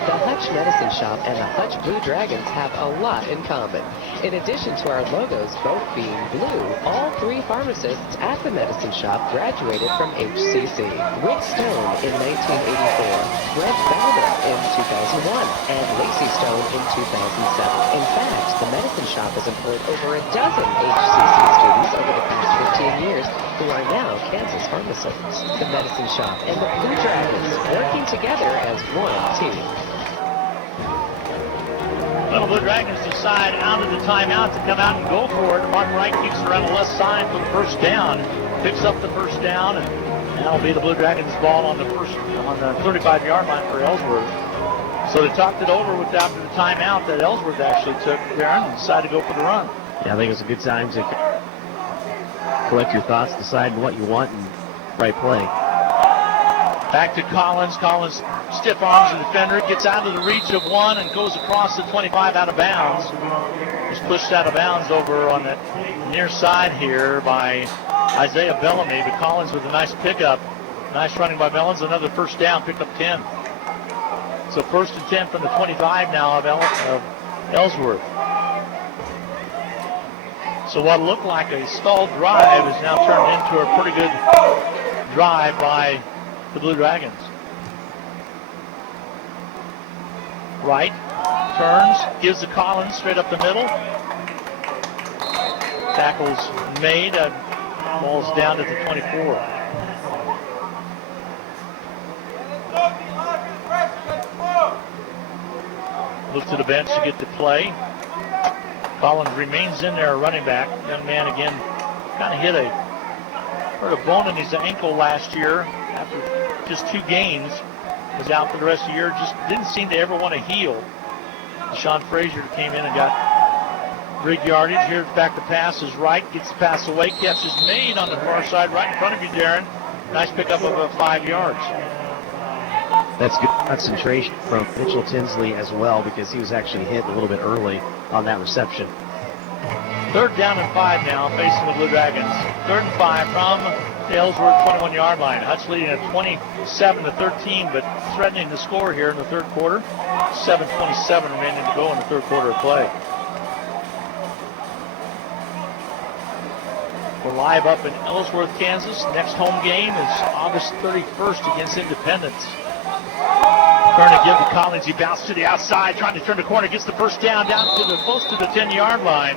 The Hutch Medicine Shop and the Hutch Blue Dragons have a lot in common. In addition to our logos both being blue, all three pharmacists at the Medicine Shop graduated from HCC. Rick Stone in 1984, Brent Bowder in 2001, and Lacey Stone in 2007. In fact, the Medicine Shop has employed over a dozen HCC students over the past 15 years who are now Kansas pharmacists. The Medicine Shop and the Blue Dragons working together as one team. Little Blue Dragons decide out of the timeout to come out and go for it. Mark Wright keeps it around the left side for the first down. Picks up the first down, and that'll be the Blue Dragons' ball on the 35-yard line for Ellsworth. So they talked it over with after the timeout that Ellsworth actually took there and decided to go for the run. Yeah, I think it's a good time to collect your thoughts, decide what you want, and right play. Back to Collins. Collins stiff arms the defender, gets out of the reach of one and goes across the 25 out of bounds. Was pushed out of bounds over on the near side here by Isaiah Bellamy, but Collins with a nice pickup. Nice running by Bellins, another first down, picked up 10. So first and 10 from the 25 now of Ellsworth. So what looked like a stalled drive is now turned into a pretty good drive by the Blue Dragons. Wright turns, gives to Collins straight up the middle. Tackles made, ball's down to the 24. Look to the bench to get the play. Collins remains in there, running back. Young man again kind of hurt a bone in his ankle last year after just 2 games. Was out for the rest of the year. Just didn't seem to ever want to heal. Sean Frazier came in and got big yardage. Here back to pass is Wright. Gets the pass away. Catch is made on the far side right in front of you, Darren. Nice pickup of 5 yards. That's good concentration from Mitchell Tinsley as well, because he was actually hit a little bit early on that reception. Third down and 5 now, facing the Blue Dragons. Third and 5 from the Ellsworth 21-yard line. Hutch leading at 27-13, but threatening to score here in the third quarter. 7:27 remaining to go in the third quarter of play. We're live up in Ellsworth, Kansas. Next home game is August 31st against Independence. Trying to give to Collins. He bounced to the outside, trying to turn the corner. Gets the first down close to the 10-yard line.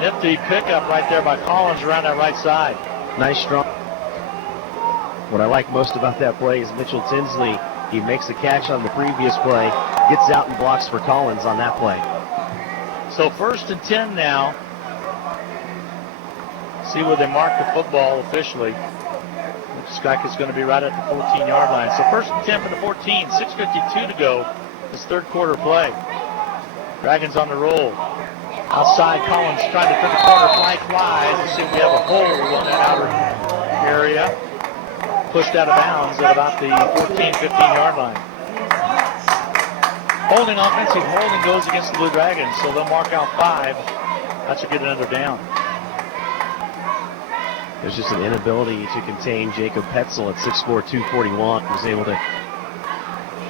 Nifty pickup right there by Collins around that right side. Nice strong. What I like most about that play is Mitchell Tinsley. He makes the catch on the previous play, gets out and blocks for Collins on that play. So first and 10 now. See where they mark the football officially. Looks like it's going to be right at the 14-yard line. So first and 10 from the 14, 6:52 to go. This third quarter play. Dragons on the roll. Outside, Collins trying to turn the corner, flank wide. Let's see if we have a hold on that outer area. Pushed out of bounds at about the 14, 15-yard line. Holding offensive holding goes against the Blue Dragons, so they'll mark out 5. That should get another down. There's just an inability to contain Jacob Petzel at 6'4", 241. He was able to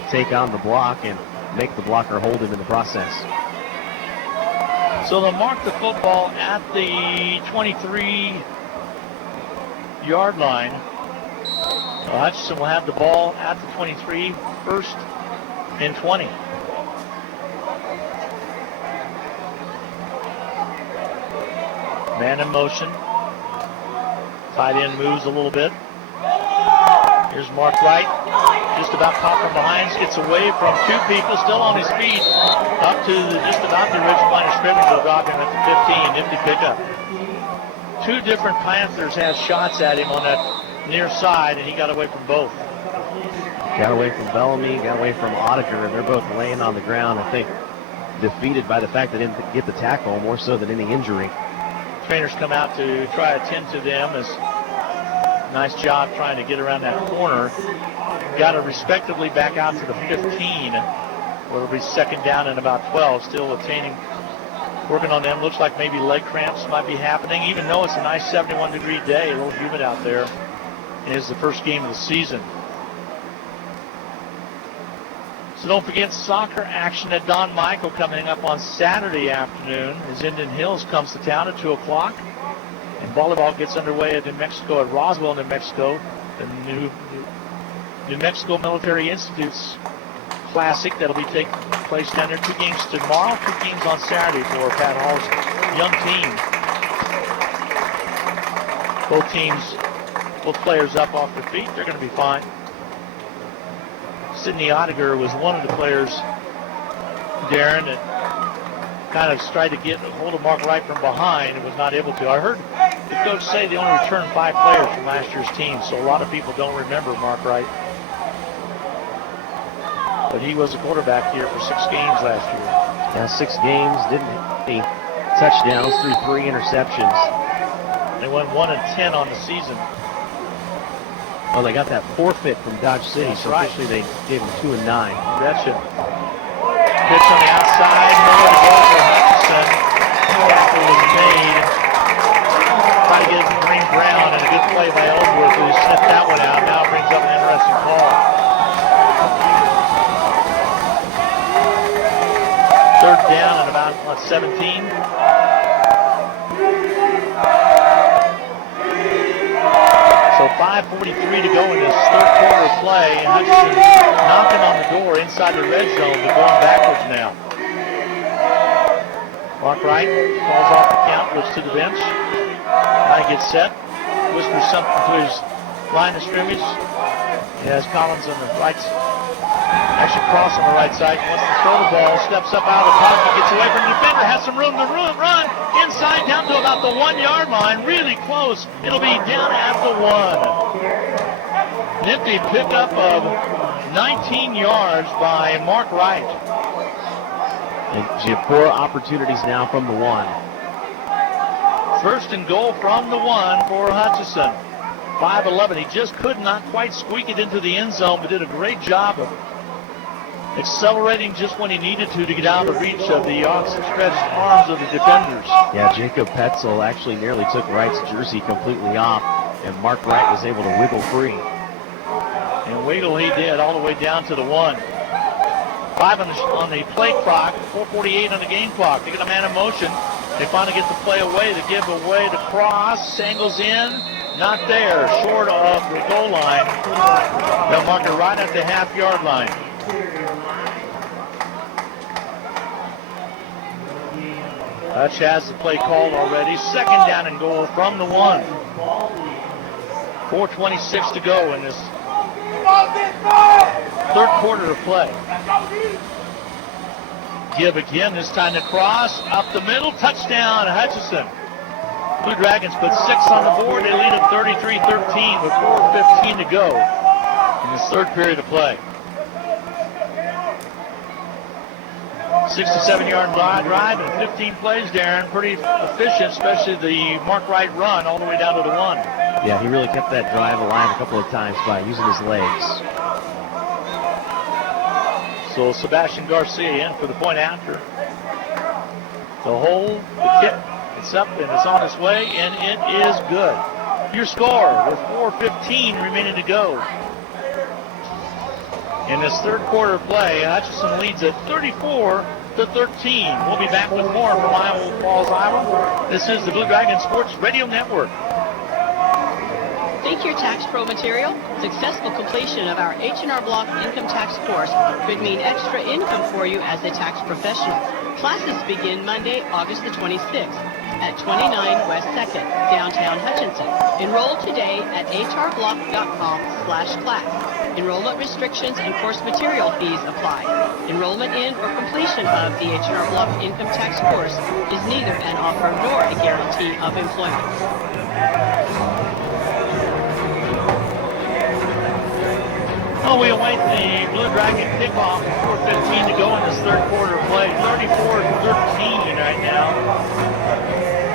take on the block and make the blocker hold him in the process. So they'll mark the football at the 23-yard line. So Hutchinson will have the ball at the 23, first and 20. Man in motion. Tight end moves a little bit. Here's Mark Wright, just about caught from behind, gets away from two people, still on his feet, up to just about the original line of scrimmage. They'll drop him at the 15, nifty pickup. Two different Panthers had shots at him on that near side, and he got away from both. Got away from Bellamy, got away from Oettinger, and they're both laying on the ground, I think, defeated by the fact they didn't get the tackle, more so than any injury. Trainers come out to try to attend to them. As nice job trying to get around that corner. Got to respectively back out to the 15. Where it'll be second down and about 12. Still attaining, working on them. Looks like maybe leg cramps might be happening, even though it's a nice 71-degree day, a little humid out there. It is the first game of the season. So don't forget soccer action at Don Michael coming up on Saturday afternoon as Indian Hills comes to town at 2 o'clock. And volleyball gets underway at New Mexico, at Roswell, New Mexico. The New Mexico Military Institute's Classic that'll be taking place down there. 2 games tomorrow, 2 games on Saturday for Pat Hall's young team. Both players up off their feet. They're going to be fine. Sidney Oettinger was one of the players, Darren, that kind of tried to get a hold of Mark Wright from behind and was not able to. I heard the coach say they only returned 5 players from last year's team, so a lot of people don't remember Mark Wright. But he was a quarterback here for 6 games last year. Yeah, 6 games, didn't have any touchdowns, threw 3 interceptions. They went 1-10 on the season. Oh, they got that forfeit from Dodge City, That's so right. officially they gave them 2-9. Betcha. Pitch on the outside, nowhere to go for Hutchinson. Tackle was made. Trying to get it to Green Brown, and a good play by Ellsworth, who sniffed that one out. Now brings up an interesting call. Third down and about, 17? So 5:43 to go in this third quarter of play. And Hutchinson knocking on the door inside the red zone, but going backwards now. Mark Wright falls off the count, looks to the bench. Now he gets set, whispers something to his line of scrimmage. He has Collins on the right side. Actually, Cross on the right side, wants to throw the ball, steps up out of the pocket, gets away from the defender, has some room to run inside down to about the 1-yard line, really close. It'll be down at the 1. Nifty pickup of 19 yards by Mark Wright. And you have 4 opportunities now from the 1. First and goal from the 1 for Hutchinson. 5-11. He just could not quite squeak it into the end zone, but did a great job of accelerating just when he needed to get out of the reach of the outstretched arms of the defenders. Yeah, Jacob Petzel actually nearly took Wright's jersey completely off, and Mark Wright was able to wiggle free. And wiggle he did all the way down to the 1. 5 on the play clock, 4:48 on the game clock. They get a man in motion. They finally get the play away. They give away the cross. Angles in. Not there. Short of the goal line. They'll mark it right at the half-yard line. Hutch has the play called already. Second down and goal from the 1. 4:26 to go in this third quarter of play. Give again, this time to Cross. Up the middle, touchdown, Hutchinson. Blue Dragons put 6 on the board. They lead at 33-13 with 4:15 to go in this third period of play. 67-yard drive and 15 plays, Darren. Pretty efficient, especially the Mark Wright run all the way down to the 1. Yeah, he really kept that drive alive a couple of times by using his legs. So Sebastian Garcia in for the point after. The hold, the kick, it's up and it's on its way, and it is good. Your score with 4:15 remaining to go. In this third quarter play, Hutchinson leads at 34-13. We'll be back with more from Iowa Falls, Iowa. This is the Blue Dragon Sports Radio Network. Think your tax pro material? Successful completion of our H&R Block income tax course could mean extra income for you as a tax professional. Classes begin Monday, August the 26th. at 29 West 2nd, downtown Hutchinson. Enroll today at hrblock.com/class. Enrollment restrictions and course material fees apply. Enrollment in or completion of the HR Block income tax course is neither an offer nor a guarantee of employment. Well, we await the Blue Dragon kickoff. 4:15 to go in this third quarter of play. 34-13 right now.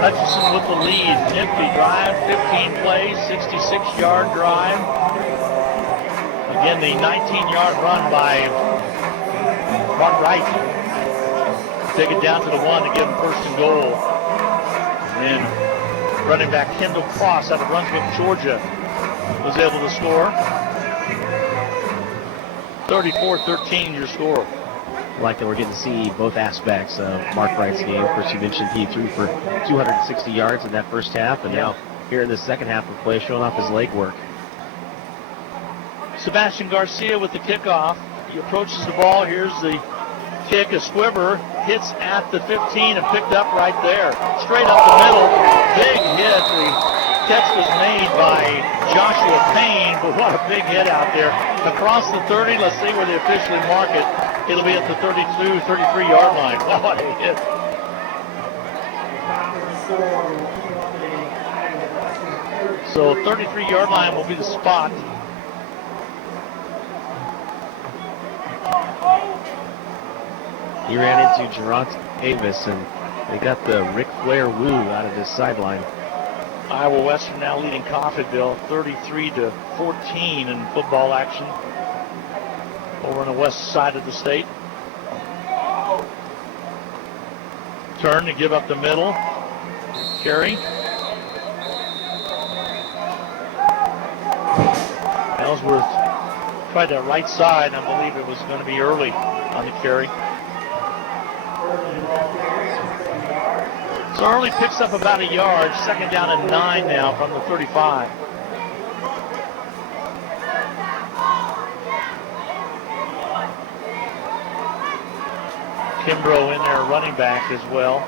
Hutchinson with the lead. Nifty drive, 15 plays, 66-yard drive. Again, the 19-yard run by Mark Wright. Take it down to the 1 to give him first and goal. And then running back Kendall Cross out of Brunswick, Georgia, was able to score. 34-13 your score. Like that we're getting to see both aspects of Mark Wright's game. First, you mentioned he threw for 260 yards in that first half, and now here in the second half of play, showing off his leg work. Sebastian Garcia with the kickoff. He approaches the ball. Here's the kick. A squibber hits at the 15 and picked up right there. Straight up the middle. Big hit. The catch was made by Joshua Payne, but what a big hit out there. Across the 30, let's see where they officially mark it. It'll be at the 32, 33-yard line. What a hit. So 33-yard line will be the spot. He ran into Geronte Davis, and they got the Ric Flair woo out of his sideline. Iowa Western now leading Coffeyville 33-14 in football action over on the west side of the state. Turn to give up the middle. Carry. Ellsworth tried that right side. I believe it was going to be early on the carry. So Early picks up about a yard. Second down and 9 now from the 35. Kimbrough in there, running back as well.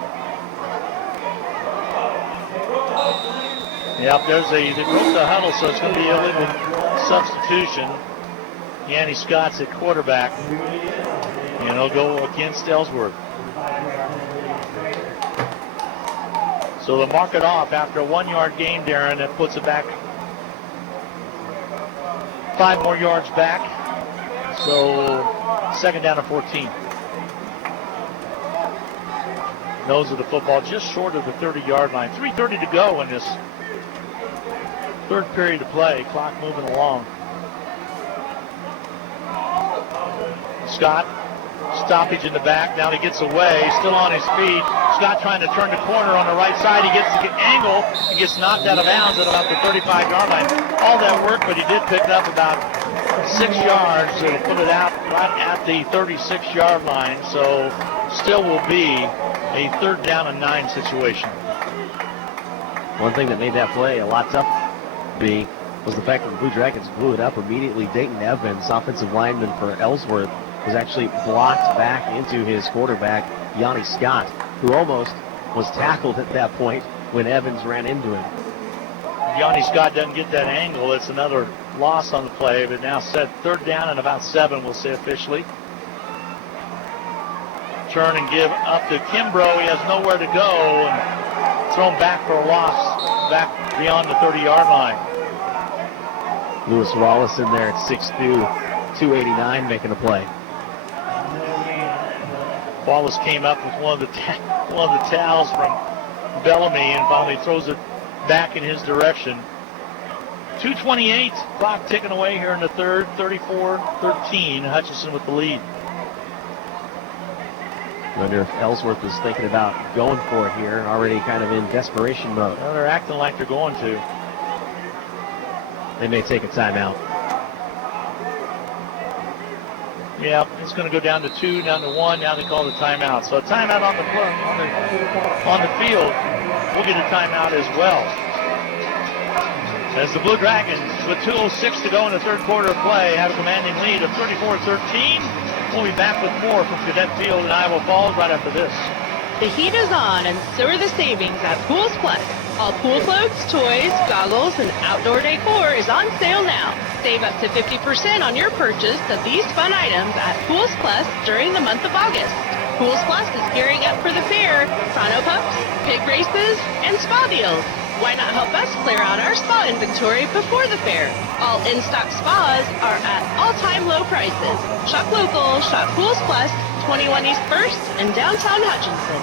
Yep, they broke the huddle, so it's going to be a illegal substitution. Yanni Scott's at quarterback, and he'll go against Ellsworth. So they'll mark it off after a 1-yard gain, Darren. That puts it back 5 more yards back. So second down and 14. Nose of the football just short of the 30-yard line. 3:30 to go in this third period of play. Clock moving along. Scott, stoppage in the back. Now he gets away, still on his feet. Scott trying to turn the corner on the right side. He gets the angle. He gets knocked out of bounds at about the 35-yard line. All that work, but he did pick it up about 6 yards. So he'll put it out right at the 36-yard line. So still will be a third down and 9 situation. One thing that made that play a lot tougher was the fact that the Blue Dragons blew it up immediately. Dayton Evans, offensive lineman for Ellsworth, was actually blocked back into his quarterback, Yanni Scott, who almost was tackled at that point when Evans ran into him. Yanni Scott doesn't get that angle. It's another loss on the play, but now set third down and about 7, we'll say officially. Turn and give up to Kimbrough. He has nowhere to go, and thrown back for a loss back beyond the 30-yard line. Lewis Wallace in there at 6'2", 289, making a play. Wallace came up with one of the towels from Bellamy and finally throws it back in his direction. 2:28, clock ticking away here in the third. 34-13, Hutchinson with the lead. I wonder if Ellsworth is thinking about going for it here, already kind of in desperation mode. Well, they're acting like they're going to. They may take a timeout. Yeah, it's going to go down to 2, down to 1. Now they call the timeout. So a timeout on the field. We'll get a timeout as well. As the Blue Dragons, with 2:06 to go in the third quarter of play, have a commanding lead of 34-13. We'll be back with more from Cadet Field in Iowa Falls right after this. The heat is on, and so are the savings at Pools Plus. All pool floats, toys, goggles, and outdoor decor is on sale now. Save up to 50% on your purchase of these fun items at Pools Plus during the month of August. Pools Plus is gearing up for the fair, chrono pups, pig races, and spa deals. Why not help us clear out our spa inventory before the fair? All in-stock spas are at all-time low prices. Shop local, shop Pools Plus, 21 East 1st in downtown Hutchinson.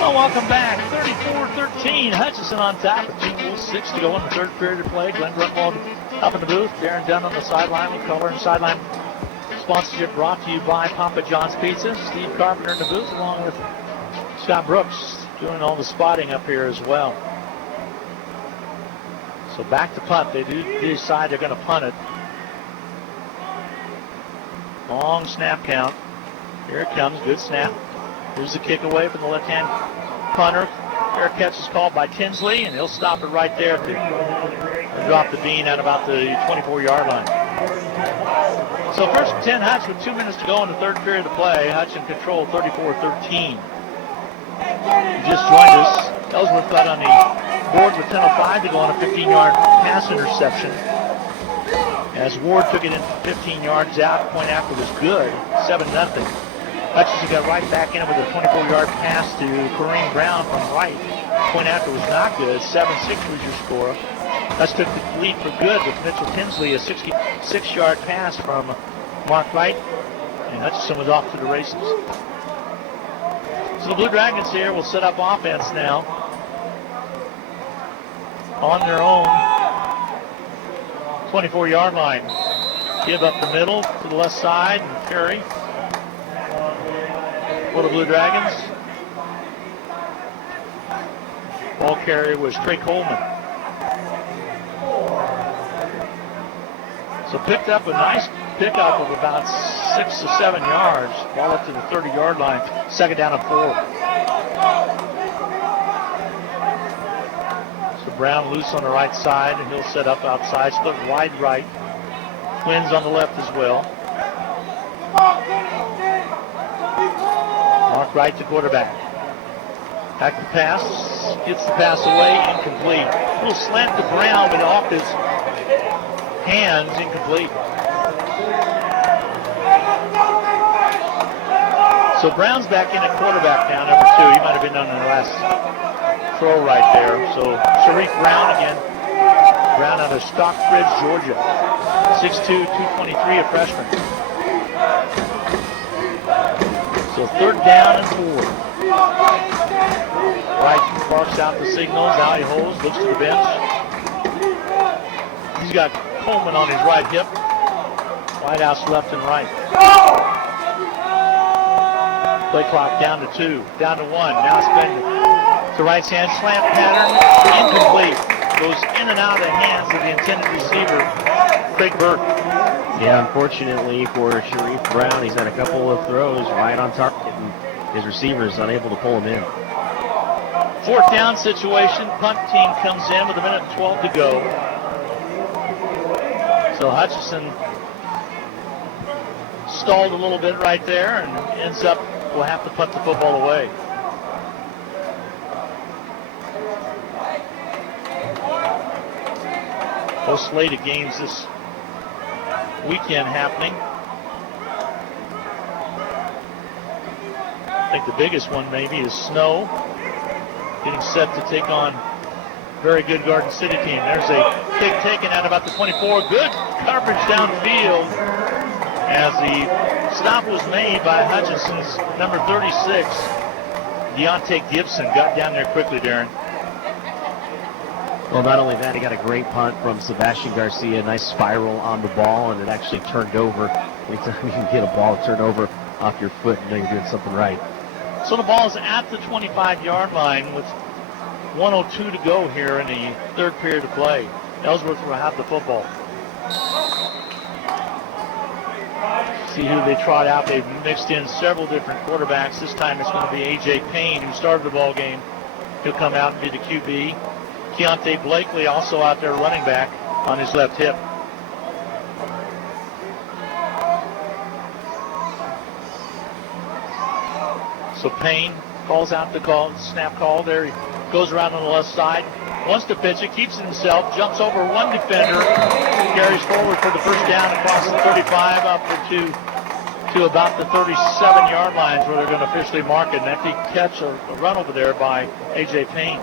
Well, welcome back. 34-13. Hutchinson on top with 2:06 to go in the third period of play. Glenn Grunwald up in the booth. Darren Dunn on the sideline with color and sideline sponsorship brought to you by Papa John's Pizza. Steve Carpenter in the booth along with Scott Brooks doing all the spotting up here as well. So back to punt. They do decide they're going to punt it. Long snap count. Here it comes. Good snap. Here's the kick away from the left-hand punter. Fair catch is called by Tinsley, and he'll stop it right there to drop the bean at about the 24-yard line. So first and 10 Hutch with 2 minutes to go in the third period of play. Hutch in control, 34-13. You just joined us. Ellsworth got on the board with 10:05 to go on a 15-yard pass interception. As Ward took it in 15 yards out, point after was good, 7-0. Hutchinson got right back in it with a 24-yard pass to Kareem Brown from right. Point after was not good, 7-6 was your score. Hutch took the lead for good with Mitchell Tinsley, a 66-yard pass from Mark Wright, and Hutchinson was off to the races. So the Blue Dragons here will set up offense now on their own 24-yard line. Give up the middle to the left side and carry for the Blue Dragons. Ball carrier was Trey Coleman. So picked up a nice pickup of about 6 to 7 yards. Ball up to the 30-yard line. Second down and 4. So Brown loose on the right side, and he'll set up outside. Split wide right. Twins on the left as well. Mark Wright, the quarterback. Back to pass. Gets the pass away. Incomplete. A little slant to Brown, but off his hands. Incomplete. So Brown's back in at quarterback now, number 2. He might have been on the last throw right there. So Sharif Brown again. Brown out of Stockbridge, Georgia. 6'2", 223, a freshman. So third down and 4. Wright barks out the signals. Now he holds, looks to the bench. He's got Coleman on his right hip. Wideouts left and right. Play clock down to 2, down to 1. Now it's to right hand slant pattern. Incomplete. Goes in and out of the hands of the intended receiver, Craig Burke. Yeah, unfortunately for Sharif Brown, he's had a couple of throws right on target, and his receiver is unable to pull him in. Fourth down situation. Punt team comes in with 1:12 to go. So Hutchinson stalled a little bit right there and ends up, will have to punt the football away. No slate of games this weekend happening. I think the biggest one maybe is Snow getting set to take on very good Garden City team. There's a kick taken at about the 24. Good coverage downfield as the stop was made by Hutchinson's number 36, Deontay Gibson. Got down there quickly, Darren. Well, not only that, he got a great punt from Sebastian Garcia. Nice spiral on the ball, and it actually turned over. Anytime you can get a ball turned over off your foot, you know you're doing something right. So the ball is at the 25-yard line with 1:02 to go here in the third period of play. Ellsworth will have the football. See who they trot out. They've mixed in several different quarterbacks. This time it's going to be A.J. Payne, who started the ball game. He'll come out and be the QB. Keontae Blakely also out there running back on his left hip. So Payne calls out the snap call there. He goes around on the left side, wants to pitch it, keeps it himself, jumps over one defender, carries forward for the first down across the 35 up to about the 37-yard lines where they're going to officially mark it. And after he catch a run over there by A.J. Payne.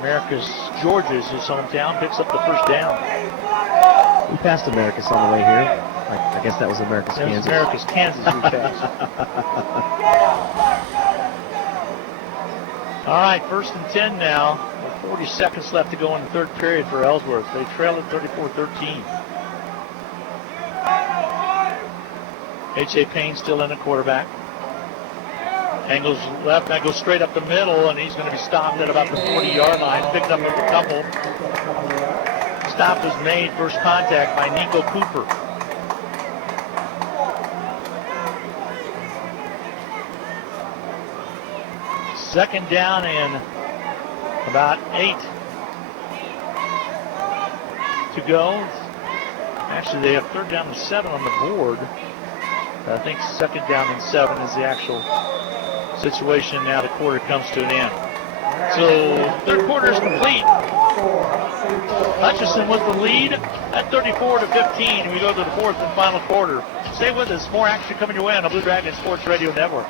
Americus, Georgia is his hometown, picks up the first down. We passed Americus on the way here. I guess that was Americus, Kansas. Americus, Kansas we passed. All right, 1st and 10 now. 40 seconds left to go in the third period for Ellsworth. They trail at 34-13. H.A. Payne still in the quarterback. Angles left, that goes straight up the middle, and he's going to be stopped at about the 40-yard line. Picked up a couple. Stop was made, first contact by Nico Cooper. Second down and about 8 to go. Actually, they have 3rd down and 7 on the board. I think 2nd down and 7 is the actual situation. Now the quarter comes to an end. So 3rd quarter is complete. Hutchinson with the lead at 34-15. We go to the 4th and final quarter. Stay with us. More action coming your way on the Blue Dragon Sports Radio Network.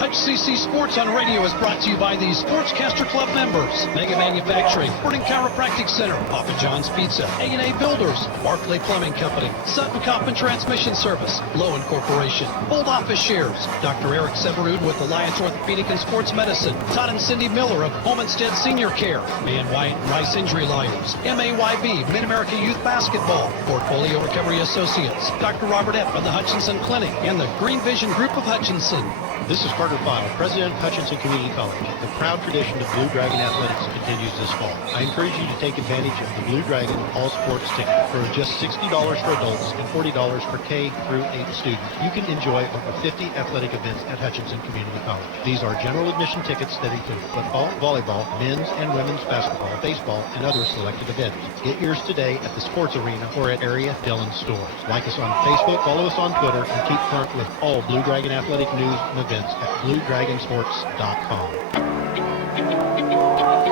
HCC Sports on Radio is brought to you by the Sportscaster Club members, Mega Manufacturing, Sporting Chiropractic Center, Papa John's Pizza, A&A Builders, Barclay Plumbing Company, Sutton Coffin Transmission Service, Lowen Corporation, Old Office Shares, Dr. Eric Severud with Alliance Orthopedic and Sports Medicine, Todd and Cindy Miller of Homestead Senior Care, Man White and Rice Injury Lawyers, MAYB, Mid-America Youth Basketball, Portfolio Recovery Associates, Dr. Robert Epp of the Hutchinson Clinic, and the Green Vision Group of Hutchinson. This is Carter File, President of Hutchinson Community College. The proud tradition of Blue Dragon Athletics continues this fall. I encourage you to take advantage of the Blue Dragon All Sports ticket. For just $60 for adults and $40 for K through 8 students, you can enjoy over 50 athletic events at Hutchinson Community College. These are general admission tickets that include football, volleyball, men's and women's basketball, baseball, and other selected events. Get yours today at the sports arena or at area Dillon stores. Like us on Facebook, follow us on Twitter, and keep current with all Blue Dragon athletic news and events at BlueDragonSports.com.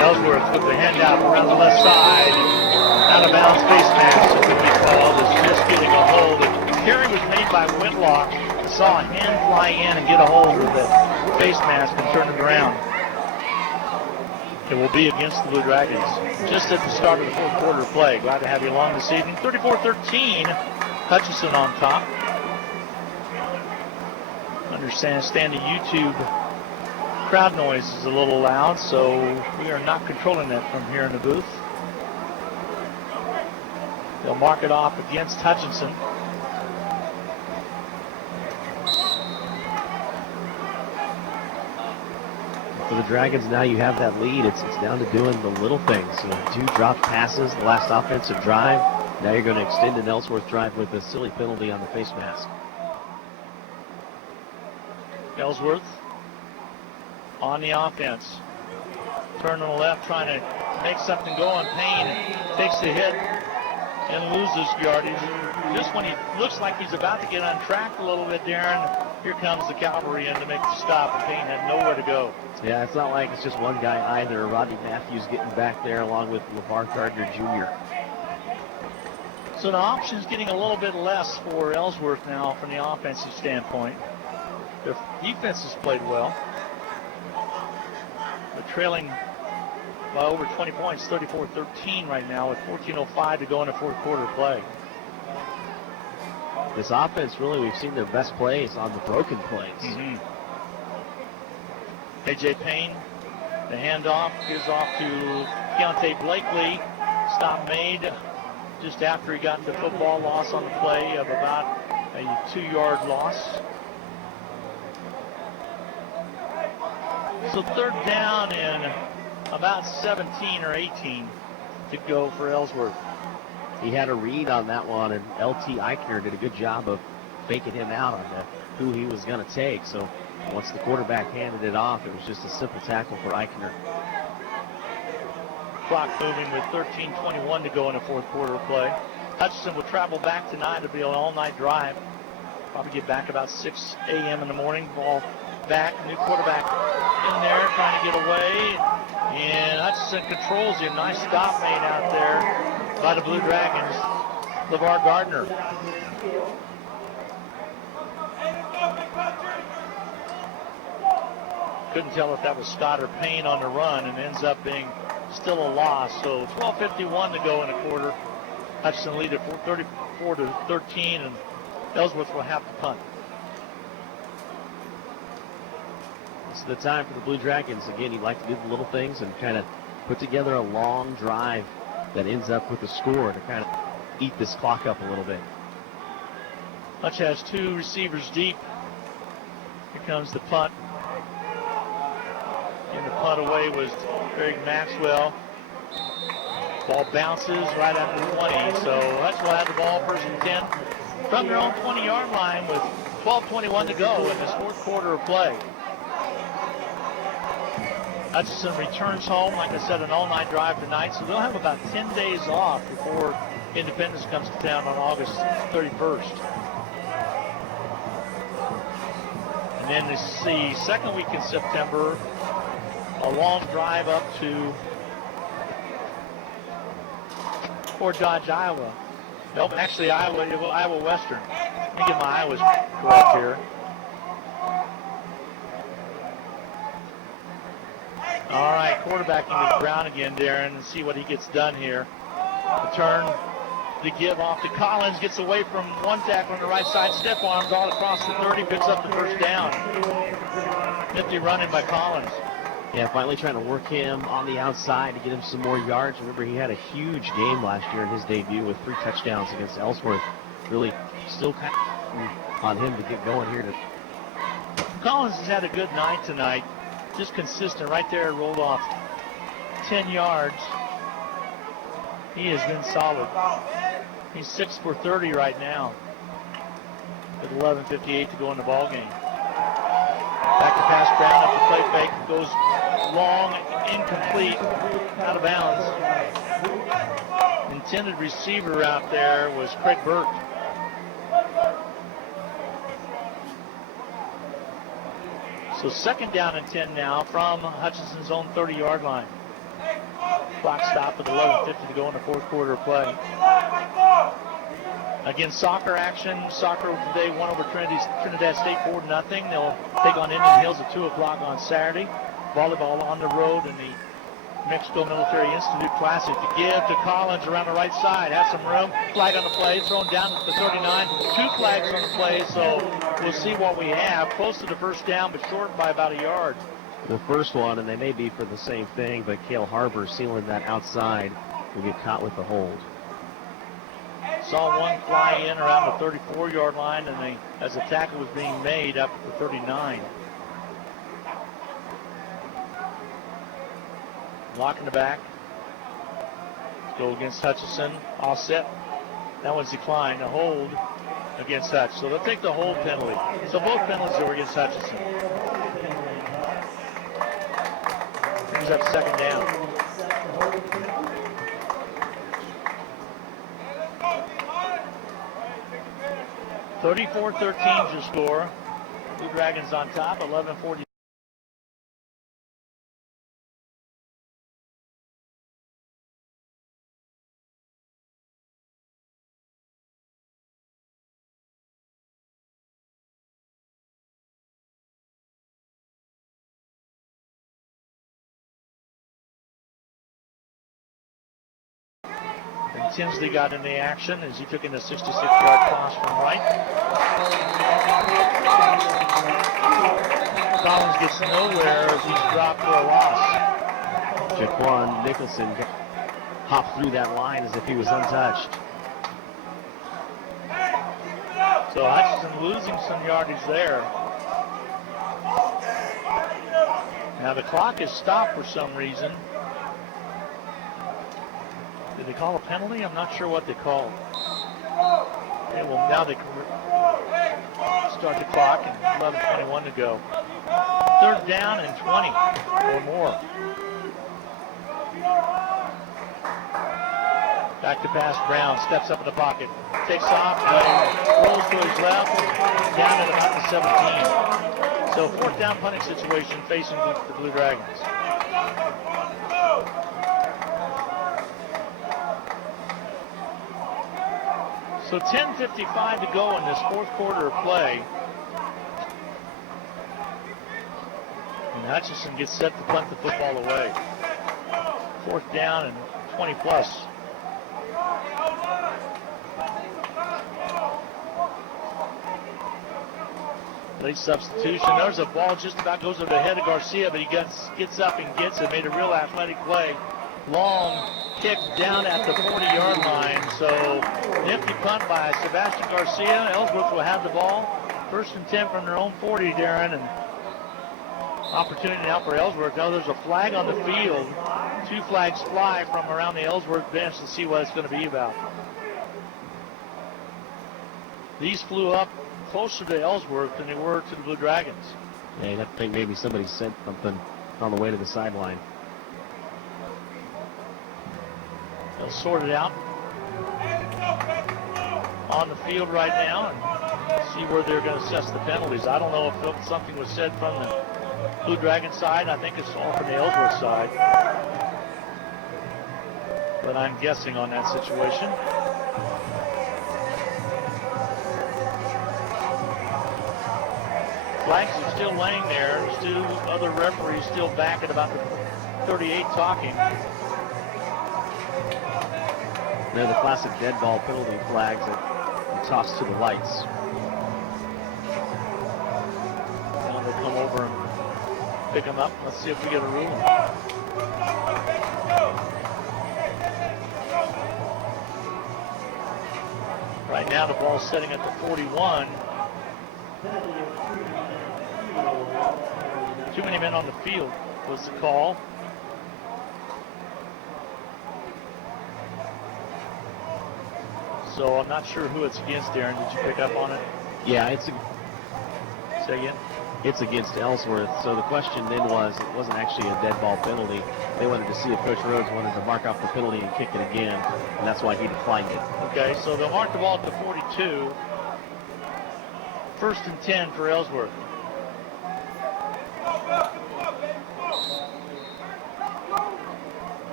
Ellsworth with the handout around the left side. Out of bounds face mask, it would be called, is just getting a hold. The carry was made by Whitlock. Saw a hand fly in and get a hold of the face mask and turn it around. It will be against the Blue Dragons. Just at the start of the 4th quarter play. Glad to have you along this evening. 34-13, Hutchinson on top. Understand the YouTube crowd noise is a little loud, so we are not controlling that from here in the booth. They'll mark it off against Hutchinson. For the Dragons, now you have that lead. It's down to doing the little things. 2 dropped passes, the last offensive drive. Now you're going to extend an Ellsworth drive with a silly penalty on the face mask. Ellsworth on the offense. Turn on the left, trying to make something go on. Payne takes the hit and loses yardage. Just when he looks like he's about to get on track a little bit, Darren, here comes the cavalry in to make the stop, and Payne had nowhere to go. Yeah, it's not like it's just one guy either. Rodney Matthews getting back there along with LeVar Gardner Jr. So the option's getting a little bit less for Ellsworth now from the offensive standpoint. Their defense has played well. They're trailing by over 20 points, 34-13 right now with 14:05 to go in the 4th quarter play. This offense, really, we've seen their best plays on the broken plays. A.J. Payne, the handoff is off to Keontae Blakely. Stop made just after he got into football. Loss on the play of about a 2-yard loss. So 3rd down and about 17 or 18 to go for Ellsworth. He had a read on that one, and L.T. Eichner did a good job of faking him out on who he was going to take. So once the quarterback handed it off, it was just a simple tackle for Eichner. Clock moving with 13:21 to go in the 4th quarter play. Hutchinson will travel back tonight. It'll be an all-night drive. Probably get back about 6 a.m. in the morning. Ball back. New quarterback in there trying to get away. And Hutchinson controls him. Nice stop made out there by the Blue Dragons. LeVar Gardner. Couldn't tell if that was Scott or Payne on the run, and ends up being still a loss. So 12:51 to go in the quarter. Hutchinson lead at 34-13, and Ellsworth will have to punt. This is the time for the Blue Dragons. Again, you like to do the little things and kind of put together a long drive that ends up with a score to kind of eat this clock up a little bit. Hutch has two receivers deep. Here comes the punt. And the punt away was Craig Maxwell. Ball bounces right at the 20. So Hutch will have the ball first and 10 from their own 20-yard line with 12:21 to go in this fourth quarter of play. Hutchinson returns home, like I said, an all-night drive tonight, so they'll have about 10 days off before Independence comes to town on August 31st. And then the second week in September, a long drive up to Fort Dodge, Iowa. Nope, actually Iowa Western. Let me get my Iowas correct here. All right, quarterbacking to the ground again, Darren, and see what he gets done here. The turn, the give off to Collins, gets away from one tackle on the right side, step arms all across the 30, picks up the first down. Nifty running by Collins. Yeah, finally trying to work him on the outside to get him some more yards. Remember, he had a huge game last year in his debut with 3 touchdowns against Ellsworth. Really still kind of on him to get going here. Collins has had a good night tonight. Just consistent right there, rolled off 10 yards. He has been solid. He's 6 for 30 right now with 11:58 to go in the ball game. Back to pass, Brown up the play fake, goes long, incomplete, out of bounds. Intended receiver out there was Craig Burt. So second down and 10 now from Hutchinson's own 30-yard line. Clock stop with 11:50 to go in the fourth quarter of play. Again, soccer action. Soccer today won over Trinidad State 4-0. They'll take on Indian Hills at 2 o'clock on Saturday. Volleyball on the road in the Mexico Military Institute Classic. To give to Collins around the right side. Has some room. Flag on the play. Thrown down at the 39. 2 flags on the play, so we'll see what we have. Close to the first down, but short by about a yard. The first one, and they may be for the same thing, but Cale Harbor sealing that outside will get caught with the hold. Saw one fly in around the 34-yard line, and as the tackle was being made up at the 39. Lock in the back. Let's go against Hutchinson. All set. That one's declined. A hold against Hutch. So they'll take the hold penalty. So both penalties are against Hutchinson. Brings up second down. (34-13) your score. Blue Dragons on top. 11:40. Tinsley got in the action as he took in a 66-yard toss from right. Collins gets nowhere as he's dropped for a loss. Jaquan Nicholson hopped through that line as if he was untouched. So Hutchinson losing some yardage there. Now the clock is stopped for some reason. Did they call a penalty? I'm not sure what they called. Okay, well, now they can start the clock and 11:21 to go. Third down and 20 or more. Back to pass. Brown steps up in the pocket. Takes off. Rolls to his left. Down at about the 17. So fourth down punting situation facing the Blue Dragons. So 10:55 to go in this fourth quarter of play. And Hutchinson gets set to punt the football away. Fourth down and 20 plus. Late substitution. There's a ball just about goes over the head of Garcia, but he gets up and gets it. Made a real athletic play. Long kick down at the 40-yard line. So nifty punt by Sebastian Garcia. Ellsworth will have the ball. First and 10 from their own 40, Darren. And opportunity now for Ellsworth. Now there's a flag on the field. 2 flags fly from around the Ellsworth bench to see what it's going to be about. These flew up closer to Ellsworth than they were to the Blue Dragons. Yeah, you'd have to think maybe somebody sent something on the way to the sideline. They'll sort it out on the field right now and see where they're going to assess the penalties. I don't know if something was said from the Blue Dragon side. I think it's all from the Ellsworth side. But I'm guessing on that situation. Flags are still laying there. There's 2 other referees still back at about the 38 talking. They're the classic dead ball penalty flags that toss to the lights. Now they come over and pick them up. Let's see if we get a ruling. Right now the ball's setting at the 41. Too many men on the field was the call. So I'm not sure who it's against, Darren. Did you pick up on it? Yeah, Say again? It's against Ellsworth. So the question then was, it wasn't actually a dead ball penalty. They wanted to see if Coach Rhodes wanted to mark off the penalty and kick it again, and that's why he declined it. Okay, so they'll mark the ball at the 42. First and 10 for Ellsworth.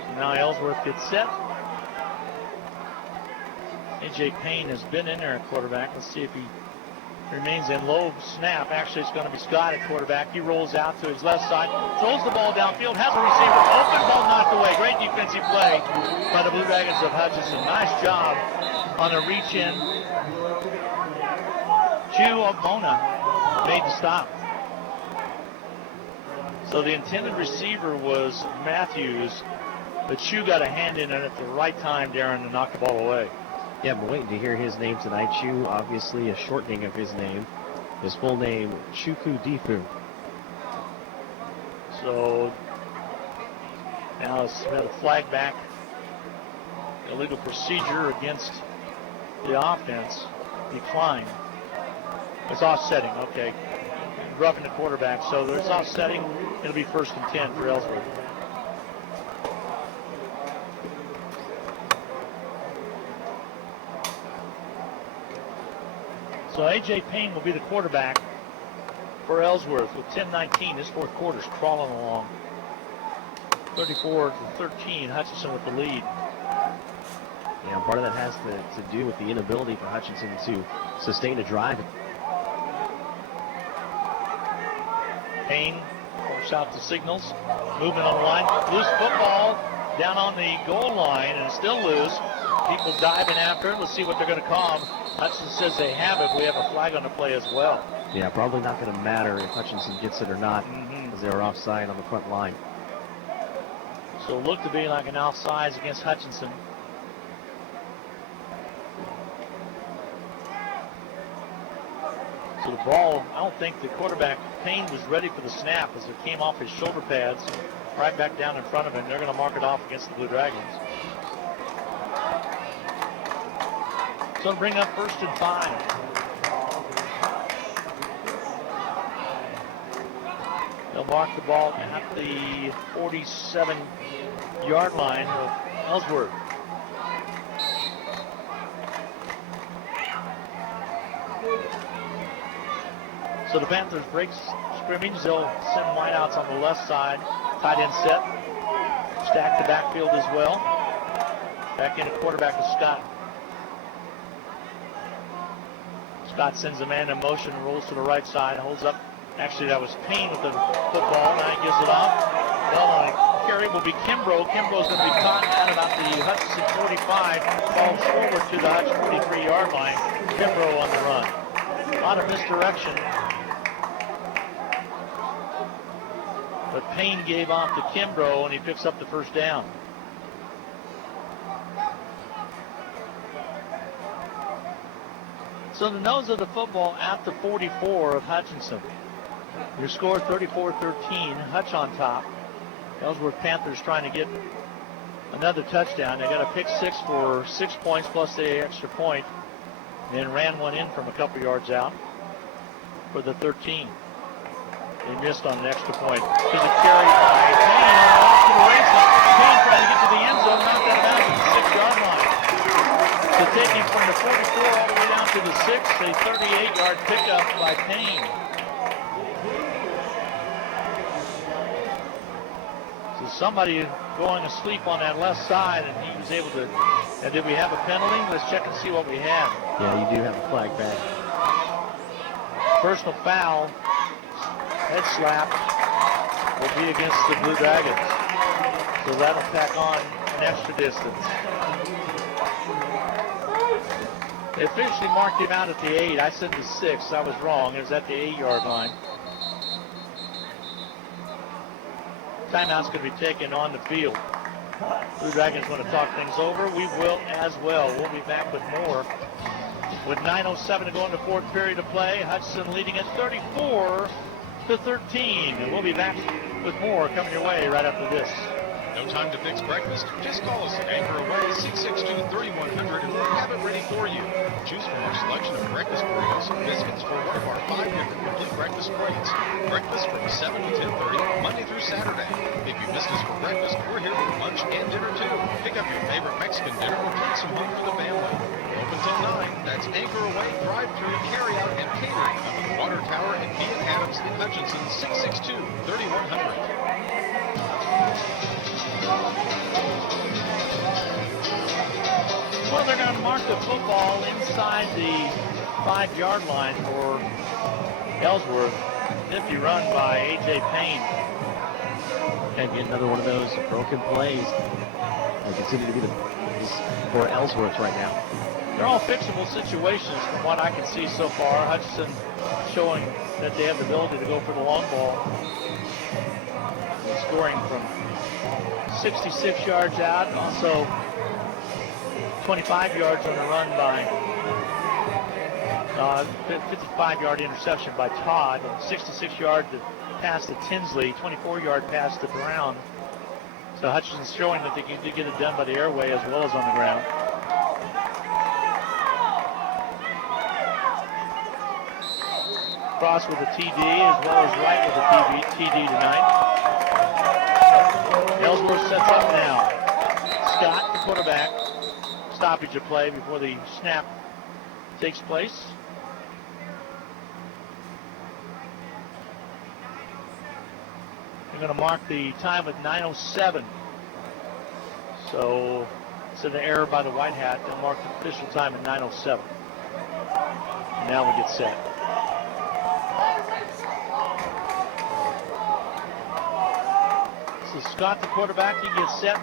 So now Ellsworth gets set. A.J. Payne has been in there at quarterback. Let's see if he remains in low snap. Actually, it's going to be Scott at quarterback. He rolls out to his left side, throws the ball downfield, has a receiver, open, ball knocked away. Great defensive play by the Blue Dragons of Hutchinson. Nice job on a reach-in. Chu Mona made the stop. So the intended receiver was Matthews, but Chu got a hand in it at the right time, Darren, to knock the ball away. Yeah, I'm waiting to hear his name tonight. Chu, obviously a shortening of his name. His full name, Chuku Difu. So now it's got a flag back. Illegal procedure against the offense. Decline. It's offsetting, okay. Roughing the quarterback. So there's offsetting. It'll be first and 10 for Ellsworth. So A.J. Payne will be the quarterback for Ellsworth with 10:19. This fourth quarter's crawling along. 34-13, Hutchinson with the lead. Yeah, part of that has to do with the inability for Hutchinson to sustain a drive. Payne works out the signals. Movement on the line. Loose football down on the goal line, and it's still loose. People diving after it. Let's see what they're going to call. Hutchinson says they have it. We have a flag on the play as well. Yeah, probably not going to matter if Hutchinson gets it or not, because they're offside on the front line. So it looked to be like an offsides against Hutchinson. So the ball, I don't think the quarterback, Payne, was ready for the snap as it came off his shoulder pads right back down in front of him. They're going to mark it off against the Blue Dragons. So bring up first and 5. They'll mark the ball at the 47-yard line with Ellsworth. So the Panthers break scrimmage. They'll send wideouts on the left side. Tight end set. Stack the backfield as well. Back in at quarterback is Scott. Scott sends a man in motion and rolls to the right side. Holds up. Actually, that was Payne with the football. Now he gives it off. Well, on a carry will be Kimbrough. Kimbrow's going to be caught at about the Hutchinson 45. Falls forward to the Hutch 43-yard line. Kimbrough on the run. A lot of misdirection. But Payne gave off to Kimbrough, and he picks up the first down. So the nose of the football at the 44 of Hutchinson. Your score 34-13, Hutch on top. Ellsworth Panthers trying to get another touchdown. They got a pick six for 6 points plus the extra point. And then ran one in from a couple yards out for the 13. They missed on an extra point. There's a carry by Payne off to the races. Payne trying to get to the end zone, knocked out of bounds at the 6-yard line. So taking from the 44 all the way down to the 6, a 38-yard pickup by Payne. So somebody going asleep on that left side, and he was able to. And did we have a penalty? Let's check and see what we have. Yeah, you do have a flag back. Personal foul. Head slap will be against the Blue Dragons. So that'll tack on an extra distance. They officially marked him out at the 8. I said the 6. I was wrong. It was at the 8-yard line. Timeout's going to be taken on the field. Blue Dragons want to talk things over. We will as well. We'll be back with more. With 9:07 to go in the fourth period of play, Hutchinson leading at 34-13. And we'll be back with more coming your way right after this. No time to fix breakfast? Just call us at Anchor Away 662-3100 and we'll have it ready for you. Choose from our selection of breakfast burritos and biscuits for one of our 5 different complete breakfast plates. Breakfast from 7 to 10:30, Monday through Saturday. If you missed us for breakfast, we're here for lunch and dinner too. Pick up your favorite Mexican dinner or take some home for the family. We're open till 9. That's Anchor Away, drive-thru, carry-out, and catering on the Water Tower and Ian Adams in Hutchinson, 662-3100. Well, they're going to mark the football inside the 5-yard line for Ellsworth. Nifty run by A.J. Payne. And get another one of those broken plays. They continue to be the for Ellsworth right now. They're all fixable situations from what I can see so far. Hutchinson showing that they have the ability to go for the long ball. Scoring from 66 yards out. Also 25 yards on the run by 55-yard interception by Todd, 66-yard pass to Tinsley, 24-yard pass to Brown. So Hutchinson's showing that they can get it done by the airway as well as on the ground. Cross with a TD as well as Wright with a TD tonight. Ellsworth sets up now. Scott, the quarterback. Stoppage of play before the snap takes place. They're going to mark the time with 9:07. So it's an error by the white hat. They'll mark the official time at 9:07. Now we get set. So Scott, the quarterback, he gets set.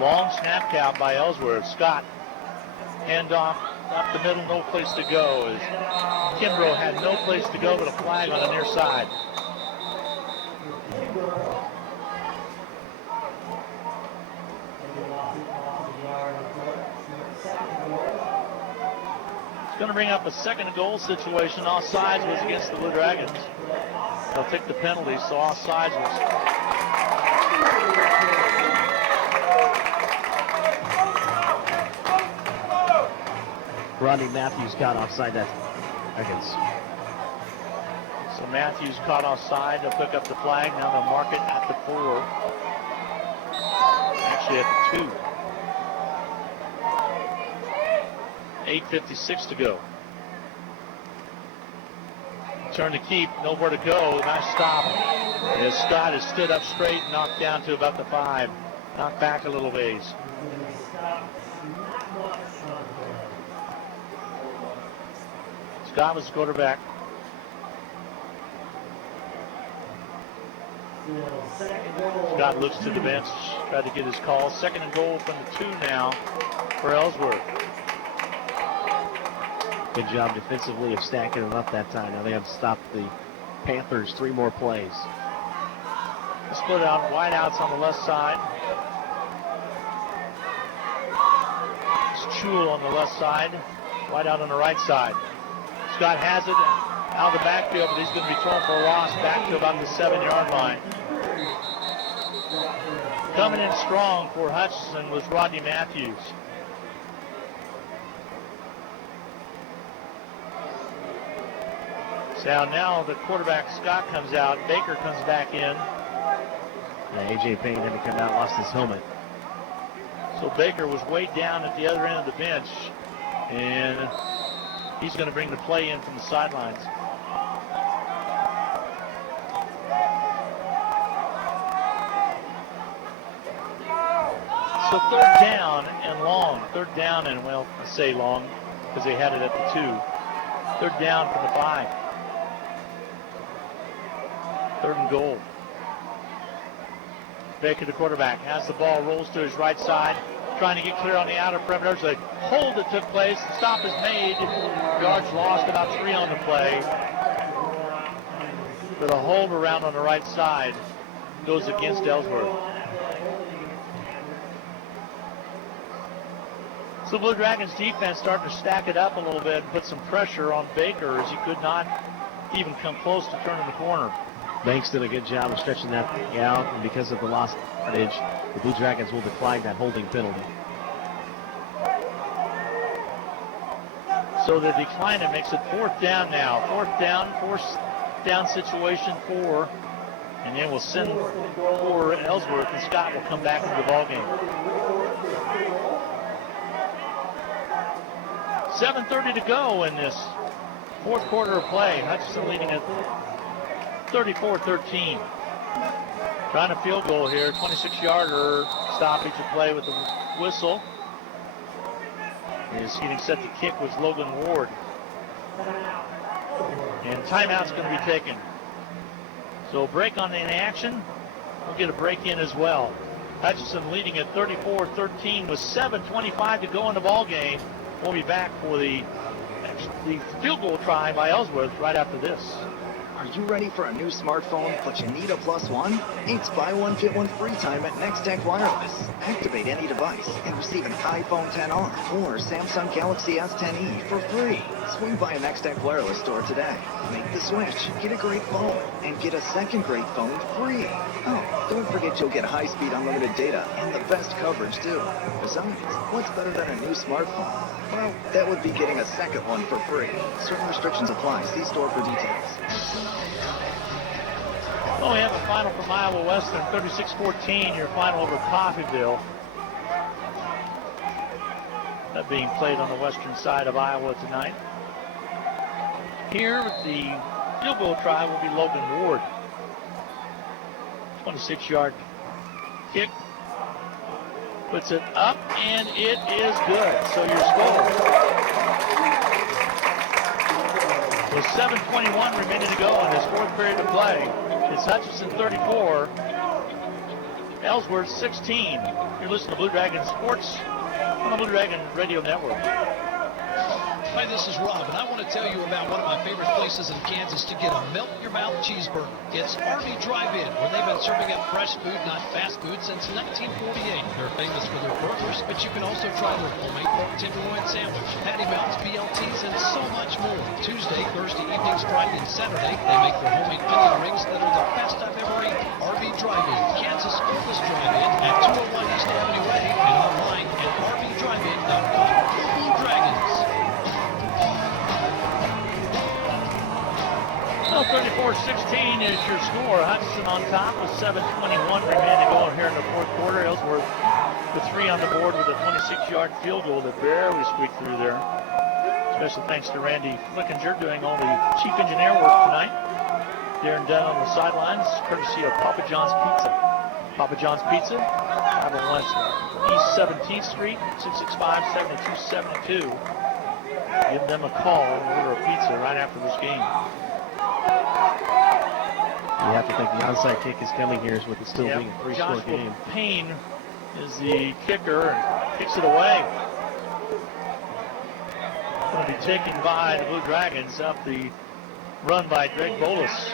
Long snap count by Ellsworth. Scott, handoff up the middle, no place to go. As Kimbrough had no place to go but a flag on the near side. It's going to bring up a second goal situation. Offsides was against the Blue Dragons. They'll take the penalty, so offsides was. Rodney Matthews got offside that seconds. So Matthews caught offside. They'll pick up the flag. Now they'll mark it at the 4. Actually at the 2. 8:56 to go. Turn to keep, nowhere to go. Nice stop. As Scott has stood up straight and knocked down to about the 5. Knocked back a little ways. Scott was the quarterback. Scott looks to the bench, tried to get his call. 2nd and goal from the 2 now for Ellsworth. Good job defensively of stacking them up that time. Now they have to stop the Panthers 3 more plays. Split out, wide outs on the left side. It's Chul on the left side, wide out on the right side. Scott has it out of the backfield, but he's going to be thrown for a loss back to about the 7-yard line. Coming in strong for Hutchinson was Rodney Matthews. So now the quarterback Scott comes out. Baker comes back in. A.J. Payne had to come out, lost his helmet. So Baker was way down at the other end of the bench, and he's going to bring the play in from the sidelines. So 3rd down and long. 3rd down and, well, I say long because they had it at the 2. 3rd down from the 5. 3rd and goal. Baker, the quarterback, has the ball, rolls to his right side, trying to get clear on the outer perimeter. There's a hold that took place. The stop is made. Yards lost, about 3 on the play. But a hold around on the right side goes against Ellsworth. So the Blue Dragons defense starting to stack it up a little bit and put some pressure on Baker as he could not even come close to turning the corner. Banks did a good job of stretching that out, and because of the lost yardage, the Blue Dragons will decline that holding penalty. So they decline it, makes it 4th down now. 4th down situation 4, and then we'll send for Ellsworth, and Scott will come back into the ballgame. 7:30 to go in this 4th quarter of play. Hutchinson leading at 34-13. Trying a field goal here, 26-yarder stoppage of play with the whistle. Is getting set to kick was Logan Ward. And timeout's going to be taken. So break on the action. We'll get a break in as well. Hutchinson leading at 34-13 with 7:25 to go in the ball game. We'll be back for the field goal try by Ellsworth right after this. Are you ready for a new smartphone, but you need a +1? It's buy one, get one free time at Next Tech Wireless. Activate any device and receive an iPhone XR or Samsung Galaxy S10e for free. Swing by a Next Tech Wireless store today. Make the switch, get a great phone, and get a second great phone free. Oh, don't forget you'll get high-speed unlimited data and the best coverage too. Besides, what's better than a new smartphone? Well, that would be getting a second one for free. Certain restrictions apply. See store for details. Well, we have a final from Iowa Western, 36-14, your final over Coffeyville. That being played on the western side of Iowa tonight. Here, the field goal try will be Logan Ward. 26-yard kick. Puts it up, and it is good. So your score. With 7:21 remaining to go in this 4th period of play, it's Hutchinson 34, Ellsworth 16. You're listening to Blue Dragon Sports on the Blue Dragon Radio Network. Hi, this is Rob, and I want to tell you about one of my favorite places in Kansas to get a melt-in-your-mouth cheeseburger. It's Arby Drive-In, where they've been serving up fresh food, not fast food, since 1948. They're famous for their burgers, but you can also try their homemade pork tenderloin sandwich, patty melts, BLTs, and so much more. Tuesday, Thursday evenings, Friday, and Saturday, they make their homemade onion rings that are the best I've ever eaten. Arby Drive-In, Kansas Oldest Drive-In at 201 East Avenue A, and online at rbdrivein.com. Blue Dragons. Well, 34-13, 34-16 is your score. Hutchinson on top with 7:21 remaining to go here in the fourth quarter. Ellsworth with 3 on the board with a 26-yard field goal that barely squeaked through there. Special thanks to Randy Flickinger doing all the chief engineer work tonight. Darren Dunn on the sidelines, courtesy of Papa John's Pizza. Papa John's Pizza, 501 East 17th Street, 665-7272. Give them a call and order a pizza right after this game. You have to think the onside kick is coming here with it still being a 3-score game. Payne is the kicker and kicks it away. Going to be taken by the Blue Dragons up the run by Greg Bolus.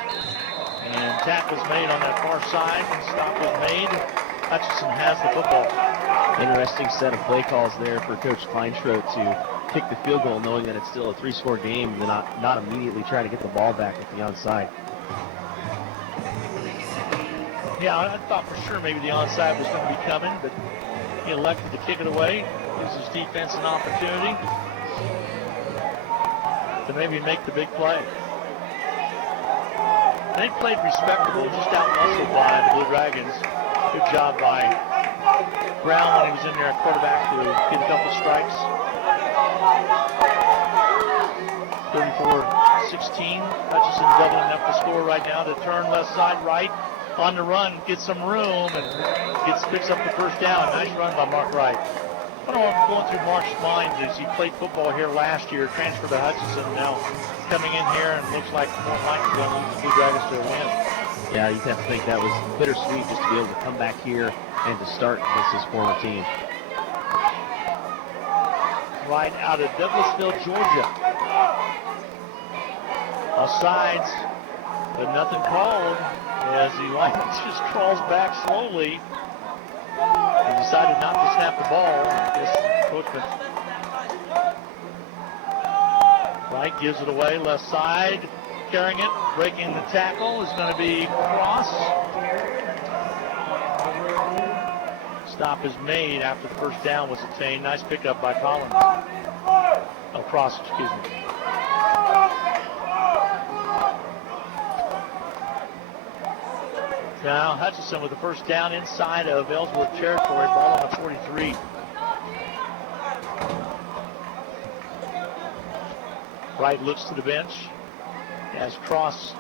And tackle was made on that far side and stop was made. Hutchinson has the football. Interesting set of play calls there for Coach Kleinschrodt to kick the field goal knowing that it's still a 3-score game and not immediately try to get the ball back at the onside. Yeah, I thought for sure maybe the onside was going to be coming, but he elected to kick it away. Gives his defense an opportunity to maybe make the big play. They played respectable, just out-muscled by the Blue Dragons. Good job by Brown when he was in there at quarterback to get a couple strikes. 34-16. Hutchinson doubling up the score right now to turn left side right. On the run, gets some room and picks up the first down. Nice run by Mark Wright. I don't know what's going through Mark's mind as he played football here last year, transferred to Hutchinson, now coming in here and looks like more likely going to lead the Blue Dragons to a win. Yeah, you have to think that was bittersweet just to be able to come back here and to start against his former team. Right out of Douglasville, Georgia. Offsides, but nothing called as he just crawls back slowly. He decided not to snap the ball. Wright gives it away, left side, carrying it, breaking the tackle is going to be Cross. Stop is made after the first down was attained. Nice pickup by Collins. Oh, Cross, excuse me. Now Hutchinson with the first down inside of Ellsworth territory, ball on the 43. Wright looks to the bench. Has Cross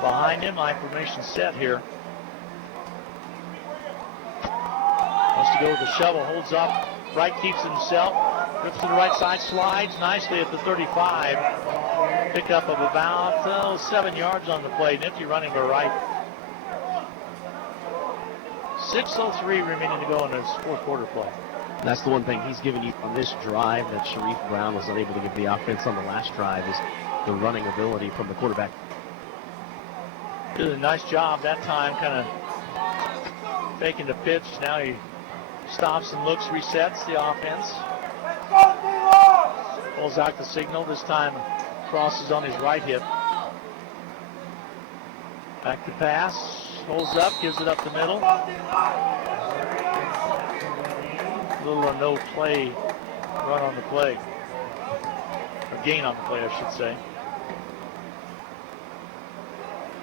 behind him. I formation set here. Wants to go with the shovel, holds up. Wright keeps it himself. Rips to the right side, slides nicely at the 35. Pickup of about 7 yards on the play. Nifty running to Wright. 6:03 remaining to go in this fourth quarter play. And that's the one thing he's given you on this drive that Sharif Brown was unable to give the offense on the last drive is the running ability from the quarterback. Did a nice job that time, kind of faking the pitch. Now he stops and looks, resets the offense. Pulls out the signal. This time crosses on his right hip. Back to pass. Holds up, gives it up the middle. Little or no play, run on the play. Or gain on the play, I should say.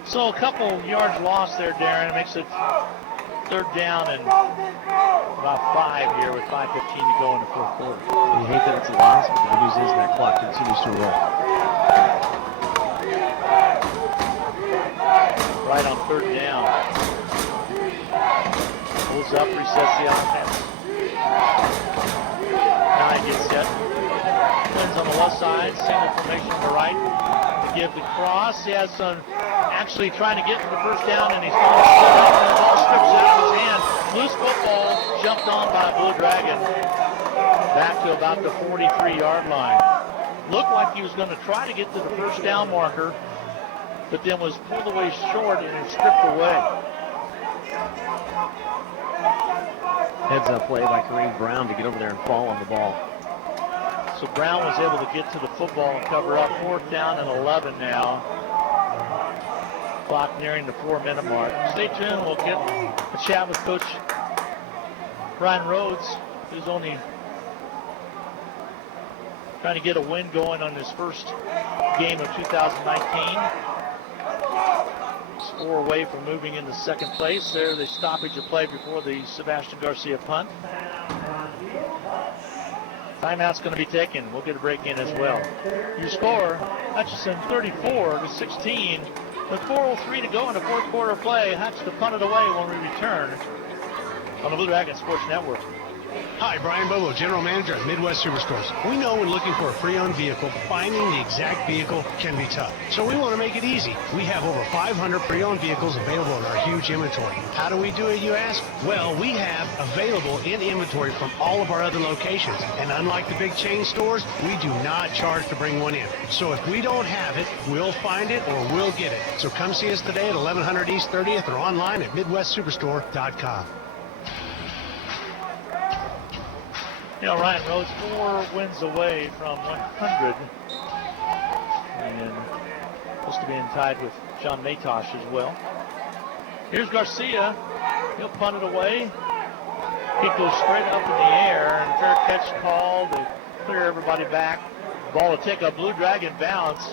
So a couple yards lost there, Darren. Makes it third down and about 5 here with 5:15 to go in the fourth quarter. You hate that it's a loss, but the news is that clock continues to roll. Right on third down. Pulls up, resets the offense. Now he gets set. Twins on the left side, single formation on the right. To give the cross. He has some actually trying to get to the first down, and he's going to set up, and the ball strips out of his hand. Loose football jumped on by Blue Dragon. Back to about the 43-yard line. Looked like he was going to try to get to the first down marker, but then was pulled away short and stripped away. Heads-up play by Kareem Brown to get over there and fall on the ball. So Brown was able to get to the football and cover up. Fourth down and 11 now. Clock nearing the 4-minute mark. Stay tuned. We'll get a chat with Coach Brian Rhodes, who's only trying to get a win going on this first game of 2019. 4 away from moving into second place. There, the stoppage of play before the Sebastian Garcia punt. Timeout's going to be taken. We'll get a break in as well. Your score, Hutchinson 34-16. With 4:03 to go in the fourth quarter play, Hutch to punt it away when we return on the Blue Dragon Sports Network. Hi, Brian Bobo, General Manager at Midwest Superstores. We know when looking for a pre-owned vehicle, finding the exact vehicle can be tough. So we want to make it easy. We have over 500 pre-owned vehicles available in our huge inventory. How do we do it, you ask? Well, we have available in inventory from all of our other locations. And unlike the big chain stores, we do not charge to bring one in. So if we don't have it, we'll find it or we'll get it. So come see us today at 1100 East 30th or online at MidwestSuperstore.com. You know, Ryan Rhodes 4 wins away from 100. And close to being tied with John Matosh as well. Here's Garcia. He'll punt it away. Kick goes straight up in the air. And fair catch called to clear everybody back. Ball will take a Blue Dragon bounce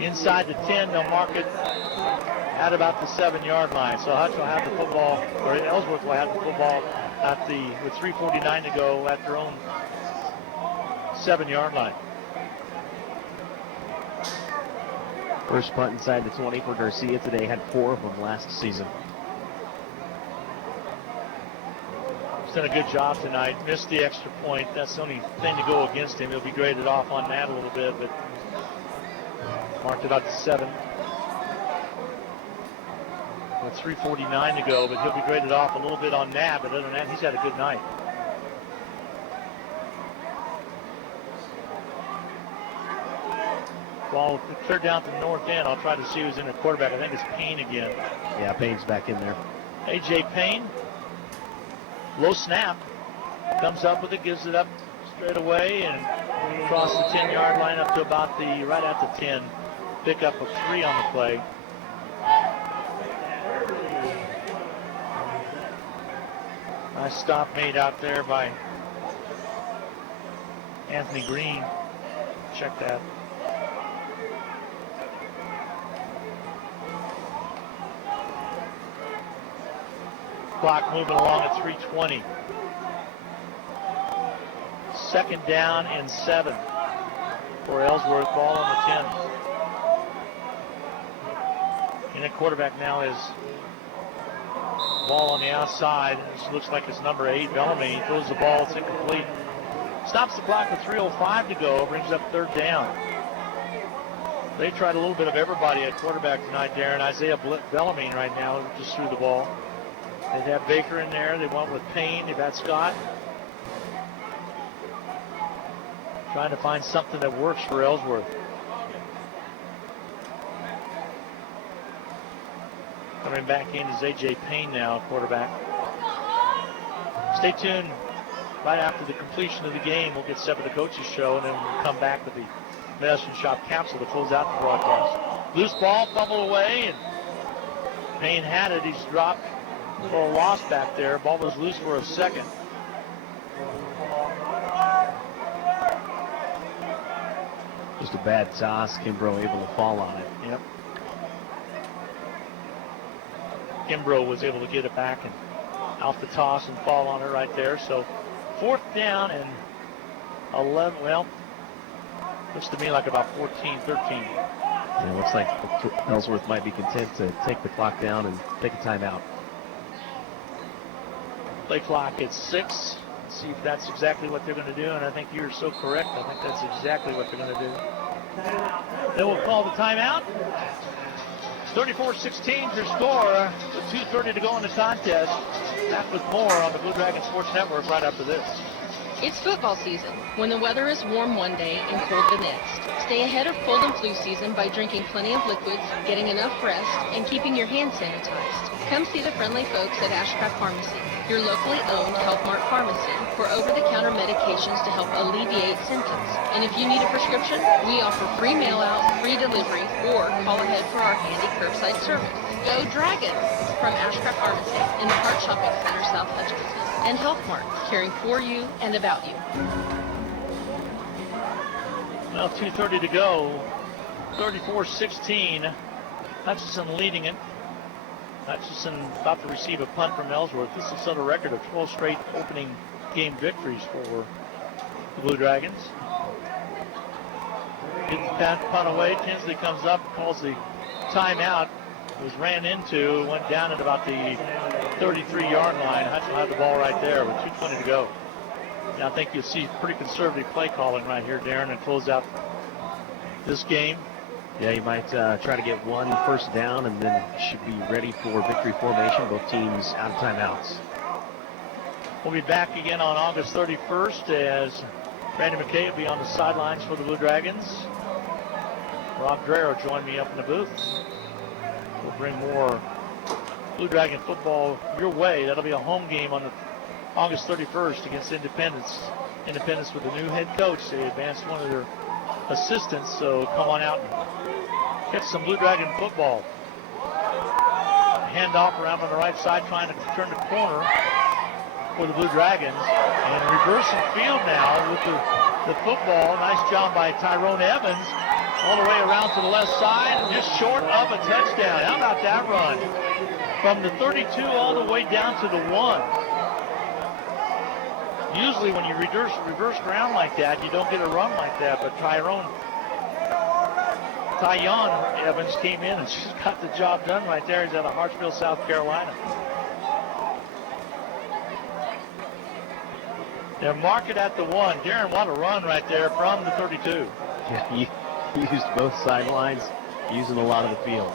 inside the 10. They'll mark it at about the 7-yard line. So Hutch will have the football, or Ellsworth will have the football with 3:49 to go at their own 7-yard line. First punt inside the 20 for Garcia today. Had 4 of them last season. He's done a good job tonight. Missed the extra point. That's the only thing to go against him. He'll be graded off on that a little bit, but marked it out to 7. With 3:49 to go, but he'll be graded off a little bit on that. But other than that, he's had a good night. Ball clear down to the north end. I'll try to see who's in the quarterback. I think it's Payne again. Yeah, Payne's back in there. A.J. Payne. Low snap. Comes up with it, gives it up straight away, and across the 10-yard line up to about right at the 10. Pick up of 3 on the play. Nice stop made out there by Anthony Green. Check that. Clock moving along at 3:20. 2nd down and 7 for Ellsworth. Ball on the 10. And the quarterback now is ball on the outside. This looks like it's number 8, Bellamy. He throws the ball. It's incomplete. Stops the clock with 3:05 to go. Brings up 3rd down. They tried a little bit of everybody at quarterback tonight, Darren. Isaiah Bellamy right now just threw the ball. They'd have Baker in there. They went with Payne. They've had Scott. Trying to find something that works for Ellsworth. Coming back in is A.J. Payne now, quarterback. Stay tuned. Right after the completion of the game, we'll get set for the coaches show, and then we'll come back with the Medicine Shop capsule to close out the broadcast. Loose ball, fumbled away, and Payne had it. He's dropped for a loss back there. Ball was loose for a second. Just a bad toss. Kimbrough able to fall on it. Yep. Kimbrough was able to get it back and out the toss and fall on it right there. So 4th down and 11. Well, looks to me like about 14, 13. Yeah, looks like Ellsworth might be content to take the clock down and take a timeout. Play clock at 6. Let's see if that's exactly what they're going to do. And I think you're so correct. I think that's exactly what they're going to do. Then we'll call the timeout. 34-16 your score with 2:30 to go in the contest. Back with more on the Blue Dragon Sports Network right after this. It's football season, when the weather is warm one day and cold the next. Stay ahead of cold and flu season by drinking plenty of liquids, getting enough rest, and keeping your hands sanitized. Come see the friendly folks at Ashcraft Pharmacy, your locally owned Health Mart pharmacy, for over-the-counter medications to help alleviate symptoms. And if you need a prescription, we offer free mail-out, free delivery, or call ahead for our handy curbside service. Go Dragons! From Ashcraft Pharmacy in the Hart Shopping Center, South Hutchinson. And Health Mart, caring for you and about you. Well, 2:30 to go. 34-16. Hutchinson leading it. Hutchinson about to receive a punt from Ellsworth. This will set a record of 12 straight opening game victories for the Blue Dragons. Gets the punt away. Tinsley comes up, calls the timeout. Was ran into, went down at about the 33-yard line. Hutchinson had the ball right there with 2:20 to go. Now I think you'll see pretty conservative play calling right here, Darren, and close out this game. Yeah, you might try to get one first down and then should be ready for victory formation. Both teams out of timeouts. We'll be back again on August 31st as Randy McKay will be on the sidelines for the Blue Dragons. Rob Dreher will join me up in the booth. We'll bring more Blue Dragon football your way. That'll be a home game on the August 31st against Independence. Independence with the new head coach. They advanced one of their assistants, so come on out and catch some Blue Dragon football. Handoff around on the right side, trying to turn the corner for the Blue Dragons. And reversing field now with the football. Nice job by Tyrone Evans. All the way around to the left side, just short of a touchdown. How about that run? From the 32 all the way down to the 1. Usually when you reverse ground like that, you don't get a run like that, but Tyon Evans came in and just got the job done right there. He's out of Hartsville, South Carolina. They're marked at the 1. Darren, what a run right there from the 32. Yeah, he used both sidelines, using a lot of the field.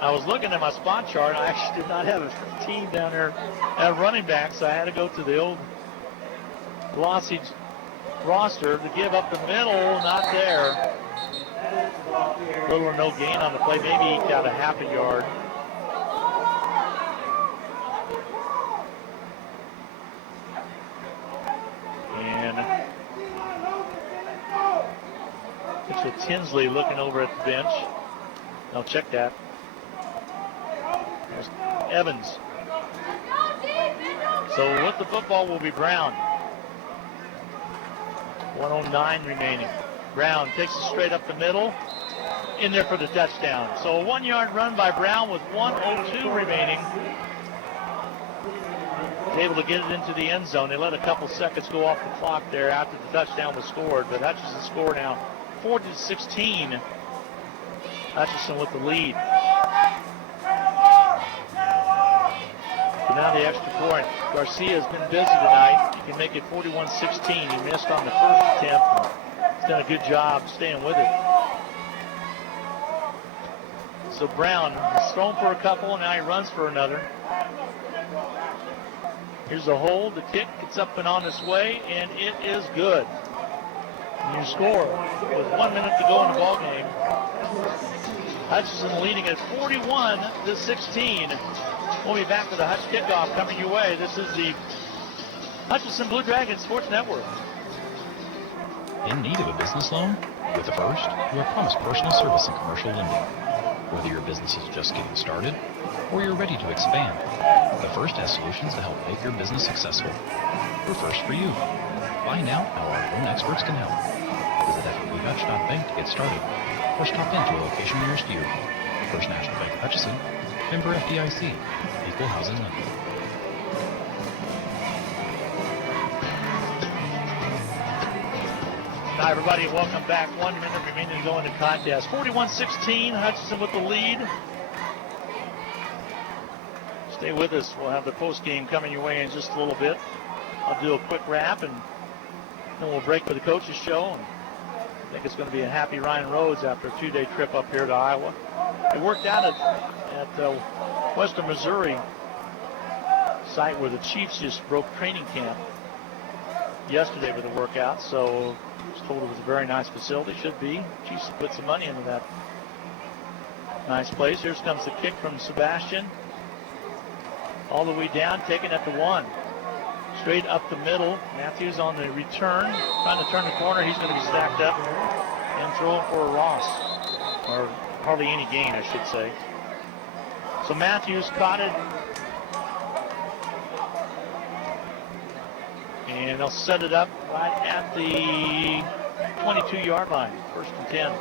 I was looking at my spot chart. I actually did not have a team down there at running back, so I had to go to the old glossy roster to give up the middle. Not there. Little or no gain on the play. Maybe he got a half a yard. And it's with Tinsley looking over at the bench. I'll check that. There's Evans. So with the football will be Brown. 1:09 remaining. Brown takes it straight up the middle. In there for the touchdown. So a 1-yard run by Brown with 1:02 remaining. Able to get it into the end zone. They let a couple seconds go off the clock there after the touchdown was scored. But Hutchinson scored now 40-16. Hutchinson with the lead. So now the extra point. Garcia's been busy tonight. He can make it 41-16. He missed on the first attempt. He's done a good job staying with it. So Brown has thrown for a couple, and now he runs for another. Here's a hold. The kick gets up and on its way, and it is good. And you score with 1 minute to go in the ball game. Hutchinson leading at 41-16. We'll be back to the Hutch kickoff coming your way. This is the Hutchinson Blue Dragon Sports Network. In need of a business loan? With the First, you are promised personal service and commercial lending. Whether your business is just getting started or you're ready to expand, the First has solutions to help make your business successful. We're first for you. Find out how our loan experts can help. Visit fbhutch.bank to get started or stop into a location nearest you. First National Bank of Hutchinson, member FDIC, equal housing lender. Hi, everybody. Welcome back. 1 minute remaining to go in the contest. 41-16. Hutchinson with the lead. Stay with us. We'll have the post game coming your way in just a little bit. I'll do a quick wrap, and then we'll break for the coaches show. And I think it's going to be a happy Ryan Rhodes after a 2-day trip up here to Iowa. It worked out at Western Missouri site where the Chiefs just broke training camp yesterday with a workout. So I was told it was a very nice facility. Should be. Chiefs have put some money into that nice place. Here comes the kick from Sebastian. All the way down, taken at the 1. Straight up the middle. Matthews on the return. Trying to turn the corner. He's going to be stacked up and throw for a loss. Or hardly any gain, I should say. So Matthews caught it And they'll set it up right at the 22-yard line, 1st and 10.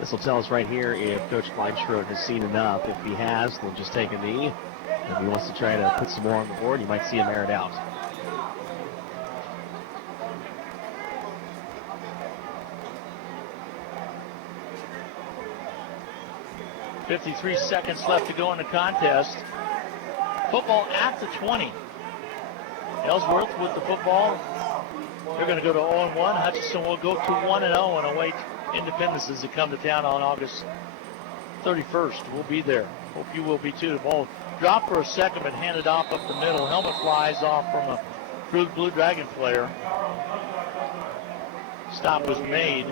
This will tell us right here if Coach Kleinschrodt has seen enough. If he has, then just take a knee. If he wants to try to put some more on the board, you might see him air it out. .53 seconds left to go in the contest. Football at the 20. Ellsworth with the football. They're going to go to 0-1. Hutchinson will go to 1-0 and await Independence as they come to town on August 31st. We'll be there. Hope you will be too. The ball dropped for a second but handed off up the middle. Helmet flies off from a Blue Dragon player. Stop was made.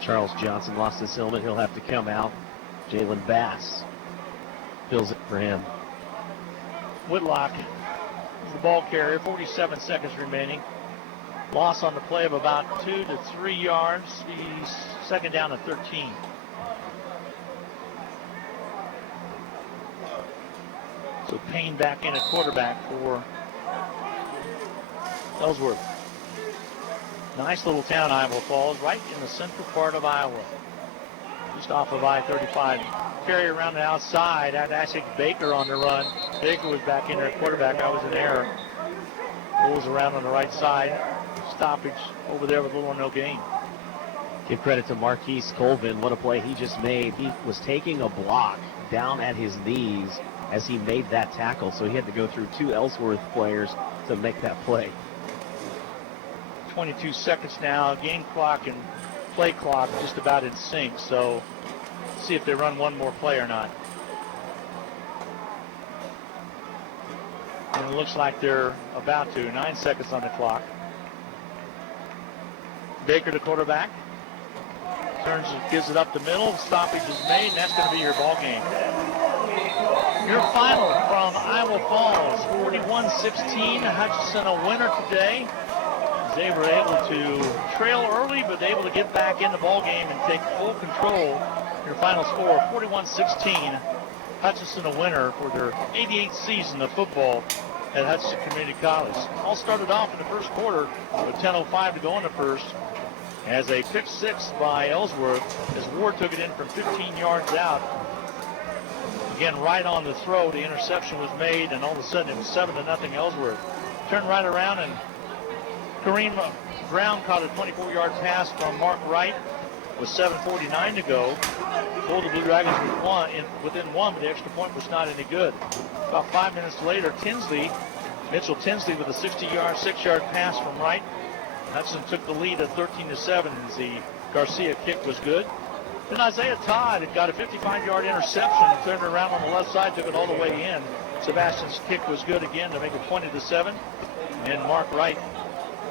Charles Johnson lost his helmet. He'll have to come out. Jalen Bass fills it for him. Whitlock is the ball carrier. 47 seconds remaining. Loss on the play of about 2 to 3 yards. He's second down to 13. So Payne back in at quarterback for Ellsworth. Nice little town, Iowa Falls, right in the central part of Iowa. Just off of I-35. Carry around the outside. Had Ashik Baker on the run. Baker was back in there at quarterback. I was in error. Rolls around on the right side. Stoppage over there with little or no gain. Give credit to Marquise Colvin. What a play he just made. He was taking a block down at his knees as he made that tackle. So he had to go through 2 Ellsworth players to make that play. 22 seconds now. Game clock and play clock just about in sync. So let's see if they run one more play or not. And it looks like they're about to. 9 seconds on the clock. Baker, the quarterback, turns and gives it up the middle. Stoppage is made, and that's going to be your ball game. Your final from Iowa Falls, 41-16. Hutchinson a winner today. They were able to trail early, but able to get back in the ball game and take full control. Your final score, 41-16. Hutchinson a winner for their 88th season of football at Hutchinson Community College. All started off in the first quarter with 10:05 to go in the first, as a pick six by Ellsworth as Ward took it in from 15 yards out. Again, right on the throw, the interception was made, and all of a sudden it was 7-0 Ellsworth. Turned right around, and Kareem Brown caught a 24-yard pass from Mark Wright with 7:49 to go. Pulled the Blue Dragons within one, but the extra point was not any good. About 5 minutes later, Mitchell Tinsley with a 60-yard, 6-yard pass from Wright. Hudson took the lead at 13-7 as the Garcia kick was good. Then Isaiah Todd had got a 55-yard interception, turned it around on the left side, took it all the way in. Sebastian's kick was good again to make it 20-7. And Mark Wright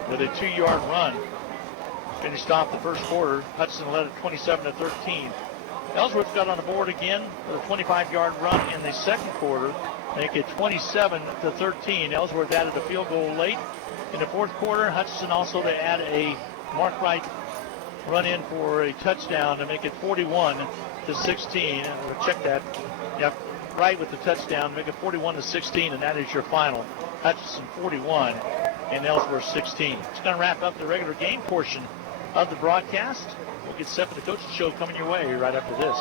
with a 2-yard run finished off the first quarter. Hudson led it 27-13. Ellsworth got on the board again with a 25-yard run in the second quarter, make it 27-13. Ellsworth added a field goal late in the fourth quarter. Hutchinson also to add a Mark Wright run in for a touchdown to make it 41-16. We'll check that. Yep, Wright with the touchdown, make it 41-16, and that is your final. Hutchinson 41 and Ellsworth 16. It's going to wrap up the regular game portion of the broadcast. We'll get set for the coaching show coming your way right after this.